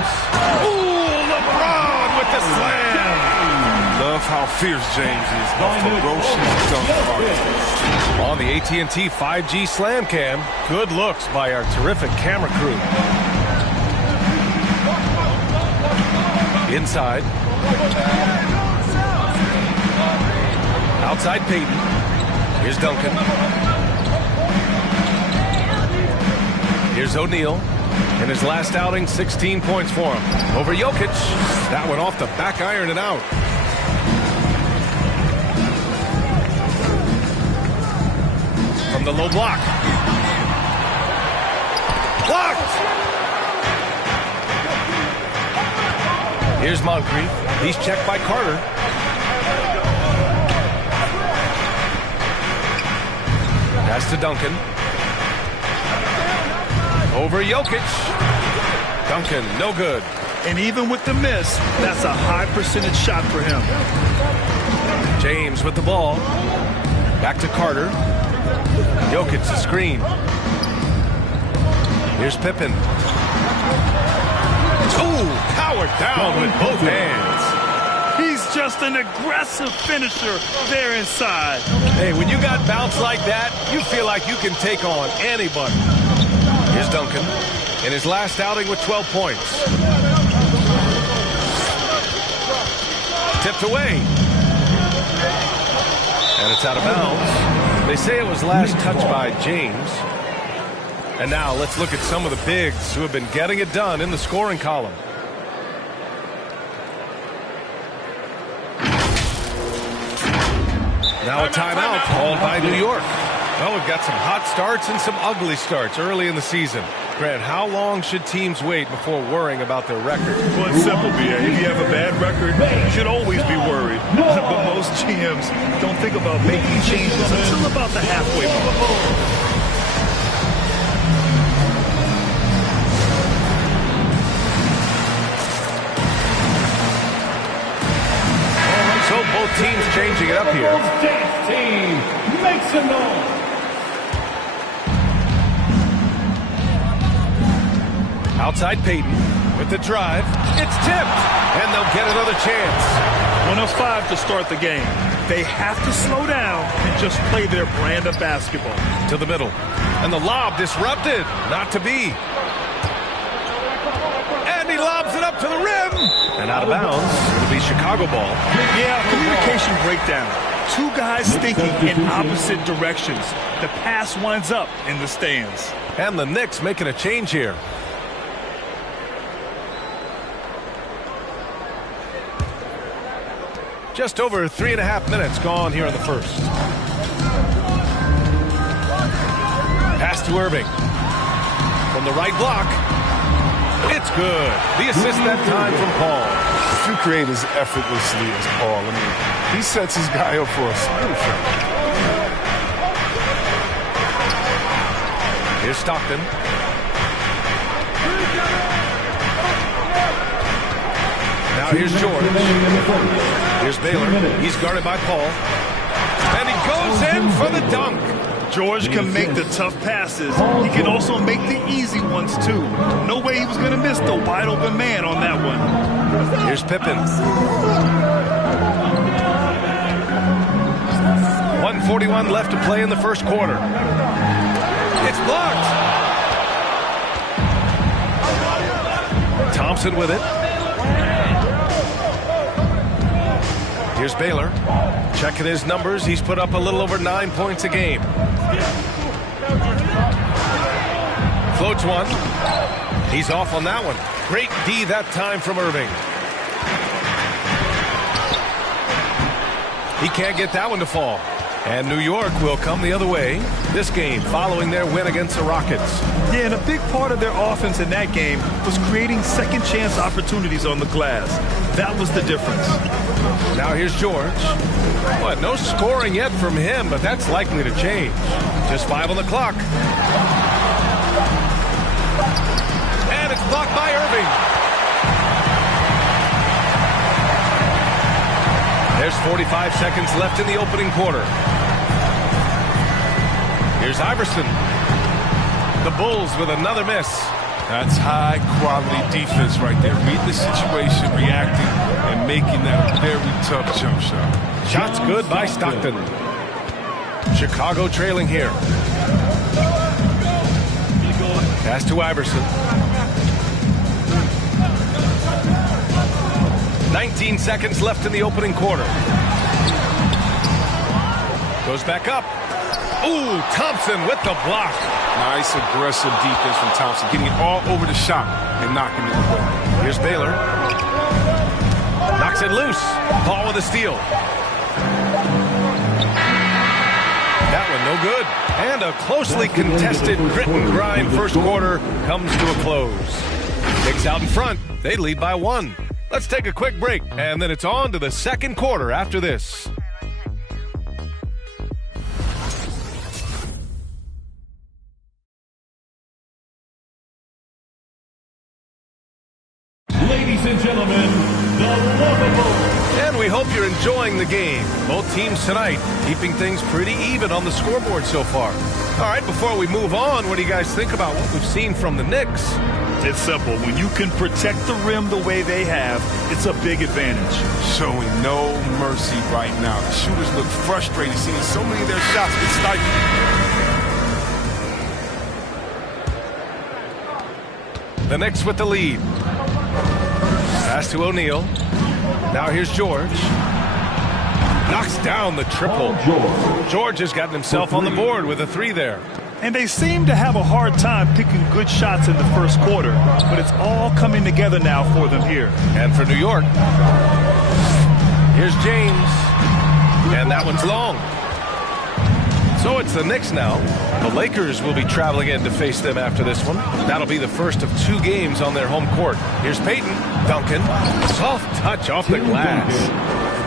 LeBron with the slam. Love how fierce James is. A ferocious dunk artist. On the AT&T 5G Slam Cam, good looks by our terrific camera crew. Inside. Outside Peyton. Here's Duncan. Here's O'Neal. In his last outing, 16 points for him. Over Jokic. That one off the back iron and out. From the low block. Blocked! Here's Moncrief. He's checked by Carter. Pass to Duncan. Over Jokic. Duncan, no good. And even with the miss, that's a high percentage shot for him. James with the ball. Back to Carter. Jokic, the screen. Here's Pippen. Oh, powered down with both hands. He's just an aggressive finisher there inside. Hey, when you got bounce like that, you feel like you can take on anybody. Here's Duncan in his last outing with 12 points. Tipped away. And it's out of bounds. They say it was last touched by James. And now let's look at some of the bigs who have been getting it done in the scoring column. Now a timeout called by New York. Well, we've got some hot starts and some ugly starts early in the season. Grant, how long should teams wait before worrying about their record? Well, it's simple, B.A. If you have a bad record, you should always be worried. But most GMs don't think about making changes until about the halfway mark. So both teams changing it up here. Team makes a noise. Outside Peyton with the drive. It's tipped, and they'll get another chance. 1 of 5 to start the game. They have to slow down and just play their brand of basketball. To the middle, and the lob disrupted. Not to be. And he lobs it up to the rim. And out of bounds. It'll be Chicago ball. Yeah, communication breakdown. Two guys thinking in opposite directions. The pass winds up in the stands. And the Knicks making a change here. Just over 3.5 minutes gone here in the first. Pass to Irving. From the right block. It's good. The assist that time from Paul. You create as effortlessly as Paul. I mean, he sets his guy up for a smooth shot. Here's Stockton. Now here's George. Here's Baylor. He's guarded by Paul. And he goes in for the dunk. George can make the tough passes. He can also make the easy ones, too. No way he was going to miss the wide open man on that one. Here's Pippen. 1:41 left to play in the first quarter. It's blocked. Thompson with it. Here's Baylor. Checking his numbers. He's put up a little over 9 points a game. Floats one. He's off on that one. Great D that time from Irving. He can't get that one to fall. And New York will come the other way this game following their win against the Rockets. Yeah, and a big part of their offense in that game was creating second chance opportunities on the glass. That was the difference. Now here's George. What, no scoring yet from him, but that's likely to change. Just 5 on the clock. And it's blocked by Irving. There's 45 seconds left in the opening quarter. Here's Iverson. The Bulls with another miss. That's high-quality defense right there. Reading the situation, reacting, and making that a very tough jump shot. Shots good by Stockton. Chicago trailing here. Pass to Iverson. 19 seconds left in the opening quarter. Goes back up. Ooh, Thompson with the block. Nice aggressive defense from Thompson, getting it all over the shot and knocking it away. Here's Baylor. Knocks it loose. Paul with a steal. That one no good. And a closely contested grit and grind first quarter comes to a close. Knicks out in front. They lead by 1. Let's take a quick break, and then it's on to the second quarter after this. Ladies and gentlemen, the Lovable. And we hope you're enjoying the game. Both teams tonight keeping things pretty even on the scoreboard so far. All right, before we move on, what do you guys think about what we've seen from the Knicks? It's simple. When you can protect the rim the way they have, it's a big advantage. Showing no mercy right now. The shooters look frustrated, seeing so many of their shots get stifled. The Knicks with the lead. Pass to O'Neal. Now here's George. Knocks down the triple. George has gotten himself on the board with a 3 there. And they seem to have a hard time picking good shots in the first quarter, but it's all coming together now for them here. And for New York, here's James. And that one's long. So it's the Knicks now. The Lakers will be traveling in to face them after this one. That'll be the first of 2 games on their home court. Here's Payton. Duncan. Soft touch off the glass.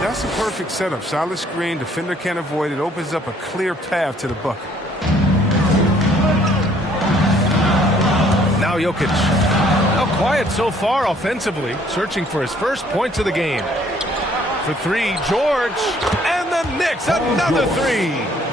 That's a perfect setup. Solid screen. Defender can't avoid it. Opens up a clear path to the bucket. Now Jokic. Now quiet so far offensively. Searching for his first points of the game. For 3, George. And the Knicks, another 3.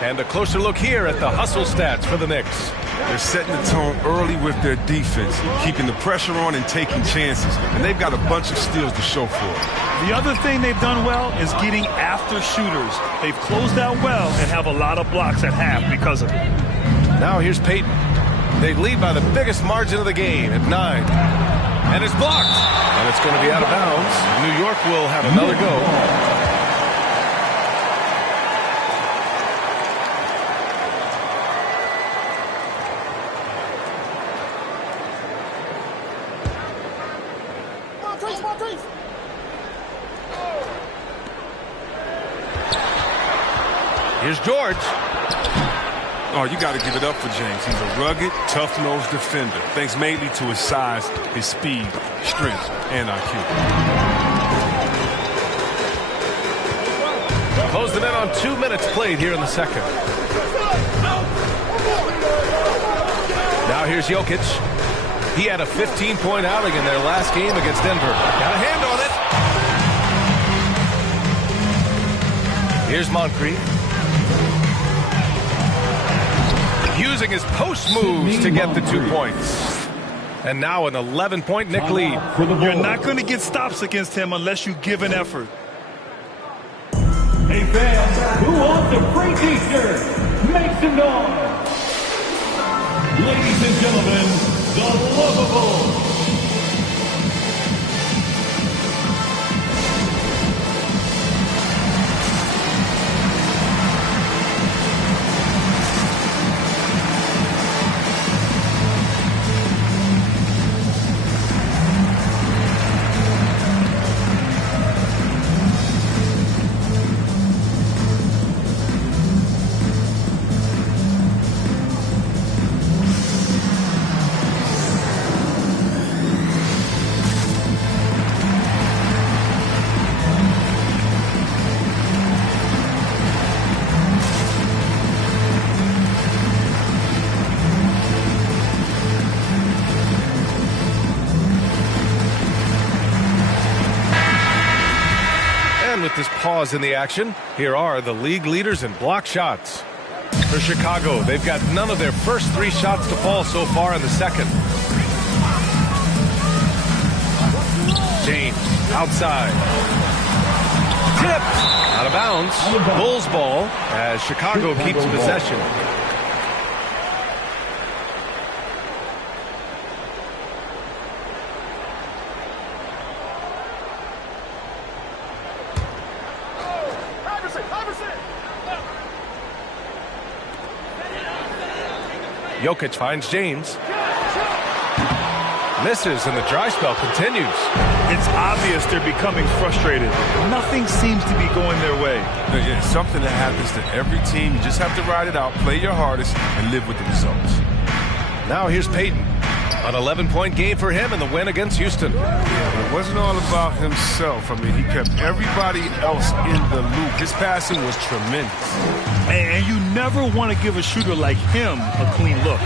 And a closer look here at the hustle stats for the Knicks. They're setting the tone early with their defense, keeping the pressure on and taking chances. And they've got a bunch of steals to show for it. The other thing they've done well is getting after shooters. They've closed out well and have a lot of blocks at half because of it. Now here's Payton. They lead by the biggest margin of the game at 9. And it's blocked. And it's going to be out of bounds. New York will have another go. Here's George. Oh, you got to give it up for James. He's a rugged, tough-nosed defender, thanks mainly to his size, his speed, strength, and IQ. Close the net on 2 minutes played here in the second. Now here's Jokic. He had a 15-point outing in their last game against Denver. Got a hand on it. Here's Moncrief. Using his post moves to get the 2 points. And now an 11-point Knick lead. You're not going to get stops against him unless you give an effort. Hey fans, who wants a free t-shirt? Make some noise. Ladies and gentlemen, the Lovable. With this pause in the action, here are the league leaders in block shots. For Chicago, they've got none of their first 3 shots to fall so far in the second. James, outside. Tipped! Out of bounds. Bulls ball as Chicago keeps possession. Jokic finds James. Misses, and the dry spell continues. It's obvious they're becoming frustrated. Nothing seems to be going their way. Yeah, it's something that happens to every team. You just have to ride it out, play your hardest, and live with the results. Now here's Payton. An 11-point game for him in the win against Houston. It wasn't all about himself. I mean, he kept everybody else in the loop. His passing was tremendous. And you never want to give a shooter like him a clean look.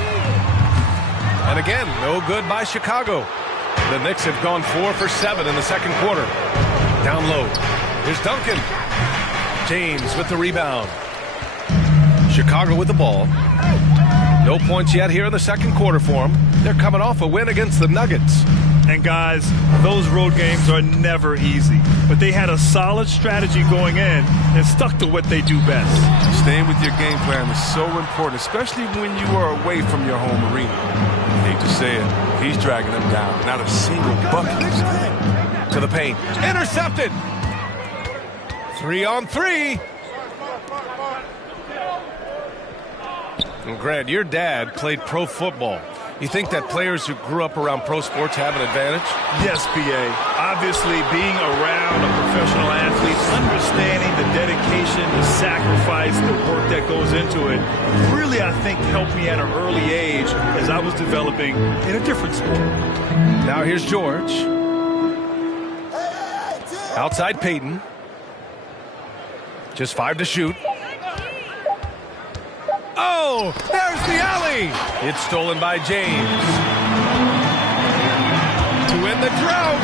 And again, no good by Chicago. The Knicks have gone 4 for 7 in the second quarter. Down low. Here's Duncan. James with the rebound. Chicago with the ball. No points yet here in the second quarter for them. They're coming off a win against the Nuggets. And guys, those road games are never easy. But they had a solid strategy going in and stuck to what they do best. Staying with your game plan is so important, especially when you are away from your home arena. I hate to say it, he's dragging them down. Not a single bucket. To the paint. Intercepted. 3-on-3. Well, Grant, your dad played pro football. You think that players who grew up around pro sports have an advantage? Yes, B.A. Obviously, being around a professional athlete, understanding the dedication, the sacrifice, the work that goes into it, really, I think, helped me at an early age as I was developing in a different sport. Now here's George. Outside Payton. Just 5 to shoot. Oh, there's the alley. It's stolen by James. To win the drought.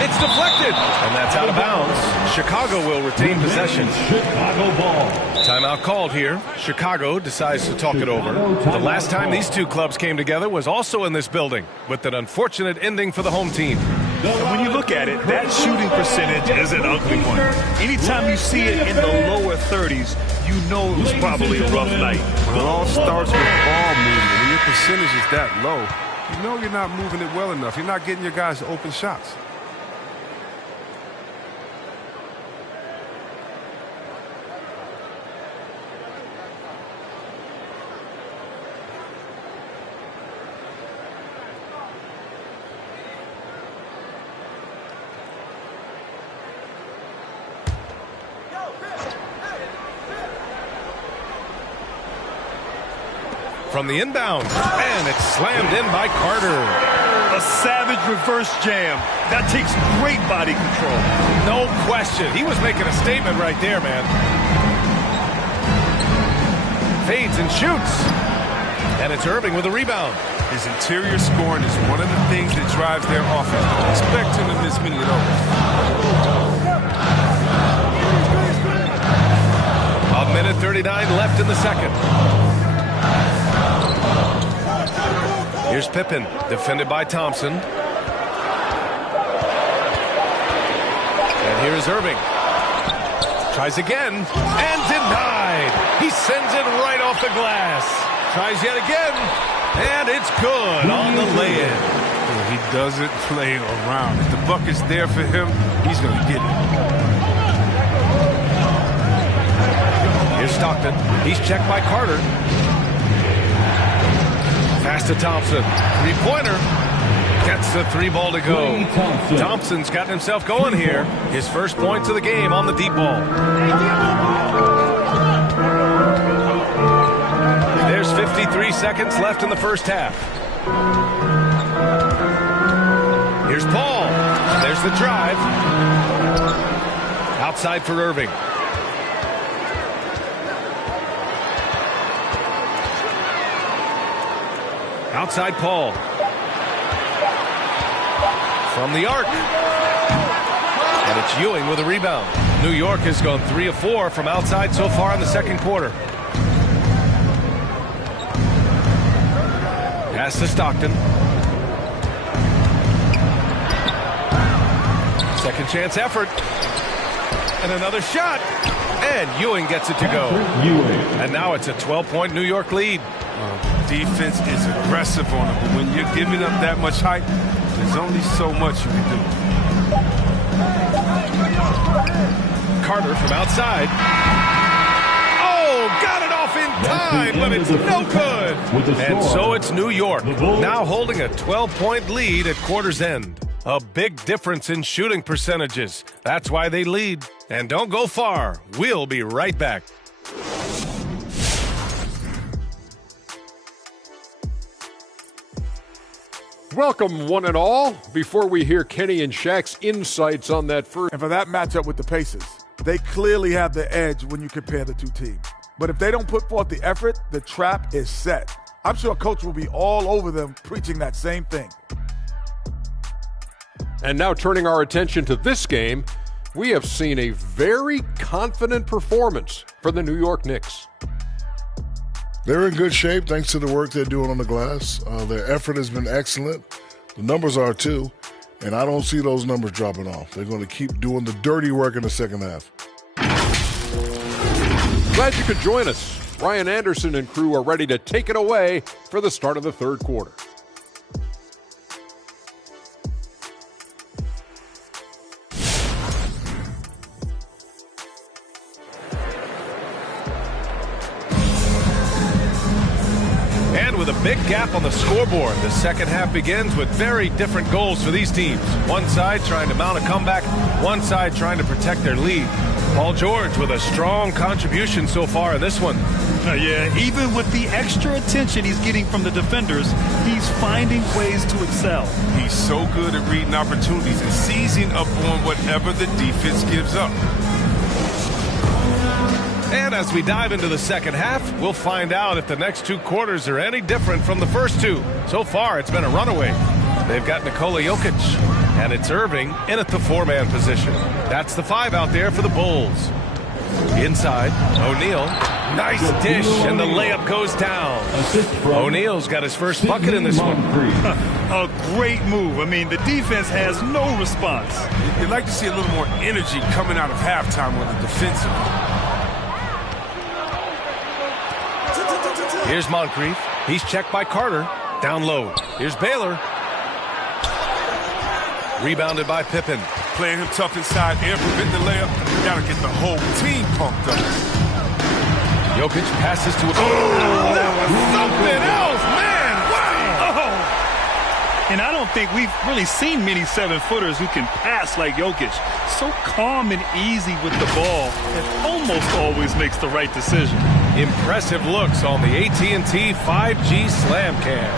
It's deflected. And that's out of bounds. Chicago will retain possession. Chicago ball. Timeout called here. Chicago decides to talk it over. The last time these two clubs came together was also in this building, with an unfortunate ending for the home team. And when you look at it, that shooting percentage is an ugly one. Anytime you see it in the lower 30s, you know it was probably a rough night. Well, it all starts with ball movement. When your percentage is that low, you know you're not moving it well enough. You're not getting your guys to open shots. From the inbound, and it's slammed in by Carter. A savage reverse jam. That takes great body control. No question. He was making a statement right there, man. Fades and shoots. And it's Irving with a rebound. His interior scoring is one of the things that drives their offense. Expect him to miss many of those. A minute 39 left in the second. Here's Pippen, defended by Thompson. And here's Irving. Tries again, and denied. He sends it right off the glass. Tries yet again, and it's good on the lay-in. He doesn't play around. If the bucket's there for him, he's going to get it. Here's Stockton. He's checked by Carter. Pass to Thompson. Three-pointer. Gets the 3 ball to go. Thompson's gotten himself going here. His first points of the game on the deep ball. There's 53 seconds left in the first half. Here's Paul. There's the drive. Outside for Irving. Outside Paul. From the arc. And it's Ewing with a rebound. New York has gone 3 of 4 from outside so far in the second quarter. Pass to Stockton. Second chance effort. And another shot. And Ewing gets it to go. And now it's a 12-point New York lead. Defense is aggressive on him, but when you're giving up that much height, there's only so much you can do. Carter from outside. Oh, got it off in time, but it's no good. And so it's New York, now holding a 12-point lead at quarter's end. A big difference in shooting percentages. That's why they lead. And don't go far. We'll be right back. Welcome, one and all. Before we hear Kenny and Shaq's insights on that first. And for that matchup with the Pacers, they clearly have the edge when you compare the two teams. But if they don't put forth the effort, the trap is set. I'm sure Coach will be all over them preaching that same thing. And now turning our attention to this game, we have seen a very confident performance for the New York Knicks. They're in good shape thanks to the work they're doing on the glass. Their effort has been excellent. The numbers are too. And I don't see those numbers dropping off. They're going to keep doing the dirty work in the second half. Glad you could join us. Ryan Anderson and crew are ready to take it away for the start of the third quarter. With a big gap on the scoreboard, the second half begins with very different goals for these teams. One side trying to mount a comeback, one side trying to protect their lead. Paul George with a strong contribution so far in this one. Yeah, even with the extra attention he's getting from the defenders, he's finding ways to excel. He's so good at reading opportunities and seizing up on whatever the defense gives up. And as we dive into the second half, we'll find out if the next two quarters are any different from the first two. So far, it's been a runaway. They've got Nikola Jokic, and it's Irving in at the four-man position. That's the five out there for the Bulls. Inside, O'Neal. Nice dish, and the layup goes down. O'Neal's got his first bucket in this one. A great move. I mean, the defense has no response. You'd like to see a little more energy coming out of halftime on the defensive. Here's Moncrief. He's checked by Carter. Down low. Here's Baylor. Rebounded by Pippen. Playing him tough inside and preventing the layup. You gotta get the whole team pumped up. Jokic passes to... Oh, that was something else, man! Wow! Oh. And I don't think we've really seen many seven-footers who can pass like Jokic. So calm and easy with the ball and almost always makes the right decision. Impressive looks on the AT&T 5G Slam Cam.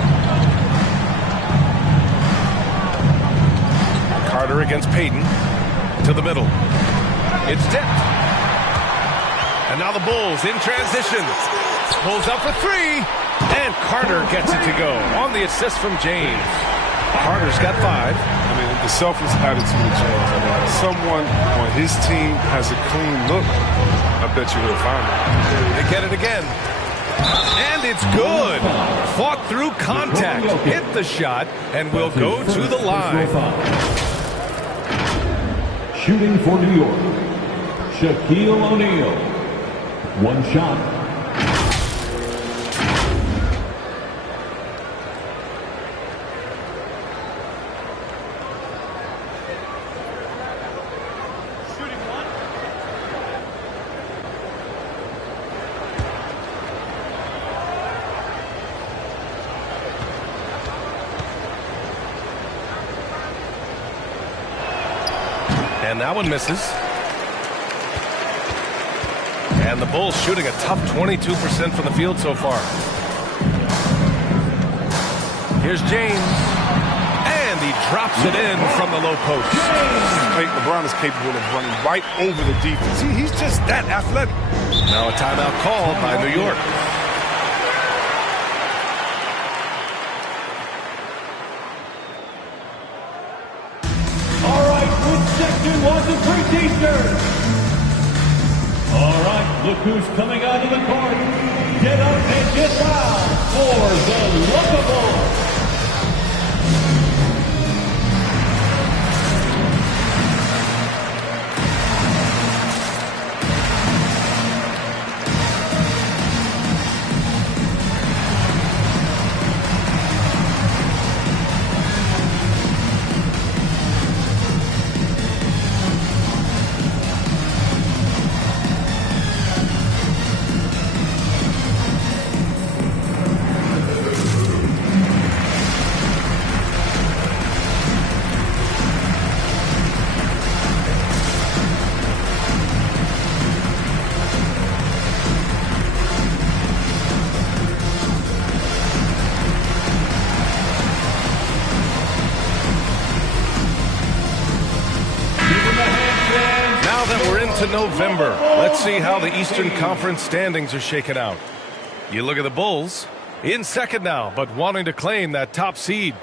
Carter against Payton. To the middle. It's tipped. And now the Bulls in transition. Pulls up for three. And Carter gets it to go on the assist from James. Carter's got five. I mean, the selfless attitude of James. I mean, someone on his team has a clean look. I bet you he'll find it. They get it again. And it's good. Fought through contact. Hit the shot and will go to the line. Shooting for New York, Shaquille O'Neal. One shot. And that one misses. And the Bulls shooting a tough 22% from the field so far. Here's James. And he drops it in from the low post. LeBron is capable of running right over the defense. He's just that athletic. Now a timeout called by New York. Wasn't free T-shirt. All right, look who's coming onto the court. Get up and get down for the Lookable. into November. Let's see how the Eastern Conference standings are shaken out. You look at the Bulls, in second now, but wanting to claim that top seed.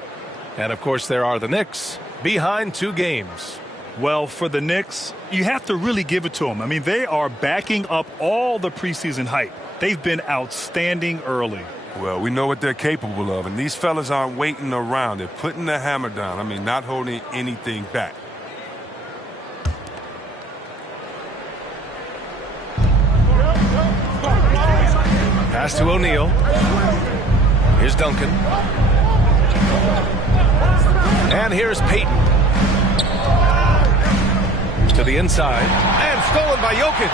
And, of course, there are the Knicks, behind 2 games. Well, for the Knicks, you have to really give it to them. I mean, they are backing up all the preseason hype. They've been outstanding early. Well, we know what they're capable of, and these fellas aren't waiting around. They're putting the hammer down. I mean, not holding anything back. Pass to O'Neal. Here's Duncan. And here's Payton. To the inside. And stolen by Jokic.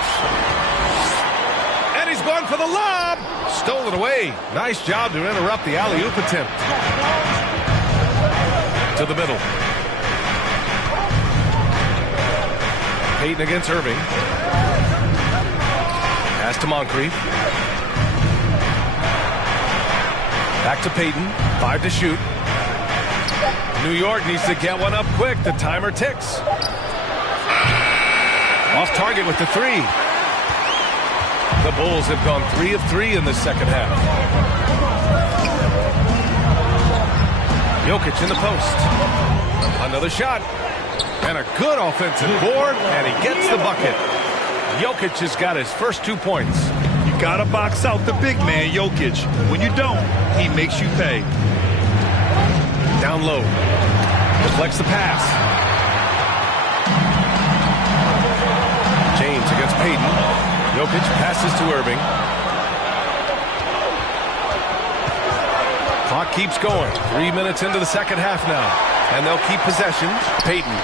And he's going for the lob. Stolen away. Nice job to interrupt the alley-oop attempt. To the middle. Payton against Irving. Pass to Moncrief. Back to Payton. 5 to shoot. New York needs to get one up quick. The timer ticks. Off target with the 3. The Bulls have gone 3 of 3 in the second half. Jokic in the post. Another shot. And a good offensive board. And he gets the bucket. Jokic has got his first 2 points. You got to box out the big man, Jokic. When you don't, he makes you pay. Down low. Deflects the pass. James against Payton. Jokic passes to Irving. Clock keeps going. 3 minutes into the second half now. And they'll keep possession. Payton.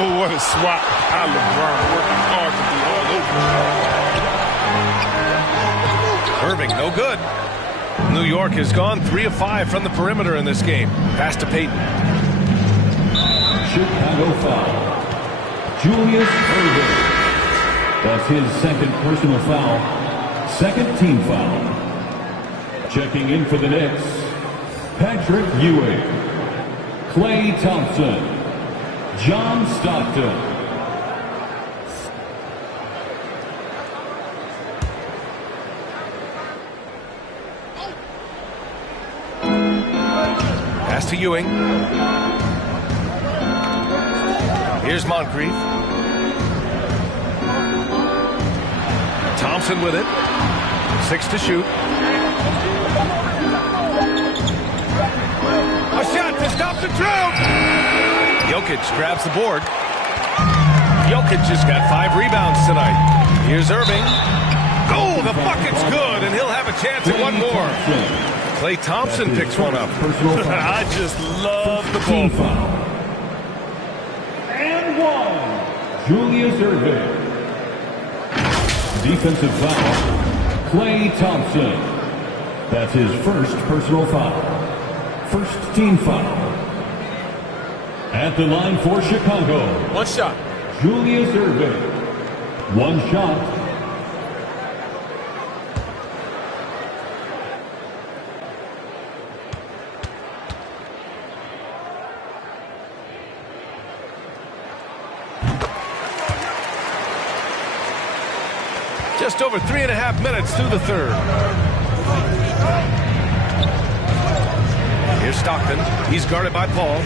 Oh, what a swap. LeBron working hard to be all over. Irving, no good. New York has gone 3 of 5 from the perimeter in this game. Pass to Payton. Chicago foul. Julius Irving. That's his second personal foul. Second team foul. Checking in for the Knicks, Patrick Ewing, Klay Thompson, John Stockton. Pass to Ewing. Here's Moncrief. Thompson with it. 6 to shoot. A shot to stop the drought. Jokic grabs the board. Jokic has got 5 rebounds tonight. Here's Irving. Oh, the bucket's good, and he'll have a chance at one more. Klay Thompson picks one up. I just love the ball. And one. Julius Irving. Defensive foul. Klay Thompson. That's his first personal foul. First team foul. At the line for Chicago. One shot. Julius Irving. One shot. Just over 3.5 minutes through the third. Here's Stockton. He's guarded by Paul.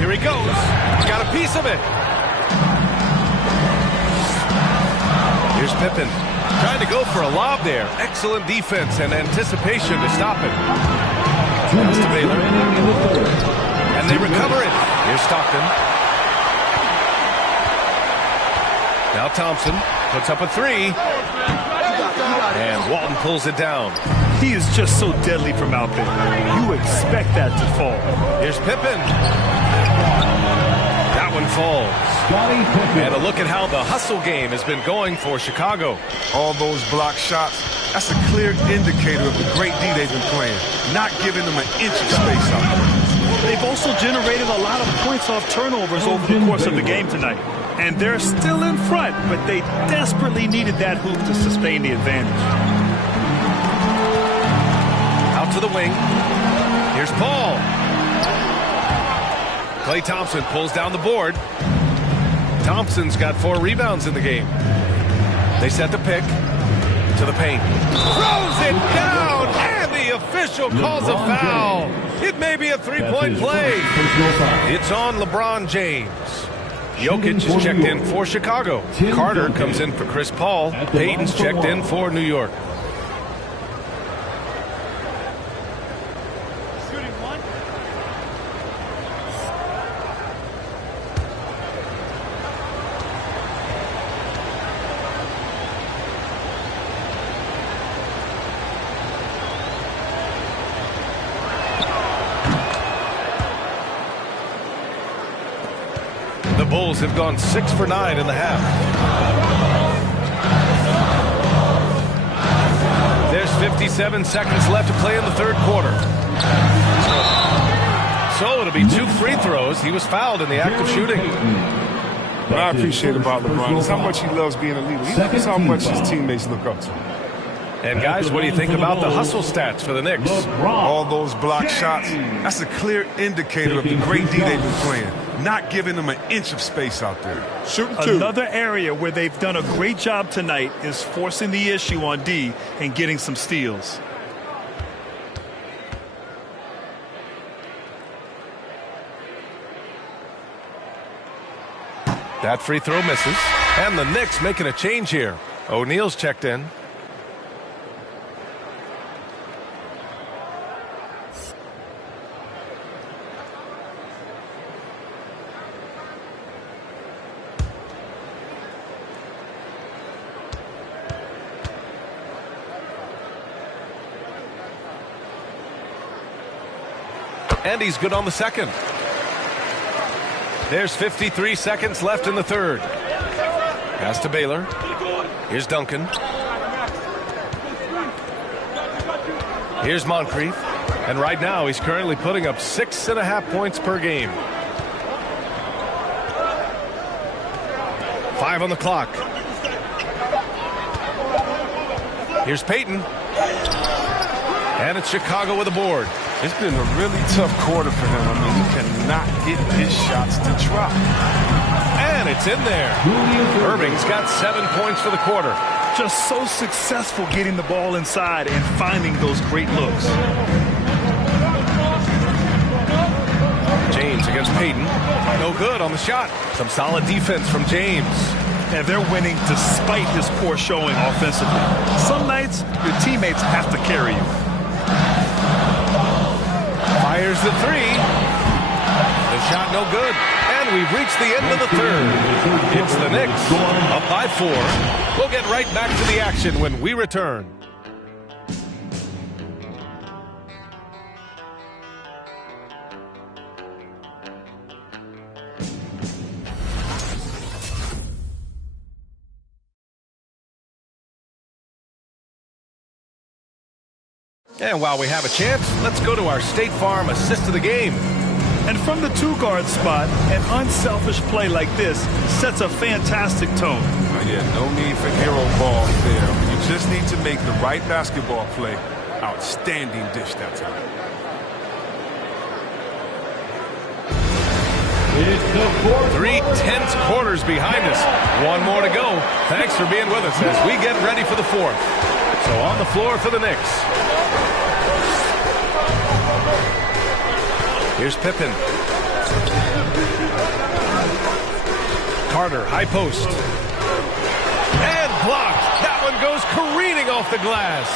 Here he goes. He's got a piece of it. Here's Pippen. Trying to go for a lob there. Excellent defense and anticipation to stop it. Pass to Baylor. And they recover it. Here's Stockton. Now Thompson puts up a 3. And Walton pulls it down. He is just so deadly from out there. You expect that to fall. Here's Pippen. That one falls. And a look at how the hustle game has been going for Chicago. All those block shots, that's a clear indicator of the great D they've been playing. Not giving them an inch of space out there. They've also generated a lot of points off turnovers over the course of the game tonight. And they're still in front, but they desperately needed that hoop to sustain the advantage. Out to the wing. Here's Paul. Klay Thompson pulls down the board. Thompson's got 4 rebounds in the game. They set the pick to the paint. Throws it down, and the official calls a foul. It may be a 3-point play. It's on LeBron James. Jokic is checked in for Chicago. Carter comes in for Chris Paul. Payton's checked in for New York. The Bulls have gone 6 for 9 in the half. There's 57 seconds left to play in the third quarter. So it'll be 2 free throws. He was fouled in the act of shooting. What I appreciate about LeBron is how much he loves being a leader. He knows how much his teammates look up to him. And guys, what do you think about the hustle stats for the Knicks? All those block shots, that's a clear indicator of the great D they've been playing. Not giving them an inch of space out there. Another area where they've done a great job tonight is forcing the issue on D and getting some steals. That free throw misses. And the Knicks making a change here. O'Neal's checked in. And he's good on the second. There's 53 seconds left in the third. Pass to Baylor. Here's Duncan. Here's Moncrief. And right now he's currently putting up 6.5 points per game. 5 on the clock. Here's Payton. And it's Chicago with a board. It's been a really tough quarter for him. I mean, he cannot get his shots to drop. And it's in there. Irving's got 7 points for the quarter. Just so successful getting the ball inside and finding those great looks. James against Payton. No good on the shot. Some solid defense from James. And they're winning despite his poor showing offensively. Some nights, your teammates have to carry you. Fires the 3. The shot no good. And we've reached the end of the third. It's the Knicks up by 4. We'll get right back to the action when we return. And while we have a chance, let's go to our State Farm assist of the game. And from the 2-guard spot, an unselfish play like this sets a fantastic tone. Yeah, no need for hero ball there. You just need to make the right basketball play. Outstanding dish that time. Three tense quarters behind us. One more to go. Thanks for being with us as we get ready for the fourth. So on the floor for the Knicks. Here's Pippen. Carter, high post. And blocked. That one goes careening off the glass.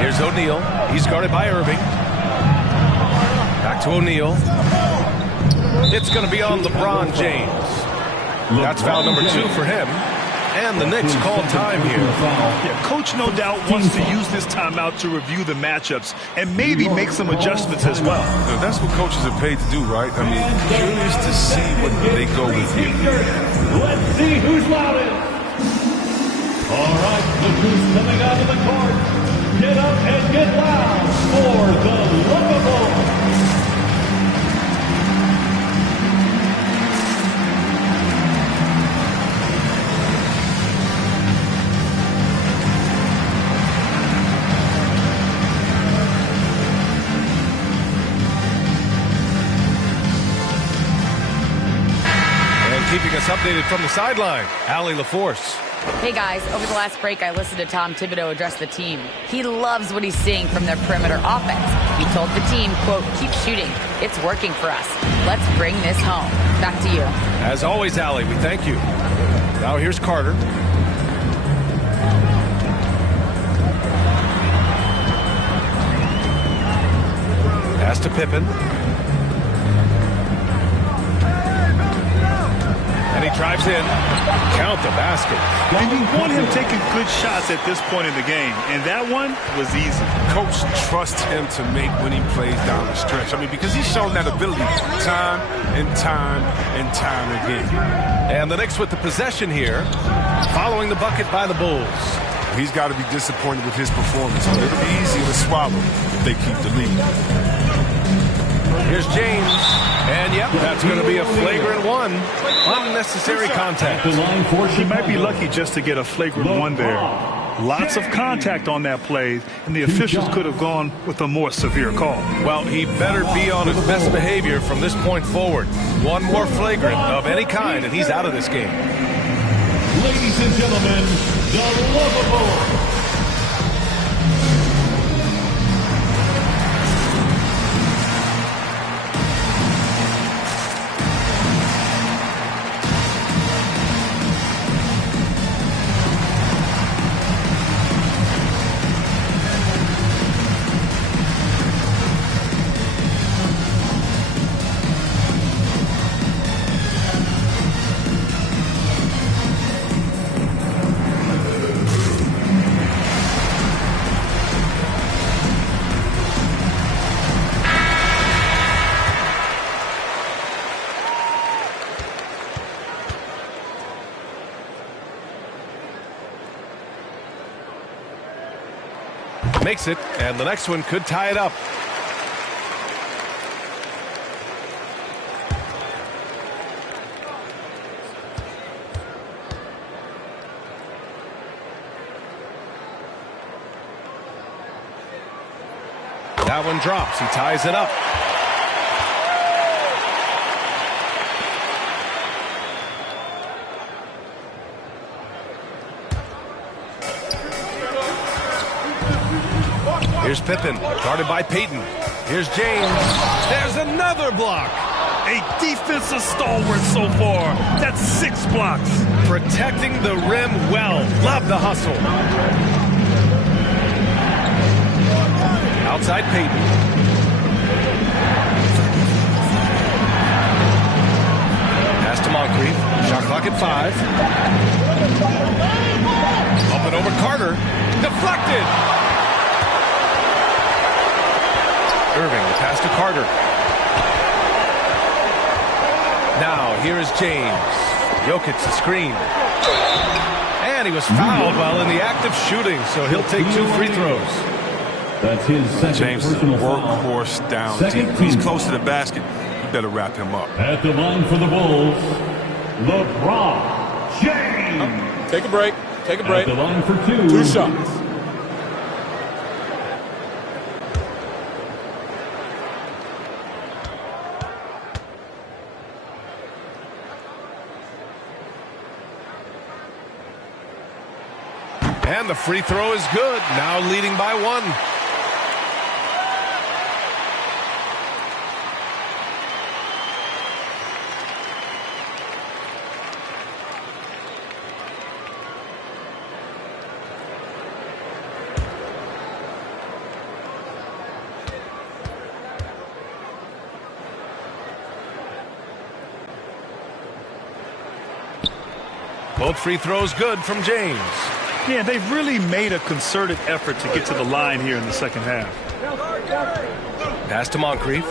Here's O'Neal. He's guarded by Irving. Back to O'Neal. It's going to be on LeBron James. That's foul number 2 for him. And the Knicks call time here. Yeah, Coach no doubt wants to use this timeout to review the matchups and maybe make some adjustments as well. That's what coaches are paid to do, right? I mean, curious to see what they go with here. Let's see who's loudest. All right, look who's coming out of the court. Get up and get loud for the Lookable. updated from the sideline. Allie LaForce. Hey guys, over the last break I listened to Tom Thibodeau address the team. He loves what he's seeing from their perimeter offense. He told the team, quote, keep shooting. It's working for us. Let's bring this home. Back to you. As always, Allie, we thank you. Now here's Carter. Pass to Pippen. And he drives in. Count the basket. And you want him taking good shots at this point in the game. And that one was easy. Coach trusts him to make winning plays down the stretch. I mean, because he's shown that ability time and time and time again. And the Knicks with the possession here, following the bucket by the Bulls. He's got to be disappointed with his performance, but it'll be easier to swallow if they keep the lead. Here's James. And, yep, that's going to be a flagrant one. Unnecessary contact. He might be lucky just to get a flagrant one there. Lots of contact on that play, and the officials could have gone with a more severe call. Well, he better be on his best behavior from this point forward. One more flagrant of any kind, and he's out of this game. Ladies and gentlemen, the lovable makes it, and the next one could tie it up. That one drops. He ties it up. Here's Pippen, guarded by Payton. Here's James. There's another block. A defensive stalwart so far. That's 6 blocks. Protecting the rim well. Love the hustle. Outside Payton. Pass to Moncrief. Shot clock at 5. Up and over Carter. Deflected. Irving, the pass to Carter. Now, here is James. Jokic, the screen. And he was fouled while in the act of shooting, so he'll take 2 free throws. That's his second James is a personal workhorse foul. down Second deep. He's close to the basket. You better wrap him up. At the line for the Bulls, LeBron James. Take a break. Take a break. At the line for 2. 2 shots. And the free throw is good. Now leading by 1. Both free throws good from James. Yeah, they've really made a concerted effort to get to the line here in the second half. Pass to Moncrief.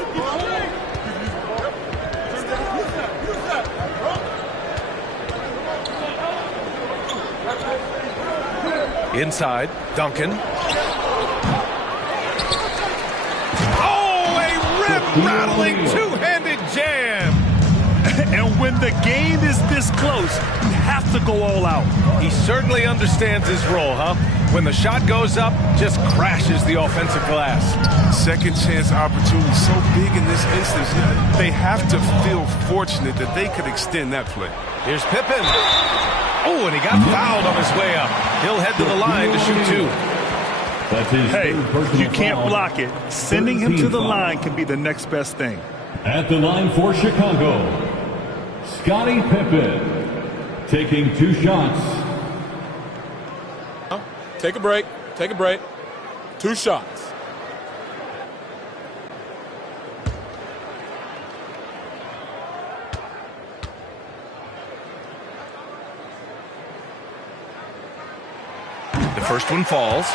Inside, Duncan. Oh, a rip-rattling two-handed jam. And when the game is this close, you have to go all out. He certainly understands his role, huh? When the shot goes up, just crashes the offensive glass. Second chance opportunity so big in this instance. They have to feel fortunate that they could extend that play. Here's Pippen. Oh, and he got fouled on his way up. He'll head to the line to shoot 2. Hey, you can't block it. Sending him to the line can be the next best thing. At the line for Chicago, Scottie Pippen taking 2 shots. Take a break. Take a break. 2 shots. The first one falls.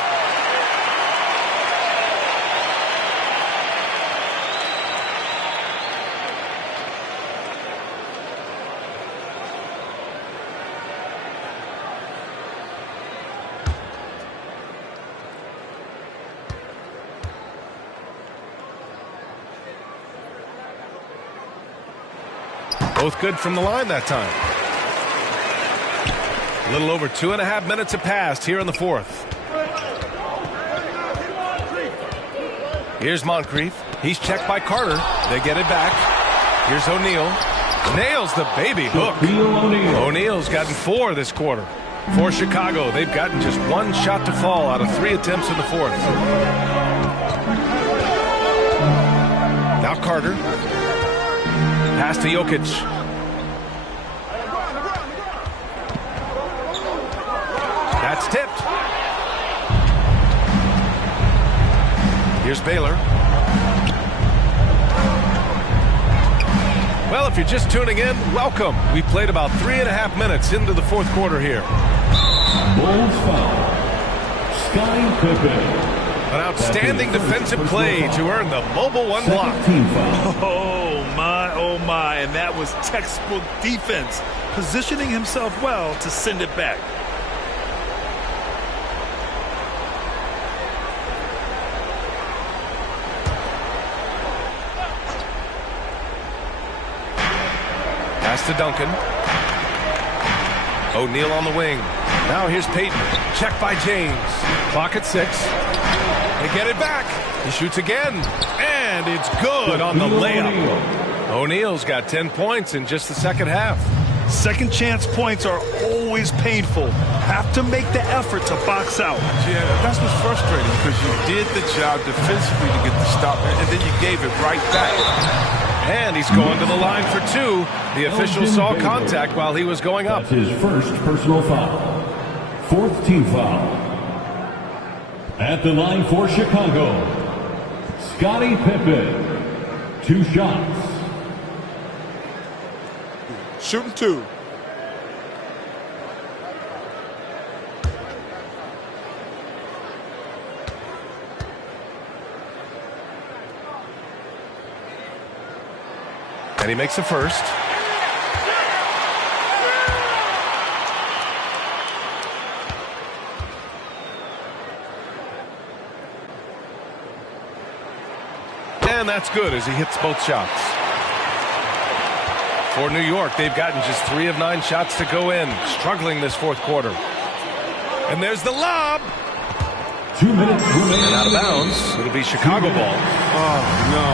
Both good from the line that time. A little over 2.5 minutes have passed here in the 4th. Here's Moncrief. He's checked by Carter. They get it back. Here's O'Neal. Nails the baby hook. O'Neal's gotten 4 this quarter. For Chicago, they've gotten just 1 shot to fall out of 3 attempts in the 4th. Now Carter. Pass to Jokic. That's tipped. Here's Baylor. Well, if you're just tuning in, welcome. We played about 3.5 minutes into the 4th quarter here. Bulls foul. Scottie Pippen. An outstanding defensive play to earn the mobile 1 block. Oh my, and that was textbook defense, positioning himself well to send it back. Pass to Duncan. O'Neal on the wing. Now here's Payton. Checked by James. Clock at 6. They get it back. He shoots again. And it's good on the layup. O'Neal's got 10 points in just the second half. Second chance points are always painful. Have to make the effort to box out. Yeah, that's what's frustrating because you did the job defensively to get the stop, and then you gave it right back. And he's going to the line for 2. The official saw contact while he was going up. That's his first personal foul. 4th team foul. At the line for Chicago, Scottie Pippen. 2 shots. Shooting 2. And he makes the first. And that's good as he hits both shots. For New York, they've gotten just 3 of 9 shots to go in, struggling this 4th quarter. And there's the lob. 2 minutes remaining. And out of bounds. It'll be Chicago ball. Oh, no.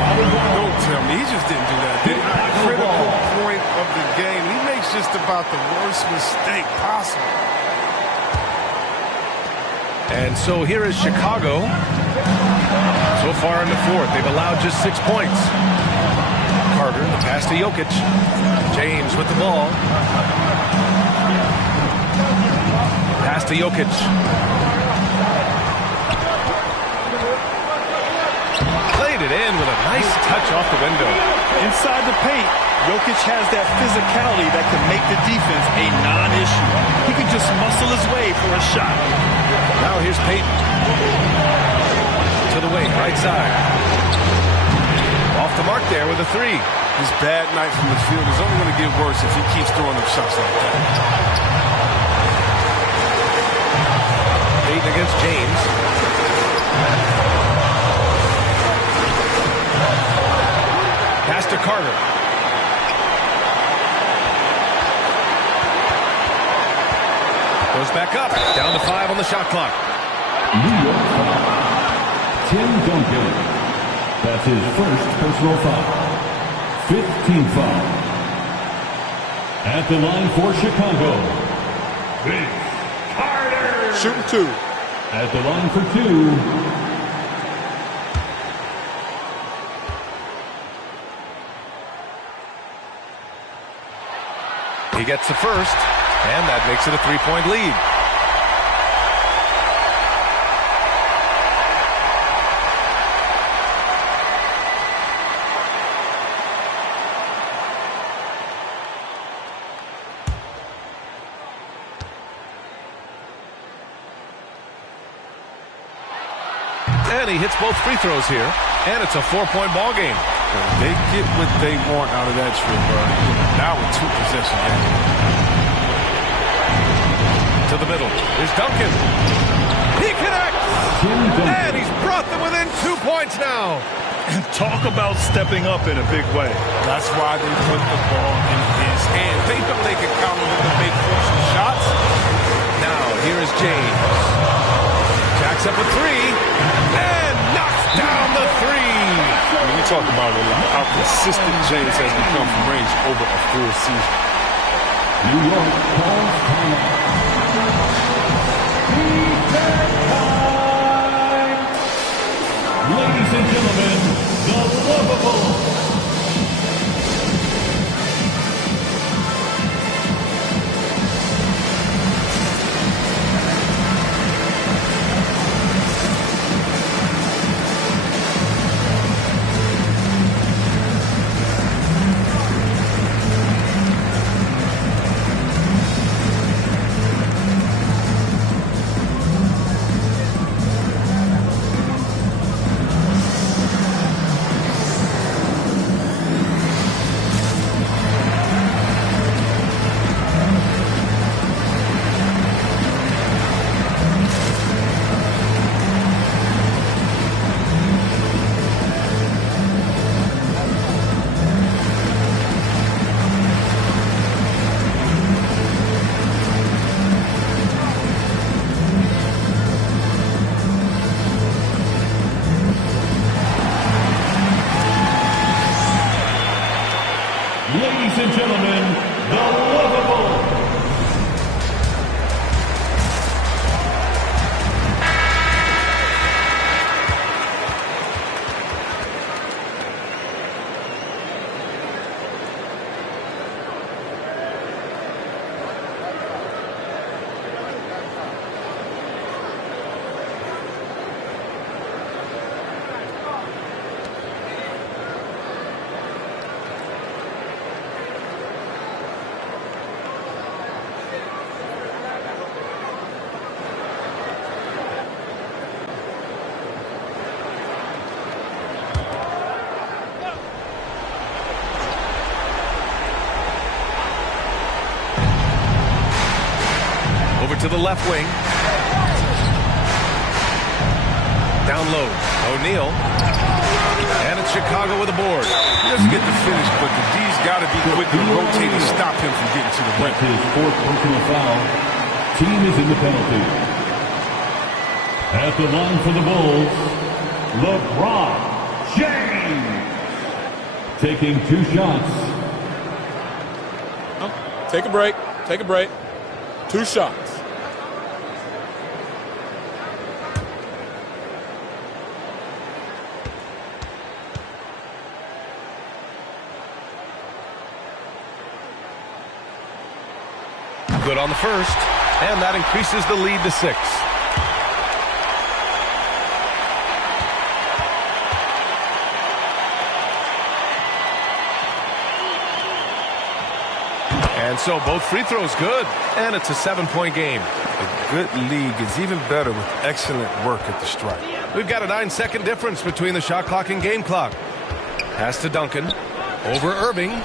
Don't tell me. He just didn't do that, did he? Critical point of the game. He makes just about the worst mistake possible. And so here is Chicago. So far in the 4th, they've allowed just 6 points. Carter, the pass to Jokic. James with the ball. Pass to Jokic. Played it in with a nice touch off the window. Inside the paint, Jokic has that physicality that can make the defense a non-issue. He can just muscle his way for a shot. Now here's Payton. To the wing, right side. Off the mark there with a 3. His bad night from the field is only going to get worse if he keeps throwing them shots like that. Payton against James. Pass to Carter. Goes back up. Down to 5 on the shot clock. New York foul. Tim Duncan. That's his first personal foul. 5th team foul. At the line for Chicago, Vince Carter. Shooting 2. At the line for 2. He gets the first, and that makes it a 3-point lead. And he hits both free throws here, and it's a 4-point ball game. They get what they want out of that trip, bro. Now with 2 possession game. To the middle. Here's Duncan. He connects! And he's brought them within 2 points now. And talk about stepping up in a big way. That's why they put the ball in his hands. They know they can count on him to make forceful shots. Now, here is James. Jacks up a 3. And knocks down the 3. We talk about how consistent James has become from range over a full season. New York calls timeout. Ladies and gentlemen, the Lovables. Ladies and gentlemen, the Lovables. To the left wing. Down low. O'Neal. And it's Chicago with a board. He doesn't get the finish, but the D's got to be quick to rotate and stop him from getting to the rim. His 4th personal foul. Team is in the penalty. At the line for the Bulls, LeBron James. Taking 2 shots. Take a break. Take a break. 2 shots. Good on the first, and that increases the lead to 6. And so both free throws good, and it's a 7-point game. A good league is even better with excellent work at the stripe. We've got a 9-second difference between the shot clock and game clock. Pass to Duncan. Over Irving.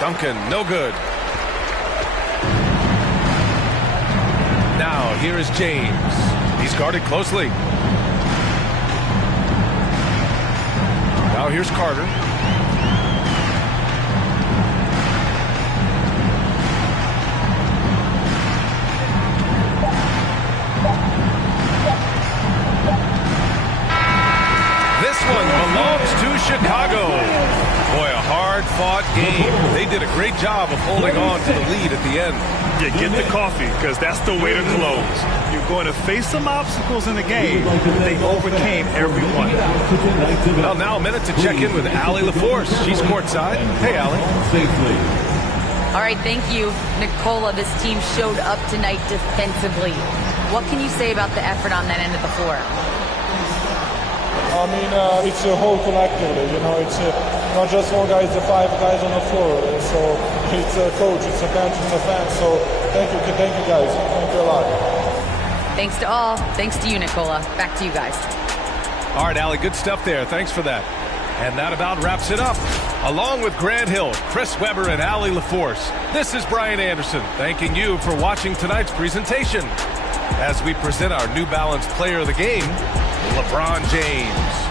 Duncan, no good. Now, here is James. He's guarded closely. Now here's Carter. hard-fought game. They did a great job of holding on to the lead at the end. Yeah, get the coffee, because that's the way to close. You're going to face some obstacles in the game, but they overcame every one. Well, now a minute to check in with Allie LaForce. She's courtside. Hey, Allie. All right, thank you, Nicola. This team showed up tonight defensively. What can you say about the effort on that end of the floor? I mean, it's a whole collectively, you know, it's not just one guy, it's the 5 guys on the floor. So it's a coach, it's a bench, it's a fan. So thank you guys. Thank you a lot. Thanks to all. Thanks to you, Nicola. Back to you guys. All right, Allie, good stuff there. Thanks for that. And that about wraps it up. Along with Grant Hill, Chris Webber, and Allie LaForce, this is Brian Anderson thanking you for watching tonight's presentation as we present our New Balance Player of the Game, LeBron James.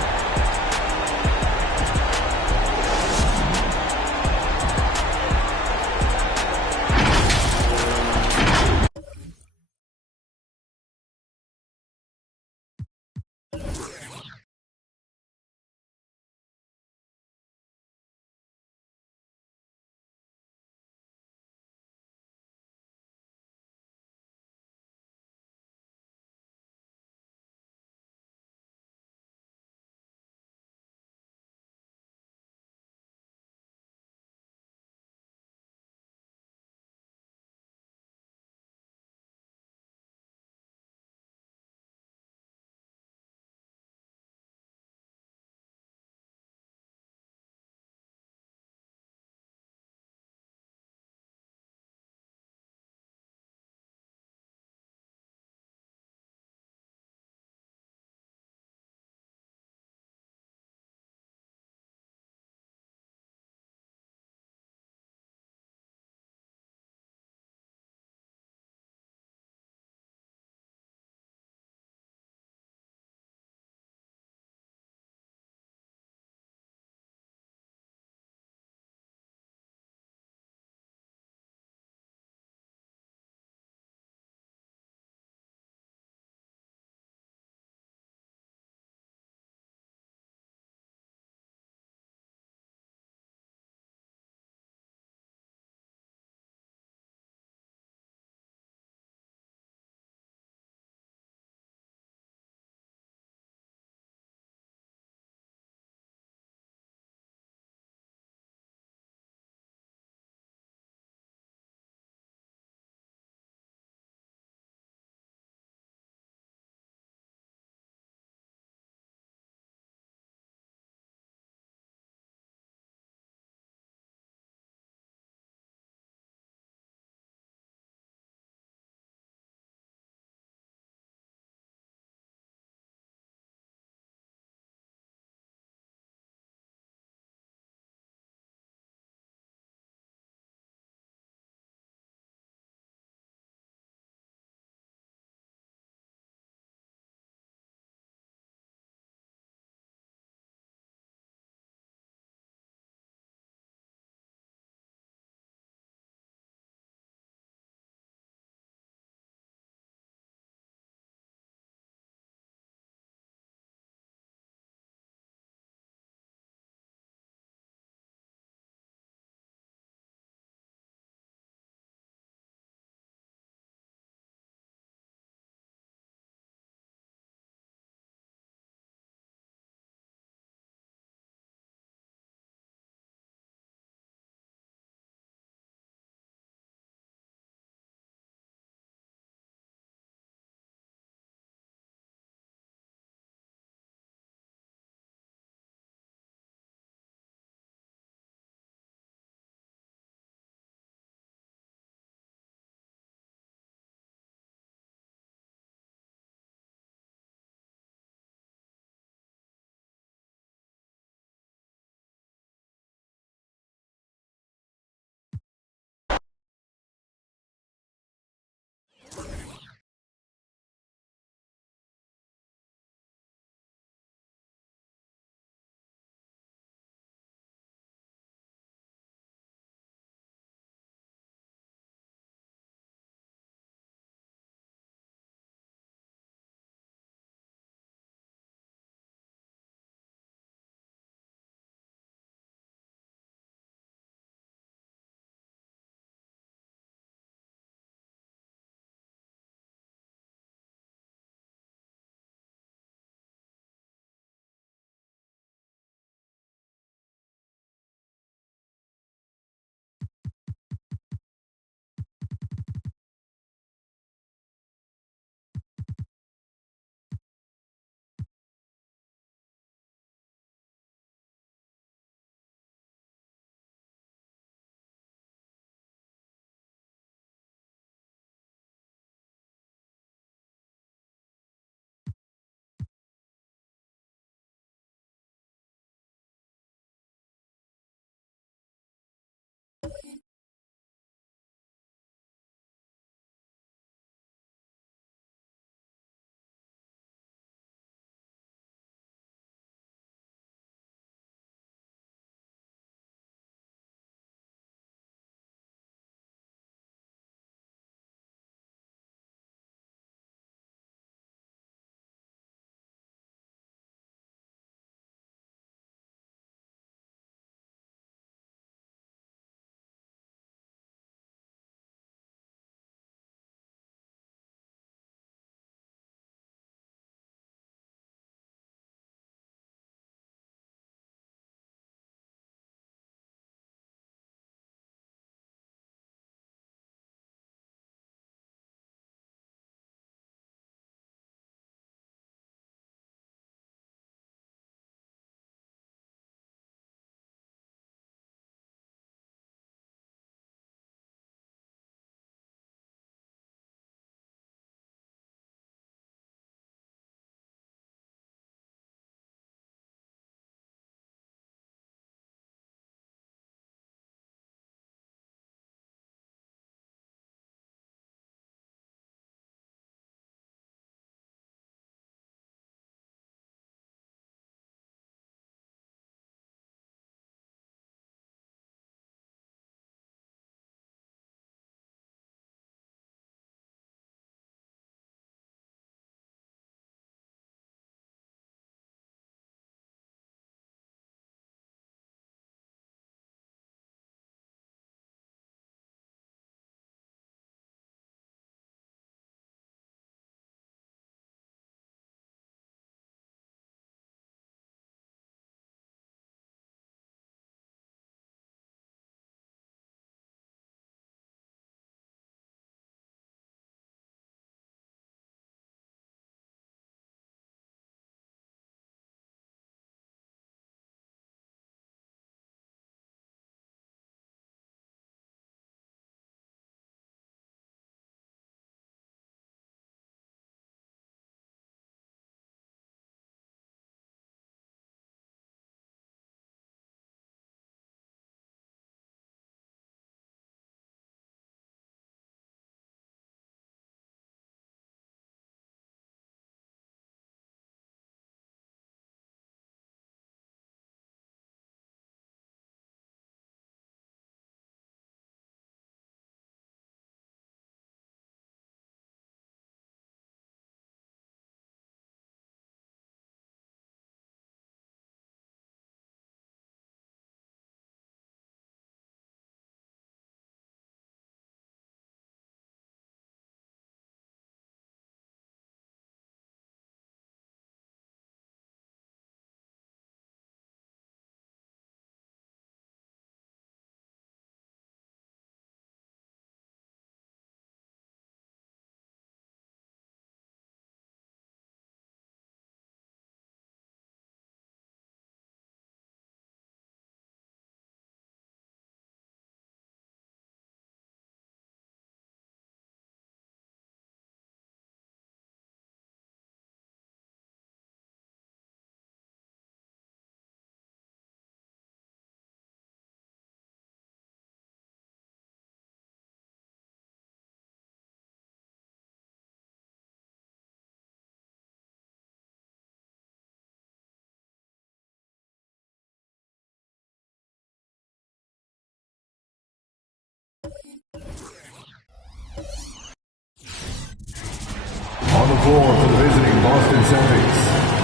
floor for the visiting Boston Celtics.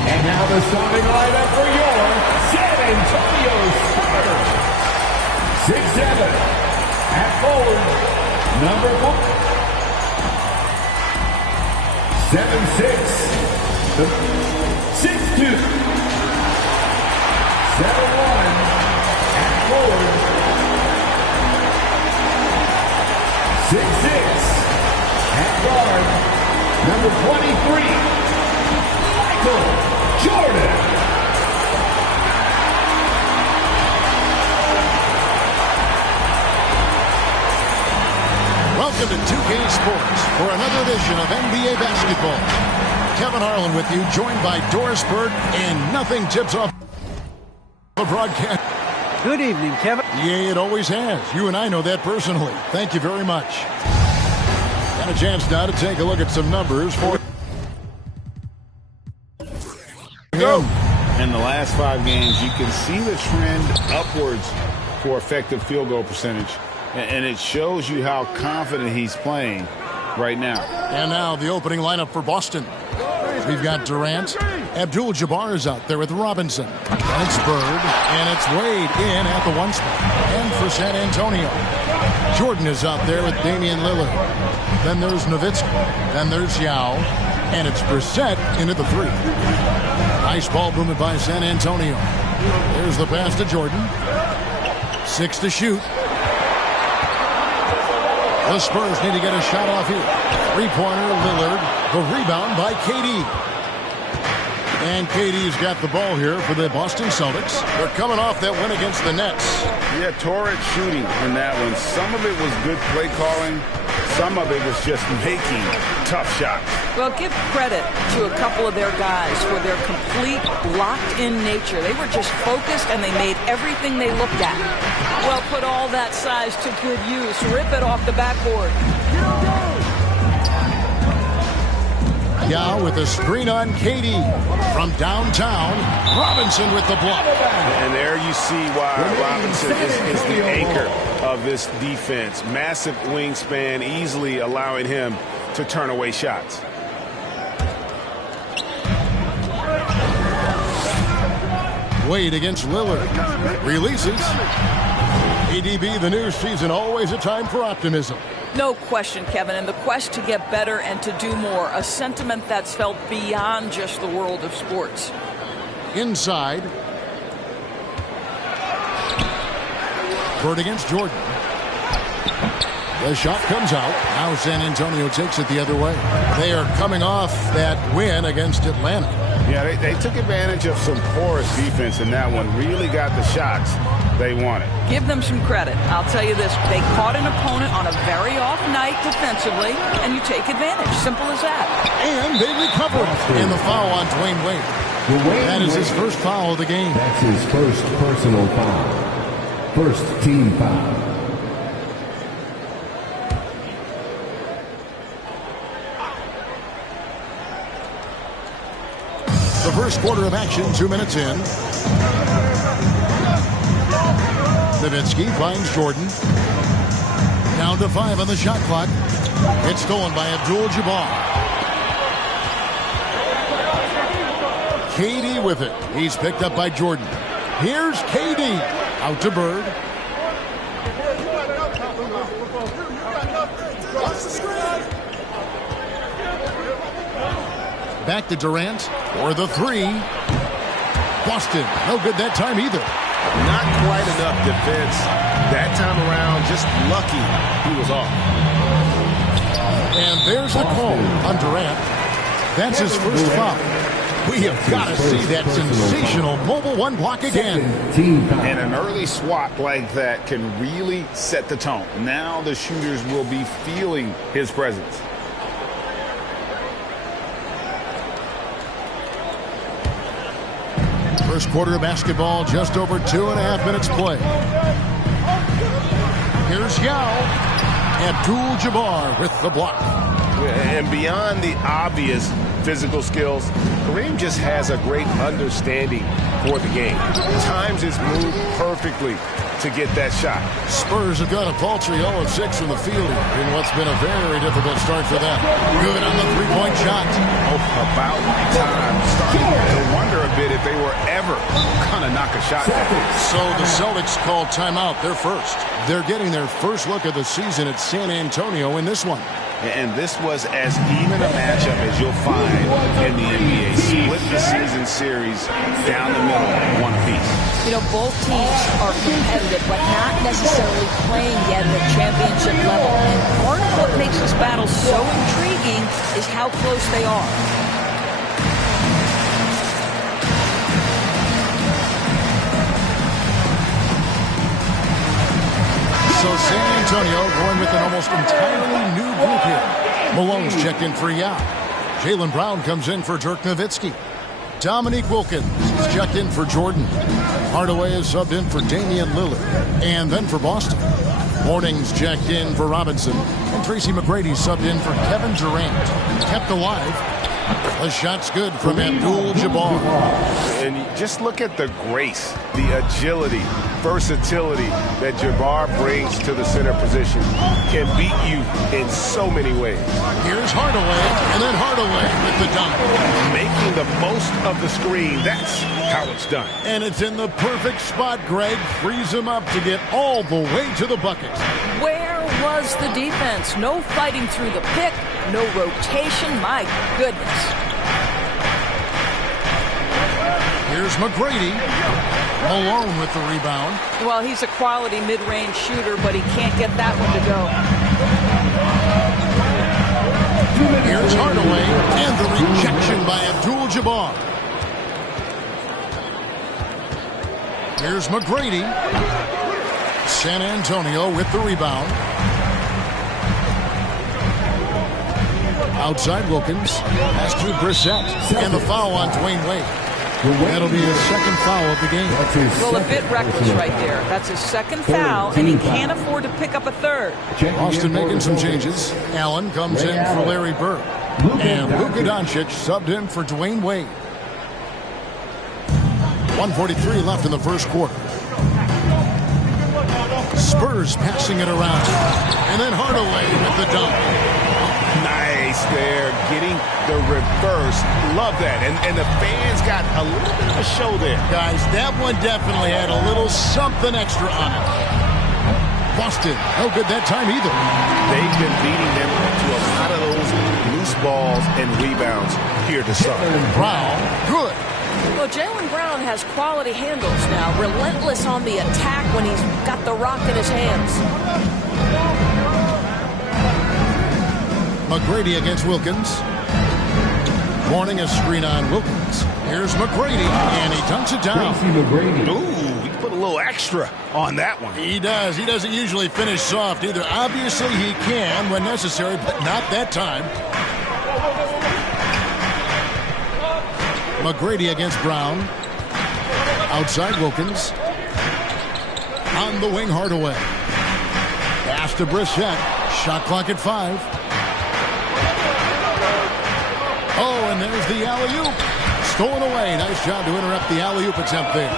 And now the starting lineup for your San Antonio Spurs. 6'7", at forward, number 1. 7'6", 6'2", 7'1", at forward. 6'6", at guard, number 23, Michael Jordan. Welcome to 2K Sports for another edition of NBA basketball. Kevin Harlan with you, joined by Doris Burke, and nothing tips off the broadcast. Good evening, Kevin. Yeah, it always has. You and I know that personally. Thank you very much. Got a chance now to take a look at some numbers for him. In the last 5 games, you can see the trend upwards for effective field goal percentage, and it shows you how confident he's playing right now. And now the opening lineup for Boston. We've got Durant. Abdul-Jabbar is out there with Robinson. And it's Bird. And it's Wade in at the 1 spot. And for San Antonio, Jordan is out there with Damian Lillard. Then there's Nowitzki. Then there's Yao. And it's Brissett into the 3. Nice ball movement by San Antonio. There's the pass to Jordan. 6 to shoot. The Spurs need to get a shot off here. 3-pointer, Lillard. The rebound by KD. And KD's got the ball here for the Boston Celtics. They're coming off that win against the Nets. Yeah, torrid shooting in that one. Some of it was good play calling. Some of it was just making tough shots. Well, give credit to a couple of their guys for their complete locked-in nature. They were just focused, and they made everything they looked at. Well, put all that size to good use. Rip it off the backboard. Yao with a screen on KD. From downtown, Robinson with the block. And there you see why Robinson is the anchor of this defense. Massive wingspan, easily allowing him to turn away shots. Wade against Lillard. Releases. ADB, the new season, always a time for optimism. No question, Kevin, and the quest to get better and to do more, a sentiment that's felt beyond just the world of sports. Inside. Bird against Jordan. The shot comes out. Now San Antonio takes it the other way. They are coming off that win against Atlanta. Yeah, they took advantage of some porous defense in that one. Really got the shots they wanted. Give them some credit. I'll tell you this. They caught an opponent on a very off night defensively, and you take advantage. Simple as that. And they recover in the foul on Dwayne Wade. That is his first foul of the game. That's his first personal foul. First team foul. The first quarter of action, 2 minutes in. Nowitzki finds Jordan. Down to 5 on the shot clock. It's stolen by Abdul-Jabbar. KD with it. He's picked up by Jordan. Here's KD. Out to Bird. Back to Durant for the 3. Boston, no good that time either. Not quite enough defense that time around. Just lucky he was off. And there's the call on Durant. That's his first foul. We have got to see that sensational mobile 1 block again. And an early swat like that can really set the tone. Now the shooters will be feeling his presence. First quarter of basketball, just over 2.5 minutes play. Here's Yao. Abdul-Jabbar with the block. And beyond the obvious physical skills, Kareem just has a great understanding for the game. Times his move perfectly to get that shot. Spurs have got a paltry 0 of 6 from the field in what's been a very difficult start for them. Good on the three-point shot. About time. Starting to wonder a bit if they were ever going to knock a shot down. So the Celtics called timeout. They're first. They're getting their first look of the season at San Antonio in this one. And this was as even a matchup as you'll find in the NBA. Split the season series down the middle, one piece. You know, both teams are competitive, but not necessarily playing yet at a championship level. And part of what makes this battle so intriguing is how close they are. So San Antonio going with an almost entirely new group here. Malone's checked in for Yao. Jaylen Brown comes in for Dirk Nowitzki. Dominique Wilkins is checked in for Jordan. Hardaway is subbed in for Damian Lillard. And then for Boston, Morning's checked in for Robinson. And Tracy McGrady subbed in for Kevin Durant. Kept alive. The shot's good from Abdul-Jabbar. And just look at the grace, the agility, versatility that Jabbar brings to the center position. Can beat you in so many ways. Here's Hardaway, and then Hardaway with the dunk. Making the most of the screen, that's how it's done. And it's in the perfect spot, Greg. Frees him up to get all the way to the bucket. Where was the defense? No fighting through the pick, no rotation. My goodness. Here's McGrady. Malone with the rebound. Well, he's a quality mid-range shooter, but he can't get that one to go. Here's Hardaway, and the rejection by Abdul-Jabbar. Here's McGrady. San Antonio with the rebound. Outside Wilkins. Pass to Brissett. And the foul on Dwayne Wade. That'll be his second foul of the game. Well, a bit reckless right there. That's his second foul, and he can't afford to pick up a third. Austin making some changes. Allen comes in for Larry Bird. And Luka Doncic subbed in for Dwayne Wade. 1:43 left in the first quarter. Spurs passing it around. And then Hardaway with the dunk. Nice there, getting the reverse. Love that. And the fans got a little bit of a show there. Guys, that one definitely had a little something extra on it. Boston, no good that time either. They've been beating them to a lot of those loose balls and rebounds here to start. Brown, good. Well, Jaylen Brown has quality handles now. Relentless on the attack when he's got the rock in his hands. McGrady against Wilkins. Morning a screen on Wilkins. Here's McGrady, and he dunks it down. Ooh, he put a little extra on that one. He does. He doesn't usually finish soft either. Obviously, he can when necessary, but not that time. McGrady against Brown. Outside Wilkins. On the wing, Hardaway. Pass to Brissett. Shot clock at 5. Oh, and there's the alley-oop. Stolen away. Nice job to interrupt the alley-oop attempt there.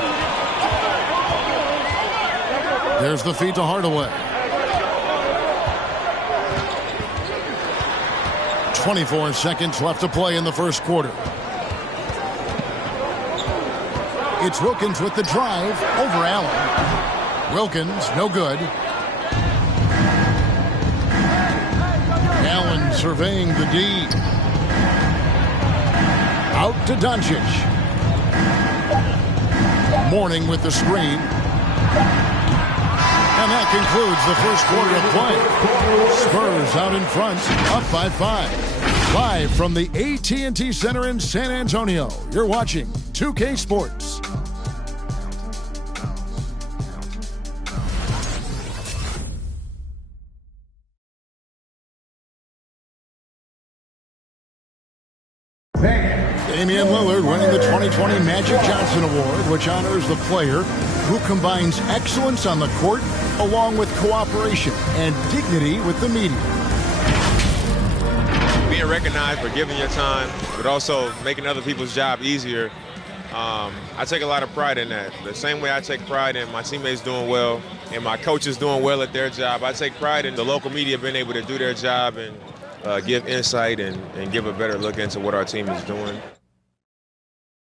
There's the feed to Hardaway. 24 seconds left to play in the first quarter. It's Wilkins with the drive over Allen. Wilkins, no good. Allen surveying the D. Out to Doncic. Morning with the screen. And that concludes the first quarter of play. Spurs out in front, up by 5. Live from the AT&T Center in San Antonio, you're watching 2K Sports. Damian Lillard winning the 2020 Magic Johnson Award, which honors the player who combines excellence on the court along with cooperation and dignity with the media. Being recognized for giving your time, but also making other people's job easier I take a lot of pride in that. The same way I take pride in my teammates doing well and my coaches doing well at their job, I take pride in the local media being able to do their job and give insight and give a better look into what our team is doing.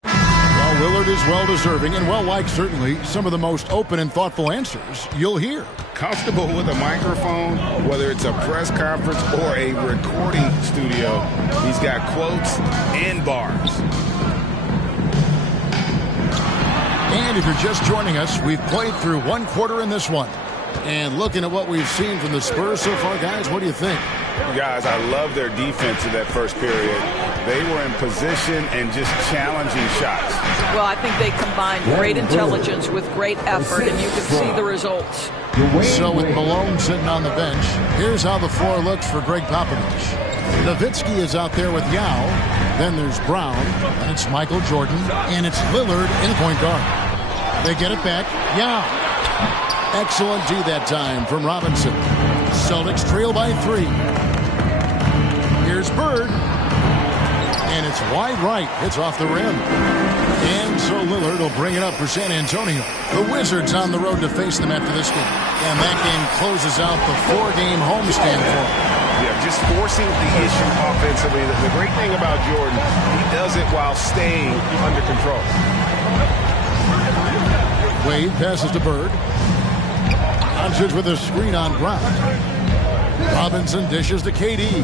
Well, Lillard is well-deserving and well-liked, certainly. Some of the most open and thoughtful answers you'll hear. Comfortable with a microphone, whether it's a press conference or a recording studio. He's got quotes and bars. And if you're just joining us, we've played through one quarter in this one. And looking at what we've seen from the Spurs so far, guys, what do you think? Guys, I love their defense in that first period. They were in position and just challenging shots. Well, I think they combined great intelligence with great effort, and you can see the results. So with Malone sitting on the bench, here's how the floor looks for Greg Popovich. Nowitzki is out there with Yao. Then there's Brown, and it's Michael Jordan, and it's Lillard in point guard. They get it back. Yao. Excellent D that time from Robinson. Celtics trail by 3. Here's Bird. And it's wide right. It's off the rim. And so Lillard will bring it up for San Antonio. The Wizards on the road to face them after this game. And that game closes out the 4-game homestand for them. Yeah, just forcing the issue offensively. The great thing about Jordan, he does it while staying under control. Wade passes to Bird. Doncic with a screen on Brown. Robinson dishes to KD.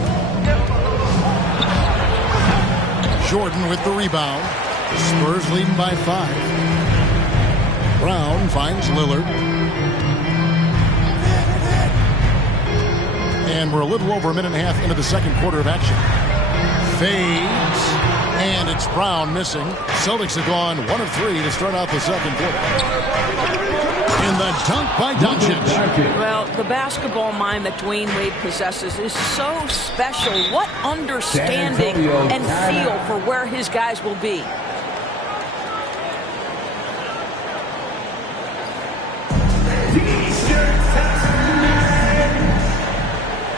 Jordan with the rebound. Spurs leading by 5. Brown finds Lillard. And we're a little over a minute and a half into the second quarter of action. Fades. And it's Brown missing. Celtics have gone 1 of 3 to start out the second quarter. And the dunk by Doncic. Well, the basketball mind that Dwayne Wade possesses is so special. What understanding and feel for where his guys will be.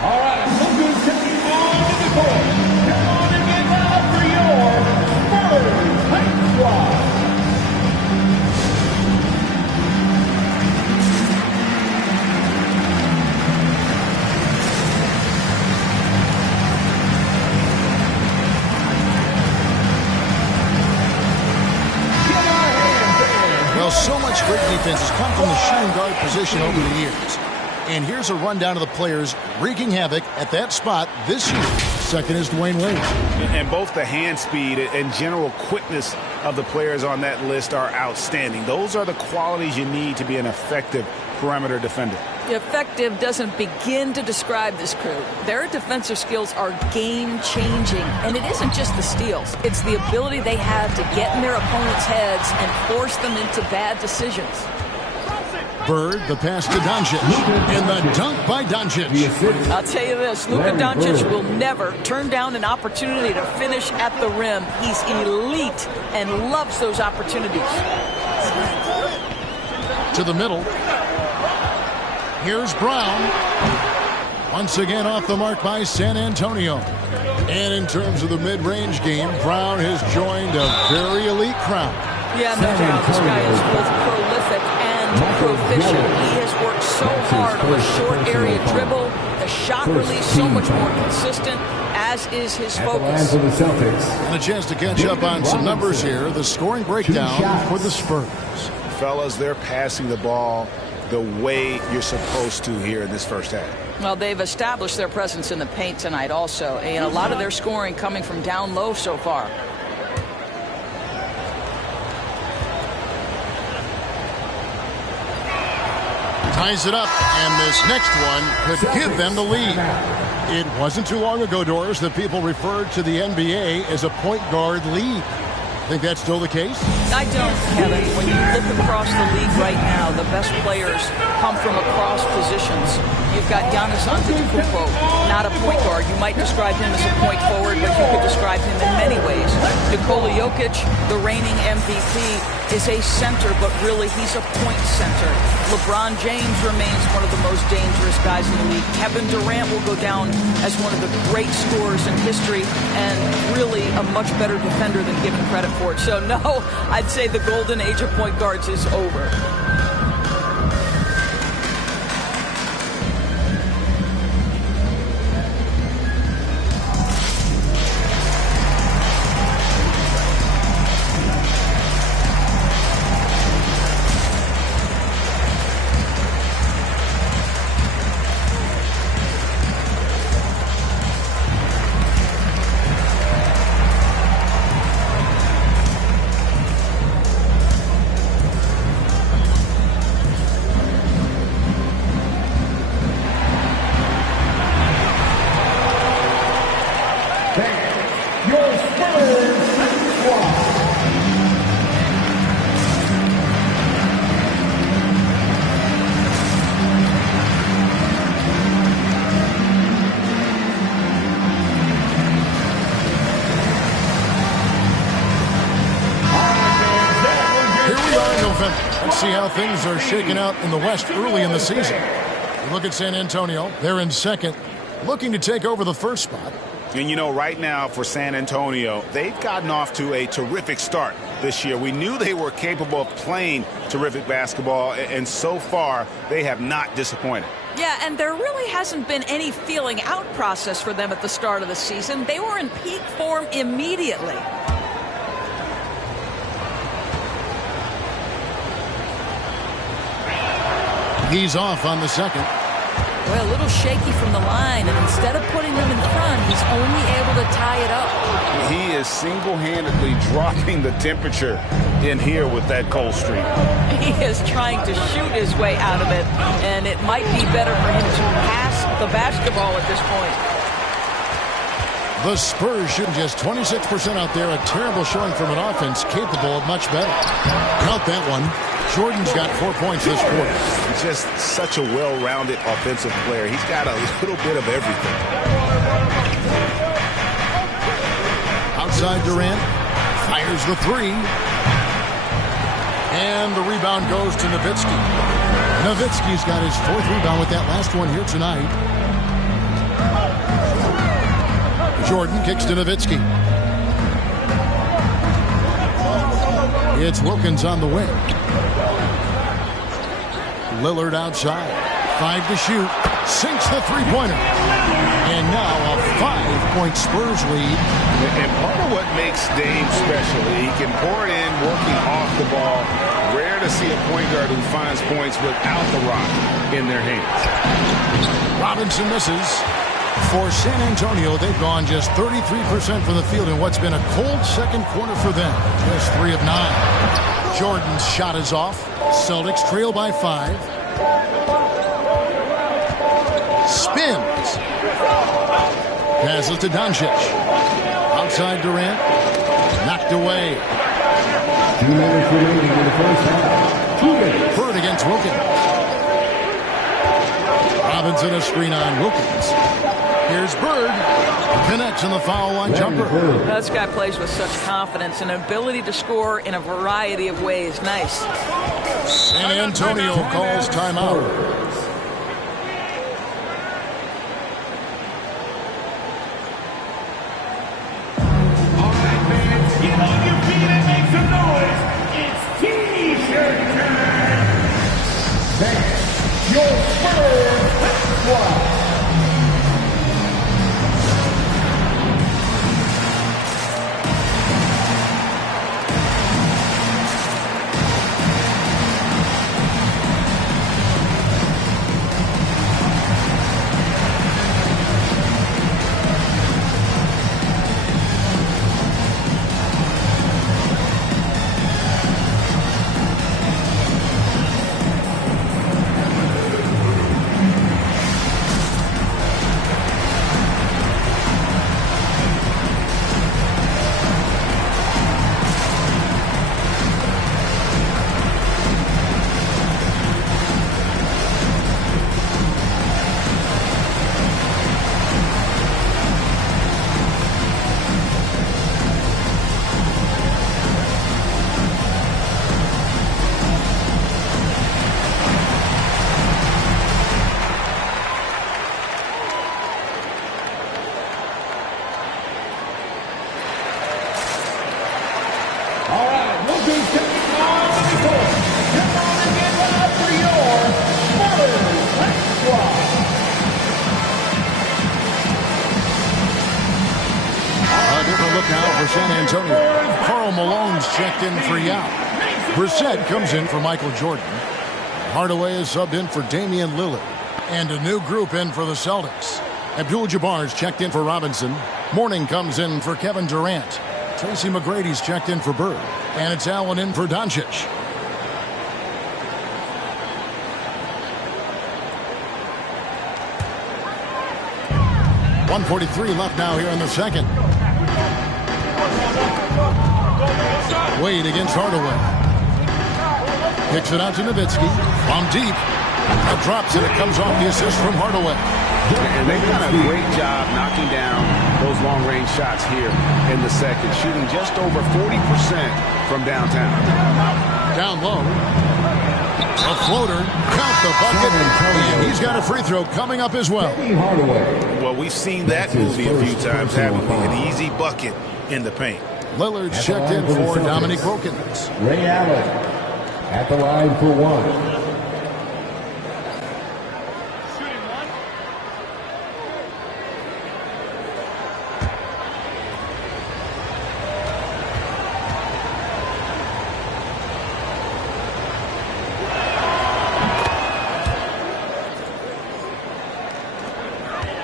All right, look who's taking on the court. Come on and get loud for your Spurs Hype Squad. Well, so much great defense has come from the shooting guard position over the years. And here's a rundown of the players wreaking havoc at that spot this year. Second is Dwayne Wade. And both the hand speed and general quickness of the players on that list are outstanding. Those are the qualities you need to be an effective perimeter defender. Effective doesn't begin to describe this crew. Their defensive skills are game-changing, and it isn't just the steals. It's the ability they have to get in their opponents' heads and force them into bad decisions. Bird, the pass to Doncic, and the dunk by Doncic. I'll tell you this, Luka Doncic will never turn down an opportunity to finish at the rim. He's elite and loves those opportunities. To the middle. Here's Brown. Once again off the mark by San Antonio. And in terms of the mid-range game, Brown has joined a very elite crowd. Yeah, no doubt. This guy is both prolific and proficient. He has worked so hard on the short area dribble, the shot release so much more consistent, as is his focus. And a chance to catch up on some numbers here. The scoring breakdown for the Spurs. Fellas, they're passing the ball the way you're supposed to here in this first half. Well, they've established their presence in the paint tonight also, and a lot of their scoring coming from down low so far. Ties it up, and this next one could give them the lead. It wasn't too long ago, Doris, that people referred to the NBA as a point guard league. Think that's still the case? I don't, Kevin. When you look across the league right now, the best players come from across positions. You've got Giannis Antetokounmpo, not a point guard. You might describe him as a point forward, but you could describe him in many ways. Nikola Jokic, the reigning MVP, is a center, but really he's a point center. LeBron James remains one of the most dangerous guys in the league. Kevin Durant will go down as one of the great scorers in history and really a much better defender than given credit for it. So no, I'd say the golden age of point guards is over. Let's see how things are shaking out in the West early in the season. You look at San Antonio. They're in second, looking to take over the first spot. And, you know, right now for San Antonio, they've gotten off to a terrific start this year. We knew they were capable of playing terrific basketball, and so far they have not disappointed. Yeah, and there really hasn't been any feeling out process for them at the start of the season. They were in peak form immediately. He's off on the second. Well, a little shaky from the line, and instead of putting them in front, he's only able to tie it up. He is single-handedly dropping the temperature in here with that cold streak. He is trying to shoot his way out of it, and it might be better for him to pass the basketball at this point. The Spurs shooting just 26% out there. A terrible showing from an offense capable of much better. Count that one. Jordan's got 4 points this quarter. He's just such a well-rounded offensive player. He's got a little bit of everything. Outside Durant. Fires the three. And the rebound goes to Nowitzki. Nowitzki's got his fourth rebound with that last one here tonight. Jordan kicks to Nowitzki. It's Wilkins on the wing. Lillard outside. 5 to shoot. Sinks the three-pointer. And now a 5-point Spurs lead. And part of what makes Dame special, he can pour it in working off the ball. Rare to see a point guard who finds points without the rock in their hands. Robinson misses. For San Antonio, they've gone just 33% from the field in what's been a cold second quarter for them. Just 3 of 9. Jordan's shot is off. Celtics trail by 5. Spins. Passes to Doncic. Outside Durant. Knocked away. 2 minutes remaining in the first half. 2 minutes. Bird against Wilkins. Robinson a screen on Wilkins. Here's Bird. Connects in the foul line jumper. This guy plays with such confidence and ability to score in a variety of ways. Nice. San Antonio calls timeout. All right, fans, get on your feet and make some noise. It's T-shirt time. That's your Spurs squad. look now for San Antonio. Karl Malone's checked in for Yao. Brissett comes in for Michael Jordan. Hardaway is subbed in for Damian Lillard. And a new group in for the Celtics. Abdul-Jabbar's checked in for Robinson. Mourning comes in for Kevin Durant. Tracy McGrady's checked in for Bird. And it's Allen in for Doncic. .143 left now here in the second. Wade against Hardaway. Kicks it out to Nowitzki. From deep. That drops and it comes off the assist from Hardaway. And they've done a great job knocking down those long-range shots here in the second, shooting just over 40% from downtown. Down low. A floater. Count the bucket. And he's got a free throw coming up as well. Well, we've seen that movie a few times, haven't we? An easy bucket in the paint. Lillard's checked in for Dominique Wilkins. Ray Allen at the line for one.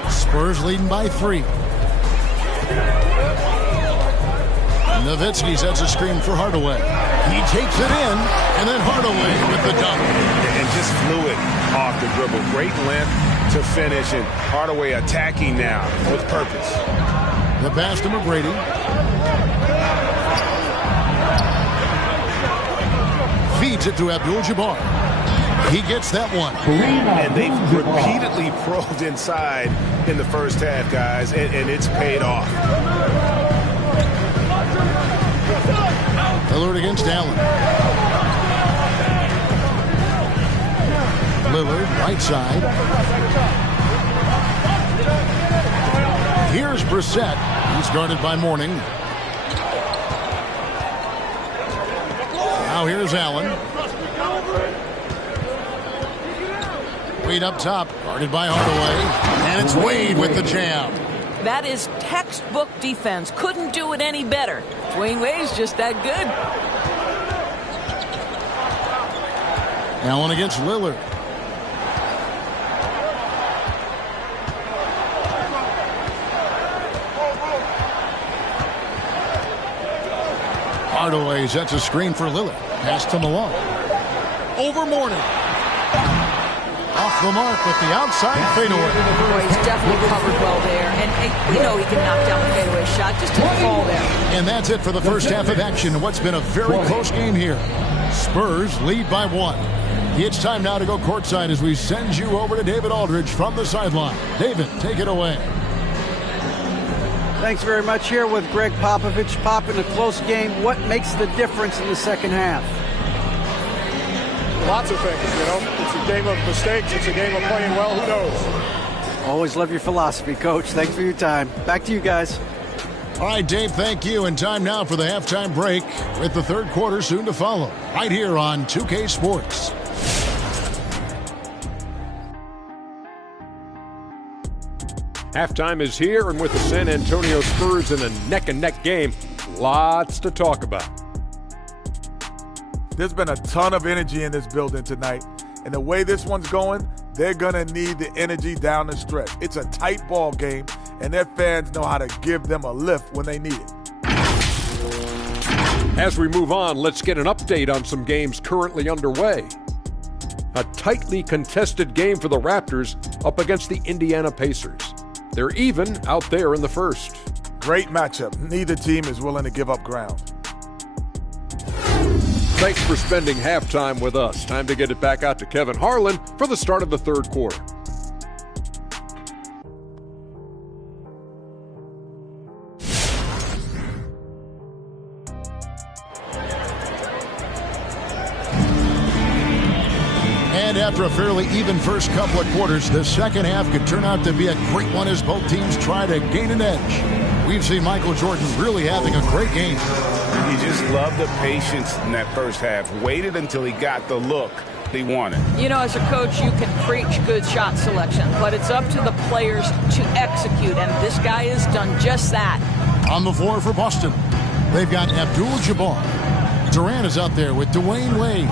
Spurs leading by 3. Nowitzki sets a screen for Hardaway. He takes it in, and then Hardaway with the dunk. And just fluid off the dribble. Great length to finish, and Hardaway attacking now with purpose. The pass to McGrady. Feeds it to Abdul-Jabbar. He gets that one. And they've repeatedly probed inside in the first half, guys, and it's paid off. Lillard against Allen. Lillard, right side. Here's Brissett. He's guarded by Mourning. Now here's Allen. Wade up top, guarded by Hardaway. And it's Wade with the jam. That is textbook defense. Couldn't do it any better. Dwayne Wade's just that good. Allen against Lillard. Hardaway sets a screen for Lillard. Pass to Malone. Over Mourning. Off the mark with the outside fadeaway. Boy, he's definitely covered well there. And we know he can knock down the fadeaway shot. Just didn't fall there. And that's it for the first half of action in what's been a very close game here. Spurs lead by 1. It's time now to go courtside as we send you over to David Aldridge from the sideline. David, take it away. Thanks very much. Here with Greg Popovich. Pop, in a close game, what makes the difference in the second half? Lots of things, you know. It's a game of mistakes. It's a game of playing well. Who knows? Always love your philosophy, Coach. Thanks for your time. Back to you guys. All right, Dave, thank you. And time now for the halftime break with the third quarter soon to follow. Right here on 2K Sports. Halftime is here, and with the San Antonio Spurs in a neck-and-neck game, lots to talk about. There's been a ton of energy in this building tonight. And the way this one's going, they're going to need the energy down the stretch. It's a tight ball game, and their fans know how to give them a lift when they need it. As we move on, let's get an update on some games currently underway. A tightly contested game for the Raptors up against the Indiana Pacers. They're even out there in the first. Great matchup. Neither team is willing to give up ground. Thanks for spending halftime with us. Time to get it back out to Kevin Harlan for the start of the third quarter. And after a fairly even first couple of quarters, the second half could turn out to be a great one as both teams try to gain an edge. We've seen Michael Jordan really having a great game. You just love the patience in that first half. Waited until he got the look he wanted. You know, as a coach, you can preach good shot selection, but it's up to the players to execute, and this guy has done just that. On the floor for Boston, they've got Abdul-Jabbar. Durant is out there with Dwayne Wade.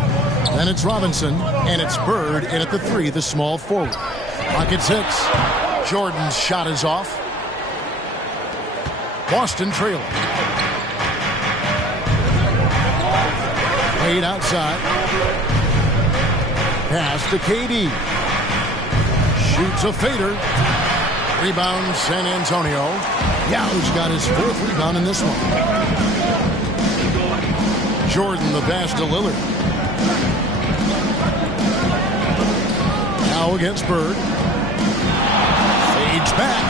Then it's Robinson, and it's Bird in at the 3, the small forward. Clock at 6. Jordan's shot is off. Boston trailing. Wade outside. Pass to KD. Shoots a fader. Rebound San Antonio. Yow's got his 4th rebound in this one. Jordan the pass to Lillard. Now against Bird. Fades back.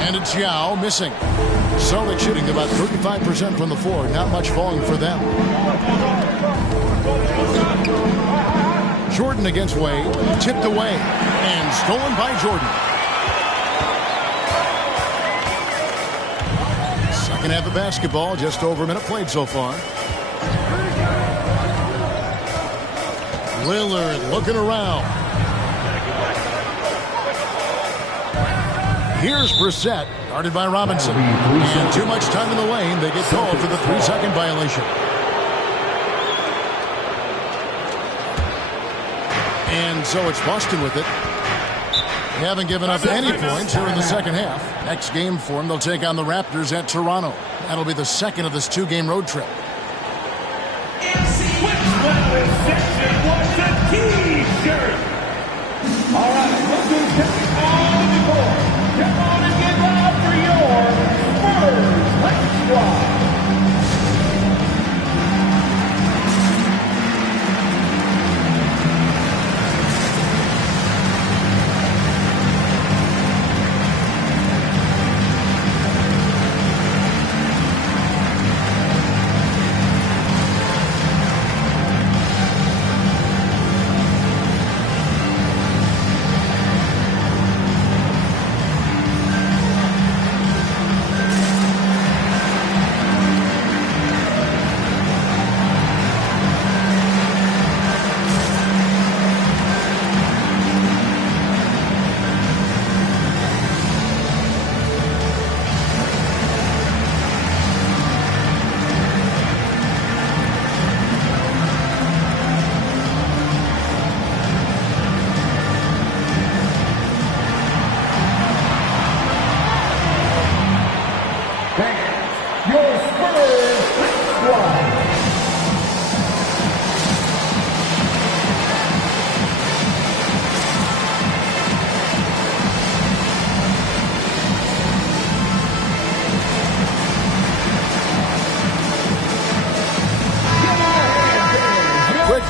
And it's Yao missing. Celtics shooting about 35% from the floor. Not much falling for them. Jordan against Wade. Tipped away. And stolen by Jordan. Second half of basketball. Just over a minute played so far. Lillard looking around. Here's Brissett, guarded by Robinson. And too much time in the lane. They get called for the 3-second violation. And so it's Boston with it. They haven't given up any points here in the second half. Next game for them, they'll take on the Raptors at Toronto. That'll be the second of this 2-game road trip. All right, look who's coming on the board. Come on and get loud for your Spurs. Let's fly.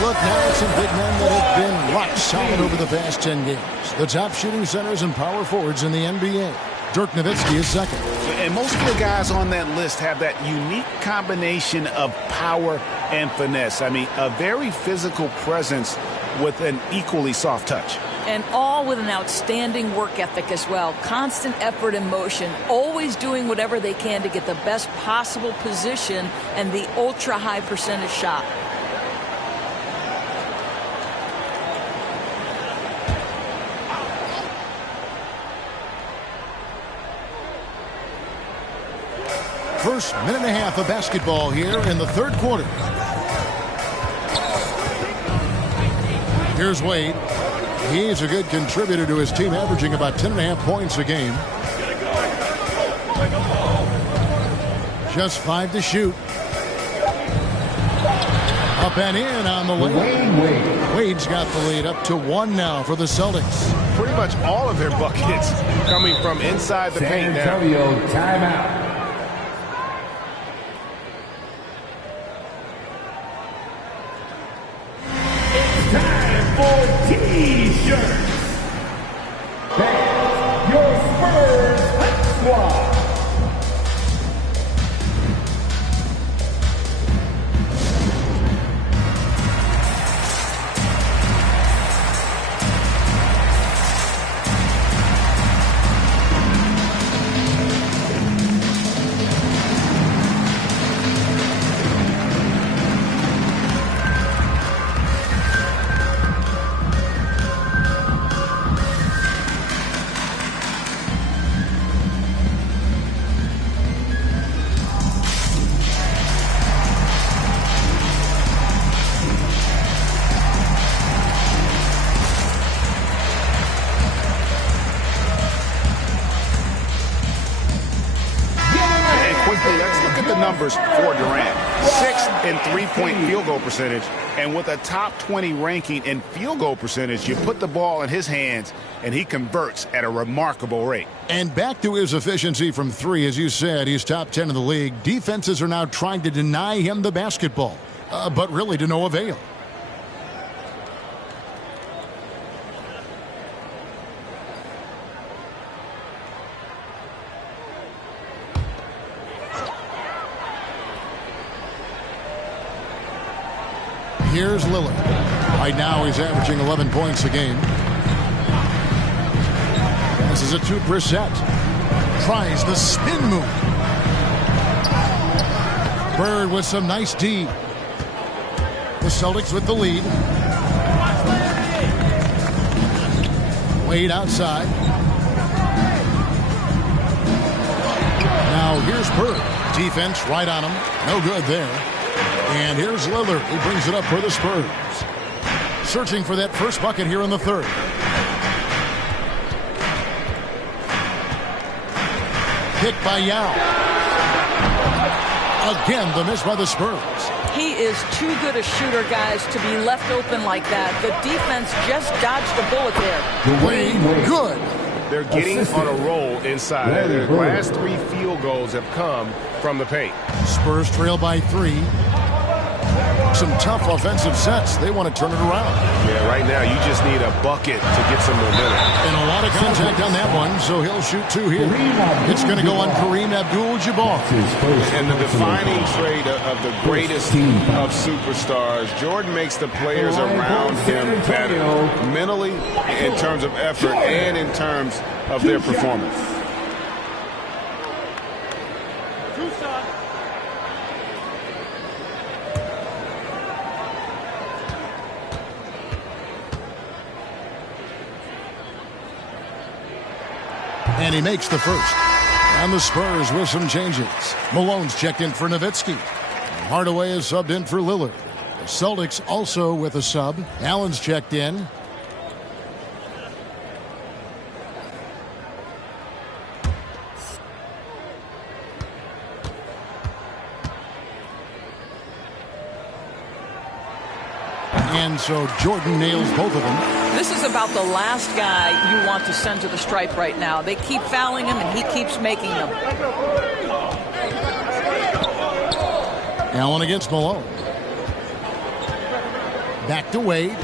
Look now at some big men that have been rock solid over the past 10 games. The top shooting centers and power forwards in the NBA. Dirk Nowitzki is second. And most of the guys on that list have that unique combination of power and finesse. I mean, a very physical presence with an equally soft touch. And all with an outstanding work ethic as well. Constant effort and motion. Always doing whatever they can to get the best possible position and the ultra-high percentage shot. First minute and a half of basketball here in the third quarter. Here's Wade. He's a good contributor to his team, averaging about 10.5 points a game. Just 5 to shoot. Up and in on the lane. Wade's got the lead up to 1 now for the Celtics. Pretty much all of their buckets coming from inside the paint now. San Antonio timeout. T-shirts. That's your Spurs squad. numbers for Durant. 6th in three-point field goal percentage. And with a top 20 ranking in field goal percentage, you put the ball in his hands, and he converts at a remarkable rate. And back to his efficiency from three, as you said, he's top 10 in the league. Defenses are now trying to deny him the basketball, but really to no avail. Here's Lillard. Right now he's averaging 11 points a game. This is a 2%. Tries the spin move. Bird with some nice D. The Celtics with the lead. Wade outside. Now here's Bird. Defense right on him. No good there. And here's Lillard. He brings it up for the Spurs. Searching for that first bucket here in the third. Hit by Yao. Again, the miss by the Spurs. He is too good a shooter, guys, to be left open like that. The defense just dodged a bullet there. Wade, good. They're getting on a roll inside. Their last 3 field goals have come from the paint. Spurs trail by 3. Some tough offensive sets. They want to turn it around. Yeah, right now you just need a bucket to get some momentum. And a lot of contact on that one, so he'll shoot 2 here. It's going to go on Kareem Abdul-Jabbar. And the defining trait of the greatest of superstars, Jordan makes the players around him better, mentally, in terms of effort, and in terms of their performance. And he makes the first. And the Spurs with some changes. Malone's checked in for Nowitzki. Hardaway is subbed in for Lillard. The Celtics also with a sub. Allen's checked in. And so Jordan nails both of them. This is about the last guy you want to send to the stripe right now. They keep fouling him, and he keeps making them. Allen against Malone. Back to Wade.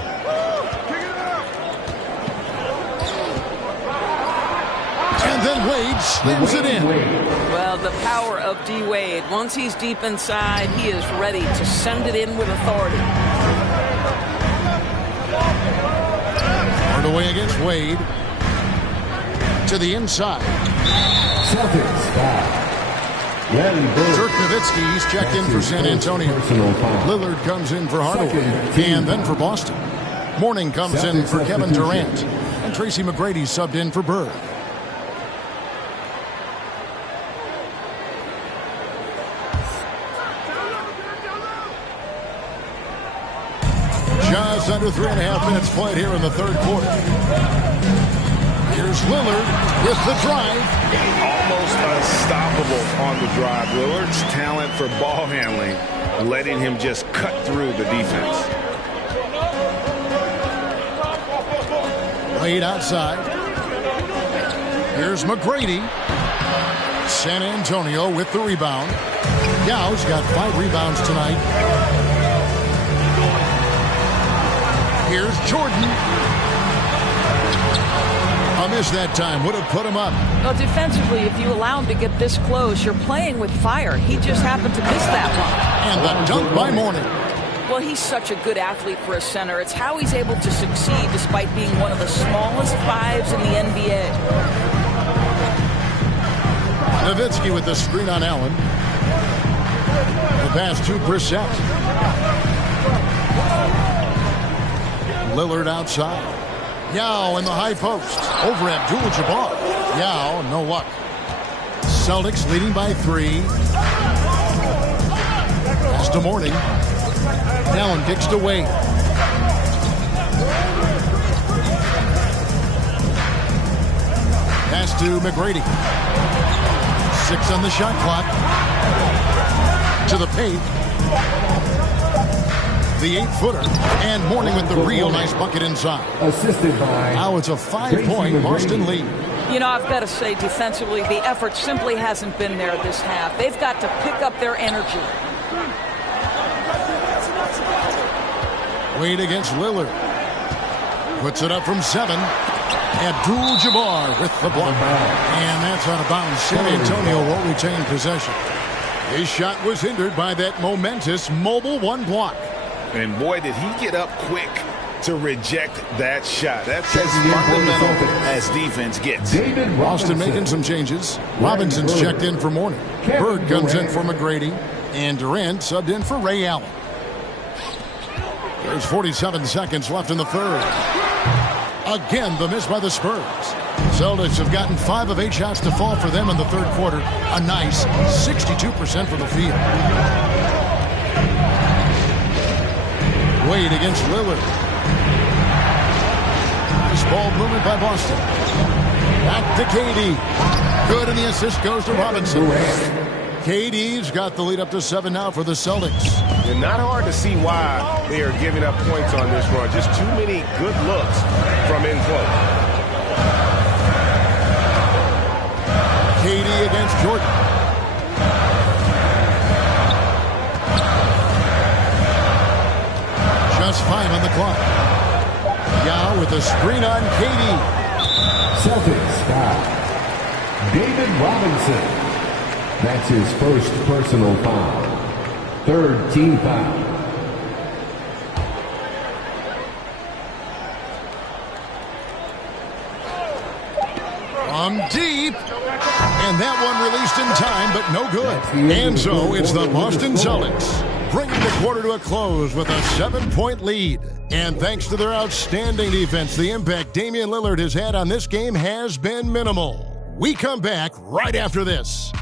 And then Wade slams it in. Well, the power of D. Wade. Once he's deep inside, he is ready to send it in with authority. Hardaway against Wade. To the inside. Dirk Nowitzki, he's checked in for San Antonio. Lillard comes in for Hardaway. And then for Boston. Mourning comes in for Kevin Durant. And Tracy McGrady subbed in for Bird. Just under 3.5 minutes played here in the third quarter. Here's Lillard with the drive. Almost unstoppable on the drive. Lillard's talent for ball handling, letting him just cut through the defense. Wade outside. Here's McGrady. San Antonio with the rebound. Yao's got 5 rebounds tonight. Here's Jordan. A miss that time. Would have put him up. Well, defensively, if you allow him to get this close, you're playing with fire. He just happened to miss that one. And the dunk by Mourning. Well, he's such a good athlete for a center. It's how he's able to succeed despite being one of the smallest 5s in the NBA. Nowitzki with the screen on Allen. The pass to Brissett. Lillard outside. Yao in the high post. Over Abdul-Jabbar. Yao, no luck. Celtics leading by 3. Pass to Mourning. Allen kicks to Wade. Pass to McGrady. 6 on the shot clock. to the paint. The 8-footer, and Mourning with the real nice bucket inside. Assisted by... Now it's a 5-point Boston lead. You know, I've got to say, defensively, the effort simply hasn't been there this half. They've got to pick up their energy. Wade against Lillard. Puts it up from 7. Abdul-Jabbar with the block. And that's out of bounds. San Antonio will retain possession. His shot was hindered by that momentous mobile 1 block. And boy, did he get up quick to reject that shot. That's as fundamental as defense gets. Boston making some changes. Robinson's checked in for Mourning. Bird comes in for McGrady. And Durant subbed in for Ray Allen. There's 47 seconds left in the third. Again, the miss by the Spurs. Celtics have gotten 5 of 8 shots to fall for them in the third quarter. A nice 62% from the field. Wade against Lillard. Nice ball movement by Boston. Back to KD. Good, and the assist goes to Robinson. KD's got the lead up to 7 now for the Celtics. And not hard to see why they are giving up points on this run. Just too many good looks from in close. KD against Jordan. Just 5 on the clock. Yao with a screen on KD. Celtics foul. David Robinson. That's his first personal foul. Third team foul. From deep. And that one released in time, but no good. And so it's the Boston Celtics bringing the quarter to a close with a 7-point lead. And thanks to their outstanding defense, the impact Damian Lillard has had on this game has been minimal. We come back right after this.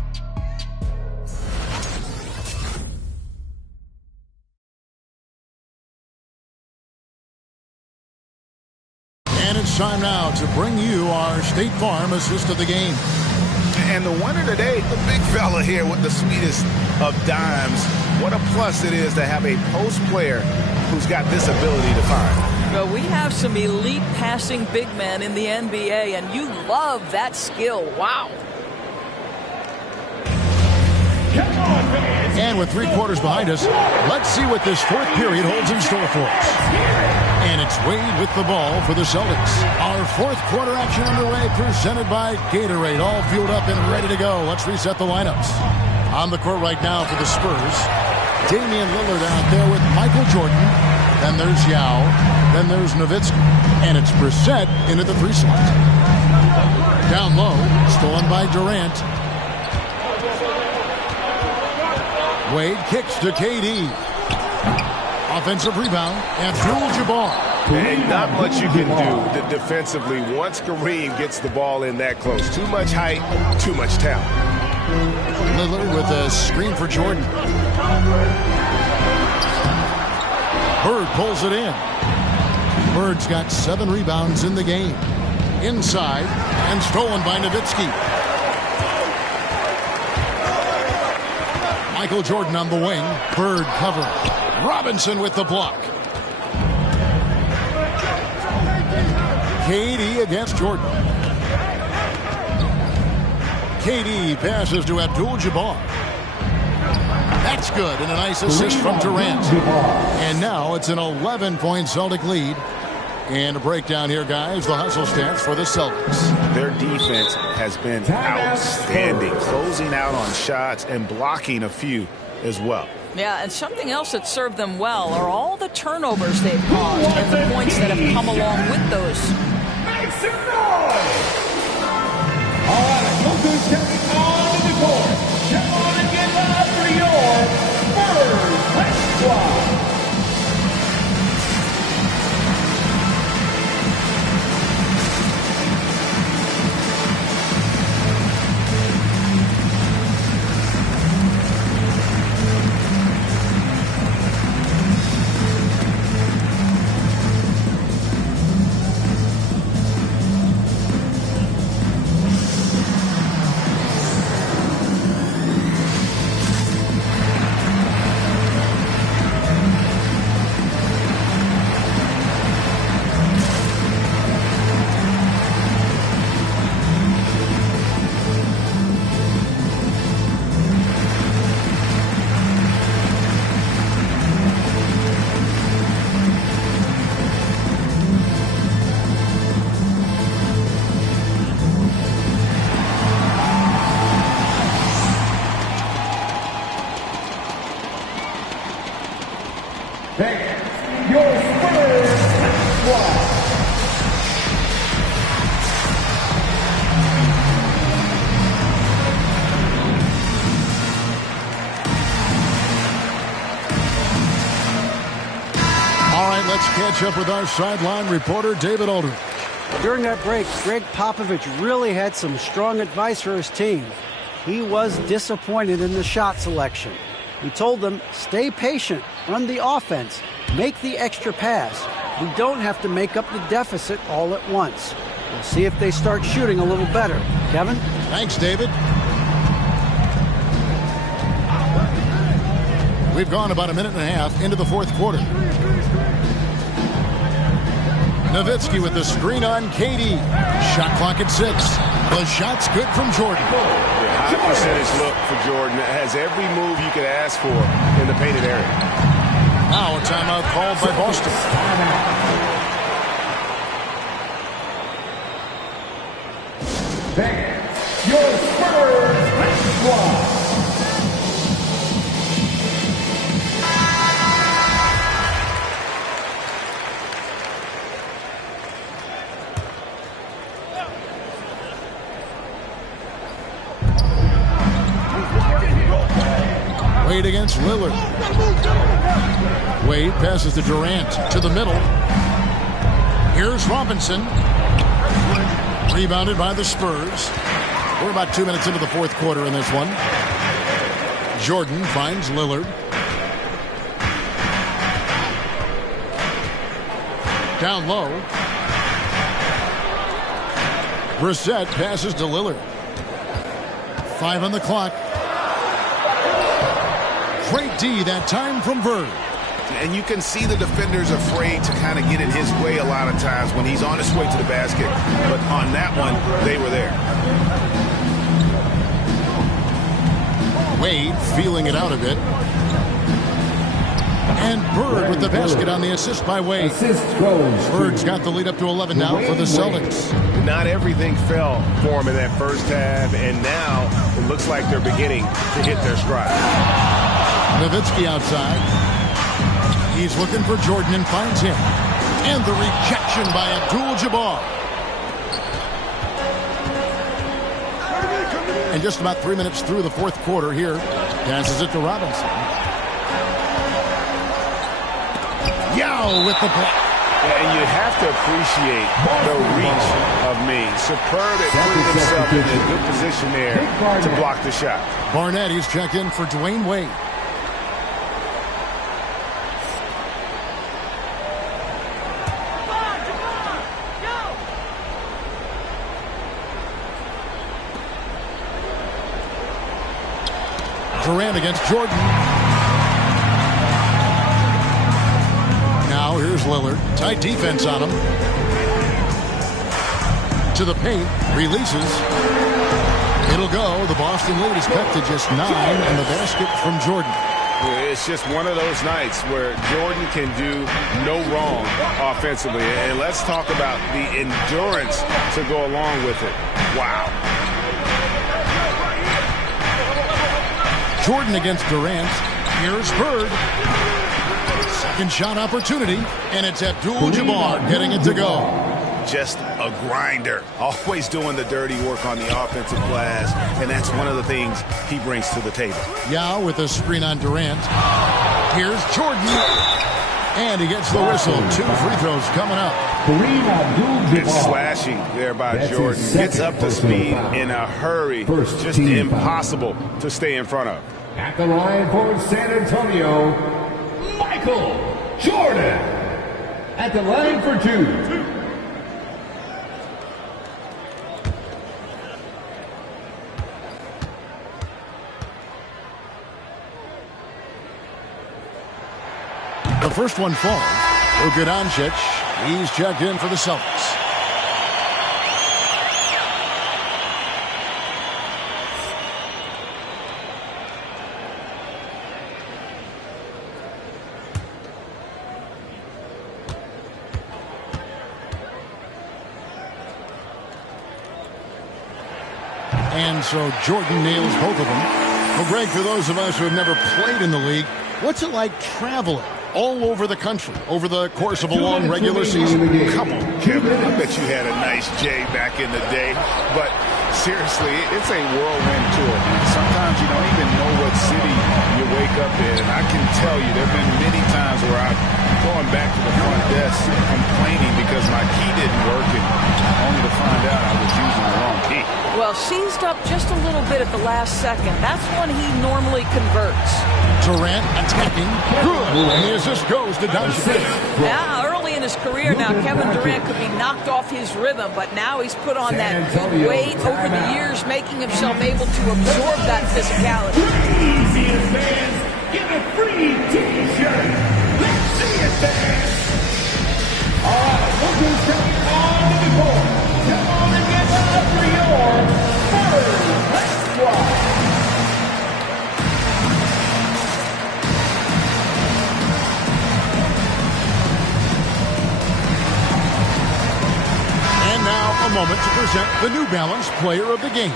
And it's time now to bring you our State Farm assist of the game. And the winner today, the big fella here with the sweetest of dimes. What a plus it is to have a post player who's got this ability to find. Well, we have some elite passing big men in the NBA, and you love that skill. Wow. And with 3 quarters behind us, let's see what this fourth period holds in store for us. And it's Wade with the ball for the Celtics. Our fourth quarter action underway, presented by Gatorade. All fueled up and ready to go. Let's reset the lineups. On the court right now for the Spurs, Damian Lillard out there with Michael Jordan. Then there's Yao. Then there's Nowitzki. And it's Brissett into the 3 slot. Down low, stolen by Durant. Wade kicks to KD. Offensive rebound, Abdul-Jabbar. And not much you can do defensively once Kareem gets the ball in that close. Too much height, too much talent. Lillard with a screen for Jordan. Bird pulls it in. Bird's got 7 rebounds in the game. Inside, and stolen by Nowitzki. Michael Jordan on the wing. Bird cover. Robinson with the block. KD against Jordan. KD passes to Abdul-Jabbar. That's good, and a nice assist from Durant. And now it's an 11-point Celtic lead. And a breakdown here, guys, the hustle stats for the Celtics. Their defense has been outstanding, closing out on shots and blocking a few as well. Yeah, and something else that served them well are all the turnovers they've caused and the points that have come along with those. Make some noise! All right, look who's stepping onto the court. Come on and get live for your first West Squad. Your Spurs squad. All right, let's catch up with our sideline reporter, David Aldridge. During that break, Greg Popovich really had some strong advice for his team. He was disappointed in the shot selection. He told them, stay patient, run the offense, make the extra pass. We don't have to make up the deficit all at once. We'll see if they start shooting a little better. Kevin? Thanks, David. We've gone about a minute and a half into the fourth quarter. Nowitzki with the screen on KD. Shot clock at 6. The shot's good from Jordan. High percentage look for Jordan. It has every move you could ask for in the painted area. Now a timeout called by Boston. Your Spurs squad. Wade against Lillard. Wade passes to Durant to the middle. Here's Robinson. Rebounded by the Spurs. We're about 2 minutes into the fourth quarter in this one. Jordan finds Lillard. Down low. Brissett passes to Lillard. 5 on the clock. Great D that time from Bird. And you can see the defenders afraid to kind of get in his way a lot of times when he's on his way to the basket. But on that one, they were there. Wade feeling it out a bit. And Bird with the basket on the assist by Wade. Bird's got the lead up to 11 now for the Celtics. Not everything fell for him in that first half, and now it looks like they're beginning to hit their stride. Nowitzki outside. He's looking for Jordan and finds him. And the rejection by Abdul-Jabbar. And just about 3 minutes through the fourth quarter here. Passes it to Robinson. Yao with the block. And you have to appreciate the reach of Means. Superb at putting himself in a good position there to block the shot. Barnett, he's checked in for Dwayne Wade. Durant against Jordan. Now here's Lillard. Tight defense on him. To the paint. Releases. It'll go. The Boston lead is cut to just 9, and the basket from Jordan. It's just one of those nights where Jordan can do no wrong offensively. And let's talk about the endurance to go along with it. Wow. Jordan against Durant. Here's Bird. Second shot opportunity, and it's Abdul-Jabbar getting it to go. Just a grinder. Always doing the dirty work on the offensive glass, and that's one of the things he brings to the table. Yao with a screen on Durant. Here's Jordan. And he gets the whistle. 2 free throws coming up. Good slashing there by Jordan. Gets up to speed in a hurry. Just impossible to stay in front of. At the line for San Antonio, Michael Jordan. At the line for 2. The first one falls. Luka Doncic. He's checked in for the Celtics. And so Jordan nails both of them. Well, Greg, for those of us who have never played in the league, what's it like traveling all over the country over the course of a long regular season. Come on, Kevin. I bet you had a nice J back in the day. But seriously, it's a whirlwind tour. Sometimes you don't even know what city you wake up in. And I can tell you there have been many times where I've gone back to the front desk complaining because my key didn't work, and only to find out I was using the wrong key. Well, seized up just a little bit at the last second. That's when he normally converts. Durant attacking. Good. And the assist goes to Doncic. Now, early in his career now, Kevin Durant could be knocked off his rhythm, but now he's put on that good weight over the years, making himself able to absorb that physicality. Easiest fans, get a free T-shirt. Let's see it, fans. All right, look who's coming on to the court. Come on and get up for your first squad. And now a moment to present the New Balance Player of the Game.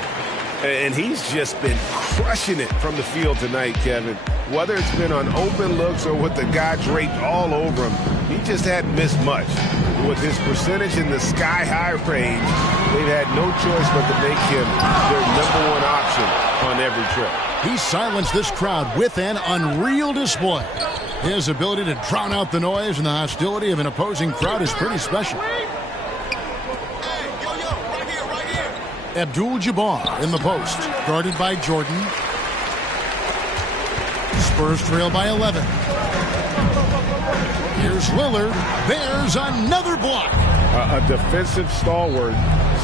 And he's just been crushing it from the field tonight, Kevin. Whether it's been on open looks or with the guy draped all over him, he just hadn't missed much. With his percentage in the sky-high range, they've had no choice but to make him their #1 option on every trip. He silenced this crowd with an unreal display. His ability to drown out the noise and the hostility of an opposing crowd is pretty special. Abdul-Jabbar in the post, guarded by Jordan. Spurs trail by 11. Here's Lillard. There's another block. A defensive stalwart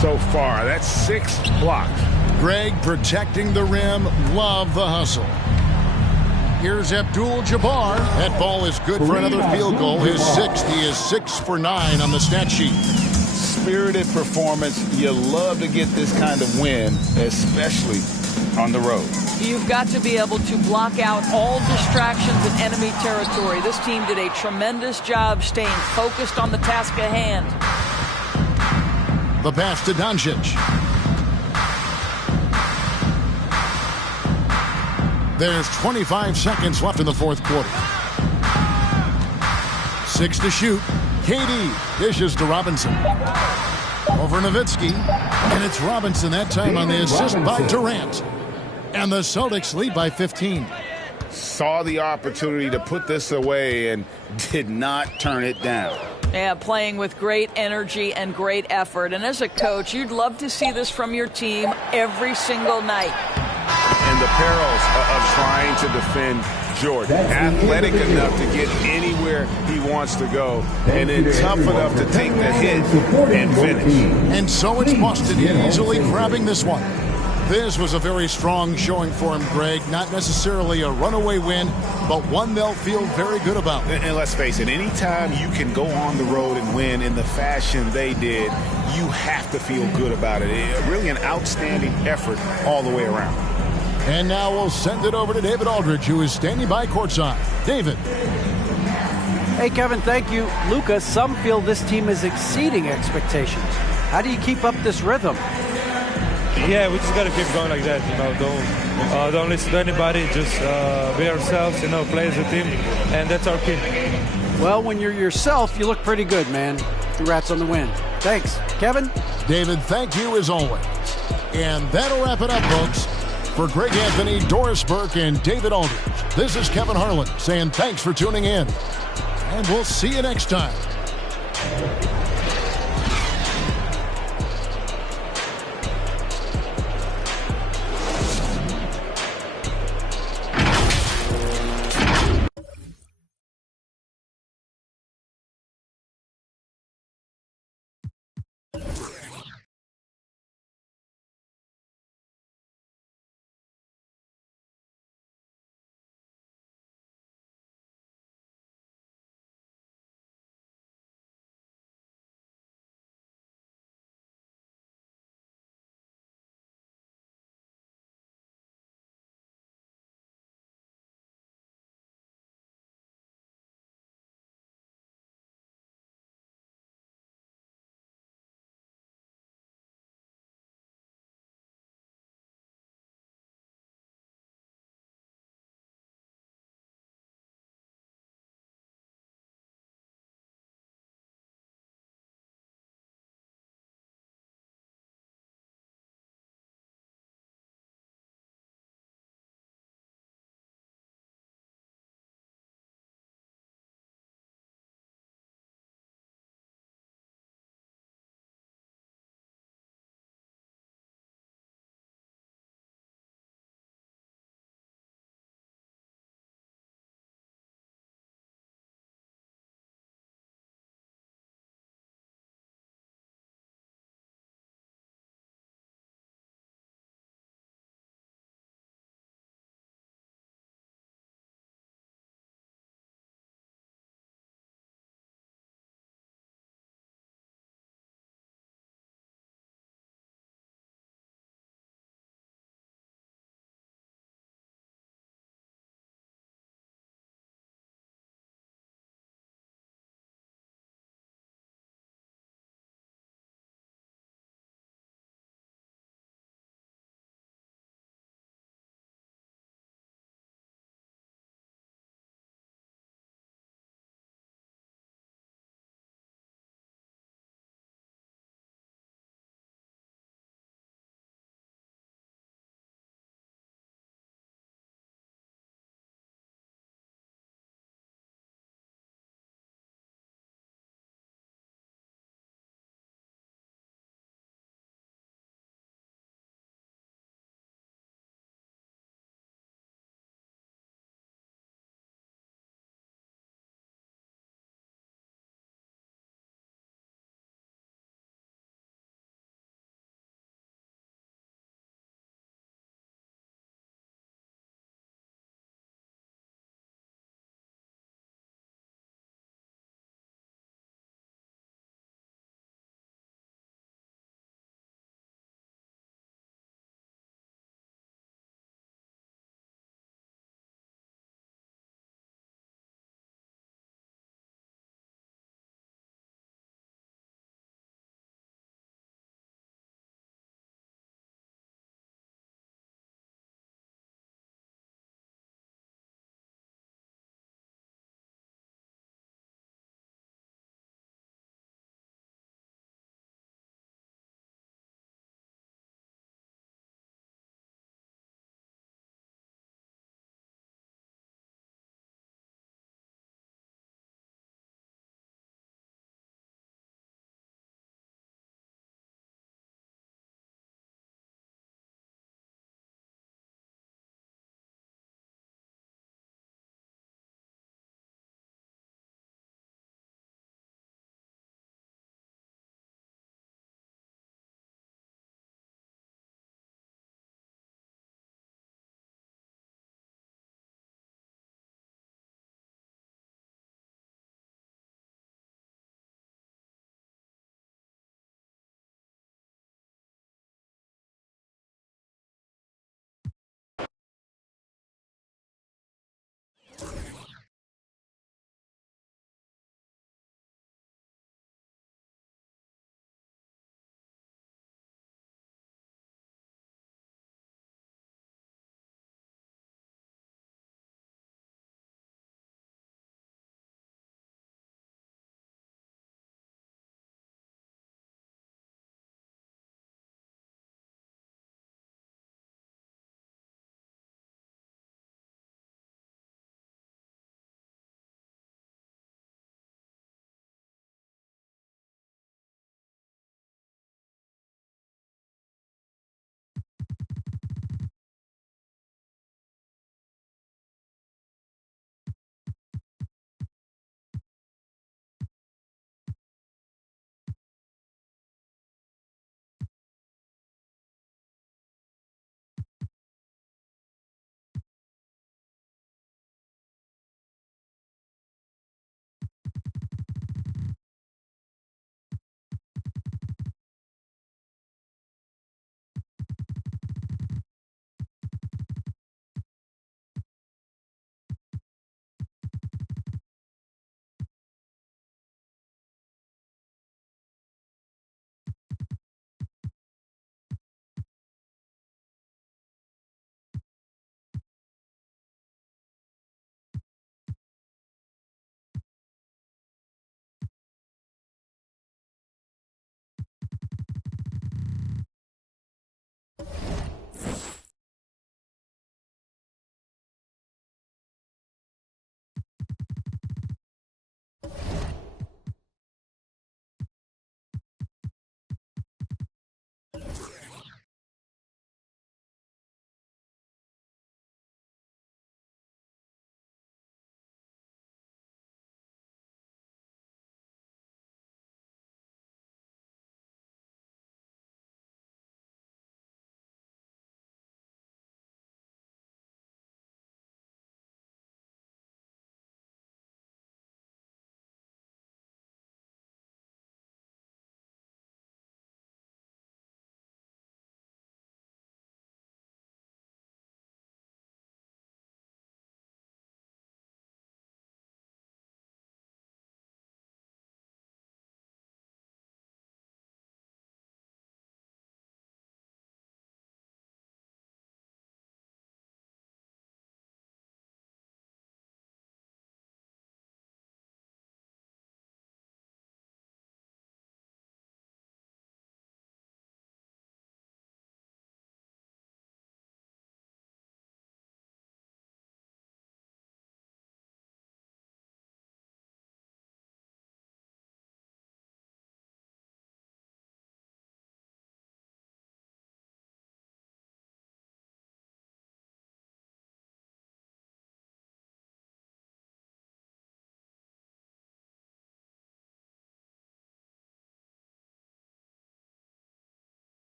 so far. That's 6 blocks. Greg protecting the rim. Love the hustle. Here's Abdul-Jabbar. That ball is good for another field goal. His 6th. He is 6 for 9 on the stat sheet. Spirited performance. You love to get this kind of win, especially on the road. You've got to be able to block out all distractions in enemy territory. This team did a tremendous job staying focused on the task at hand. The pass to Doncic. There's 25 seconds left in the fourth quarter. 6 to shoot. KD dishes to Robinson. Over Nowitzki. And it's Robinson that time on the assist by Durant. And the Celtics lead by 15. Saw the opportunity to put this away and did not turn it down. Yeah, playing with great energy and great effort. And as a coach, you'd love to see this from your team every single night. And the perils of trying to defend Jordan. Athletic enough to get anywhere he wants to go, and then tough enough to take the hit and finish. And so it's Boston easily grabbing this one. This was a very strong showing for him, Greg. Not necessarily a runaway win, but one they'll feel very good about. And let's face it, anytime you can go on the road and win in the fashion they did, you have to feel good about it. Really an outstanding effort all the way around. And now we'll send it over to David Aldridge, who is standing by courtside. David. Hey, Kevin, thank you. Lucas, some feel this team is exceeding expectations. How do you keep up this rhythm? Yeah, we just got to keep going like that. Don't listen to anybody. Just be ourselves. Play as a team, and that's our key. Well, when you're yourself, you look pretty good, man. Congrats on the win. Thanks, Kevin. David, thank you as always. And that'll wrap it up, folks. For Greg Anthony, Doris Burke, and David Aldridge, this is Kevin Harlan saying thanks for tuning in. And we'll see you next time.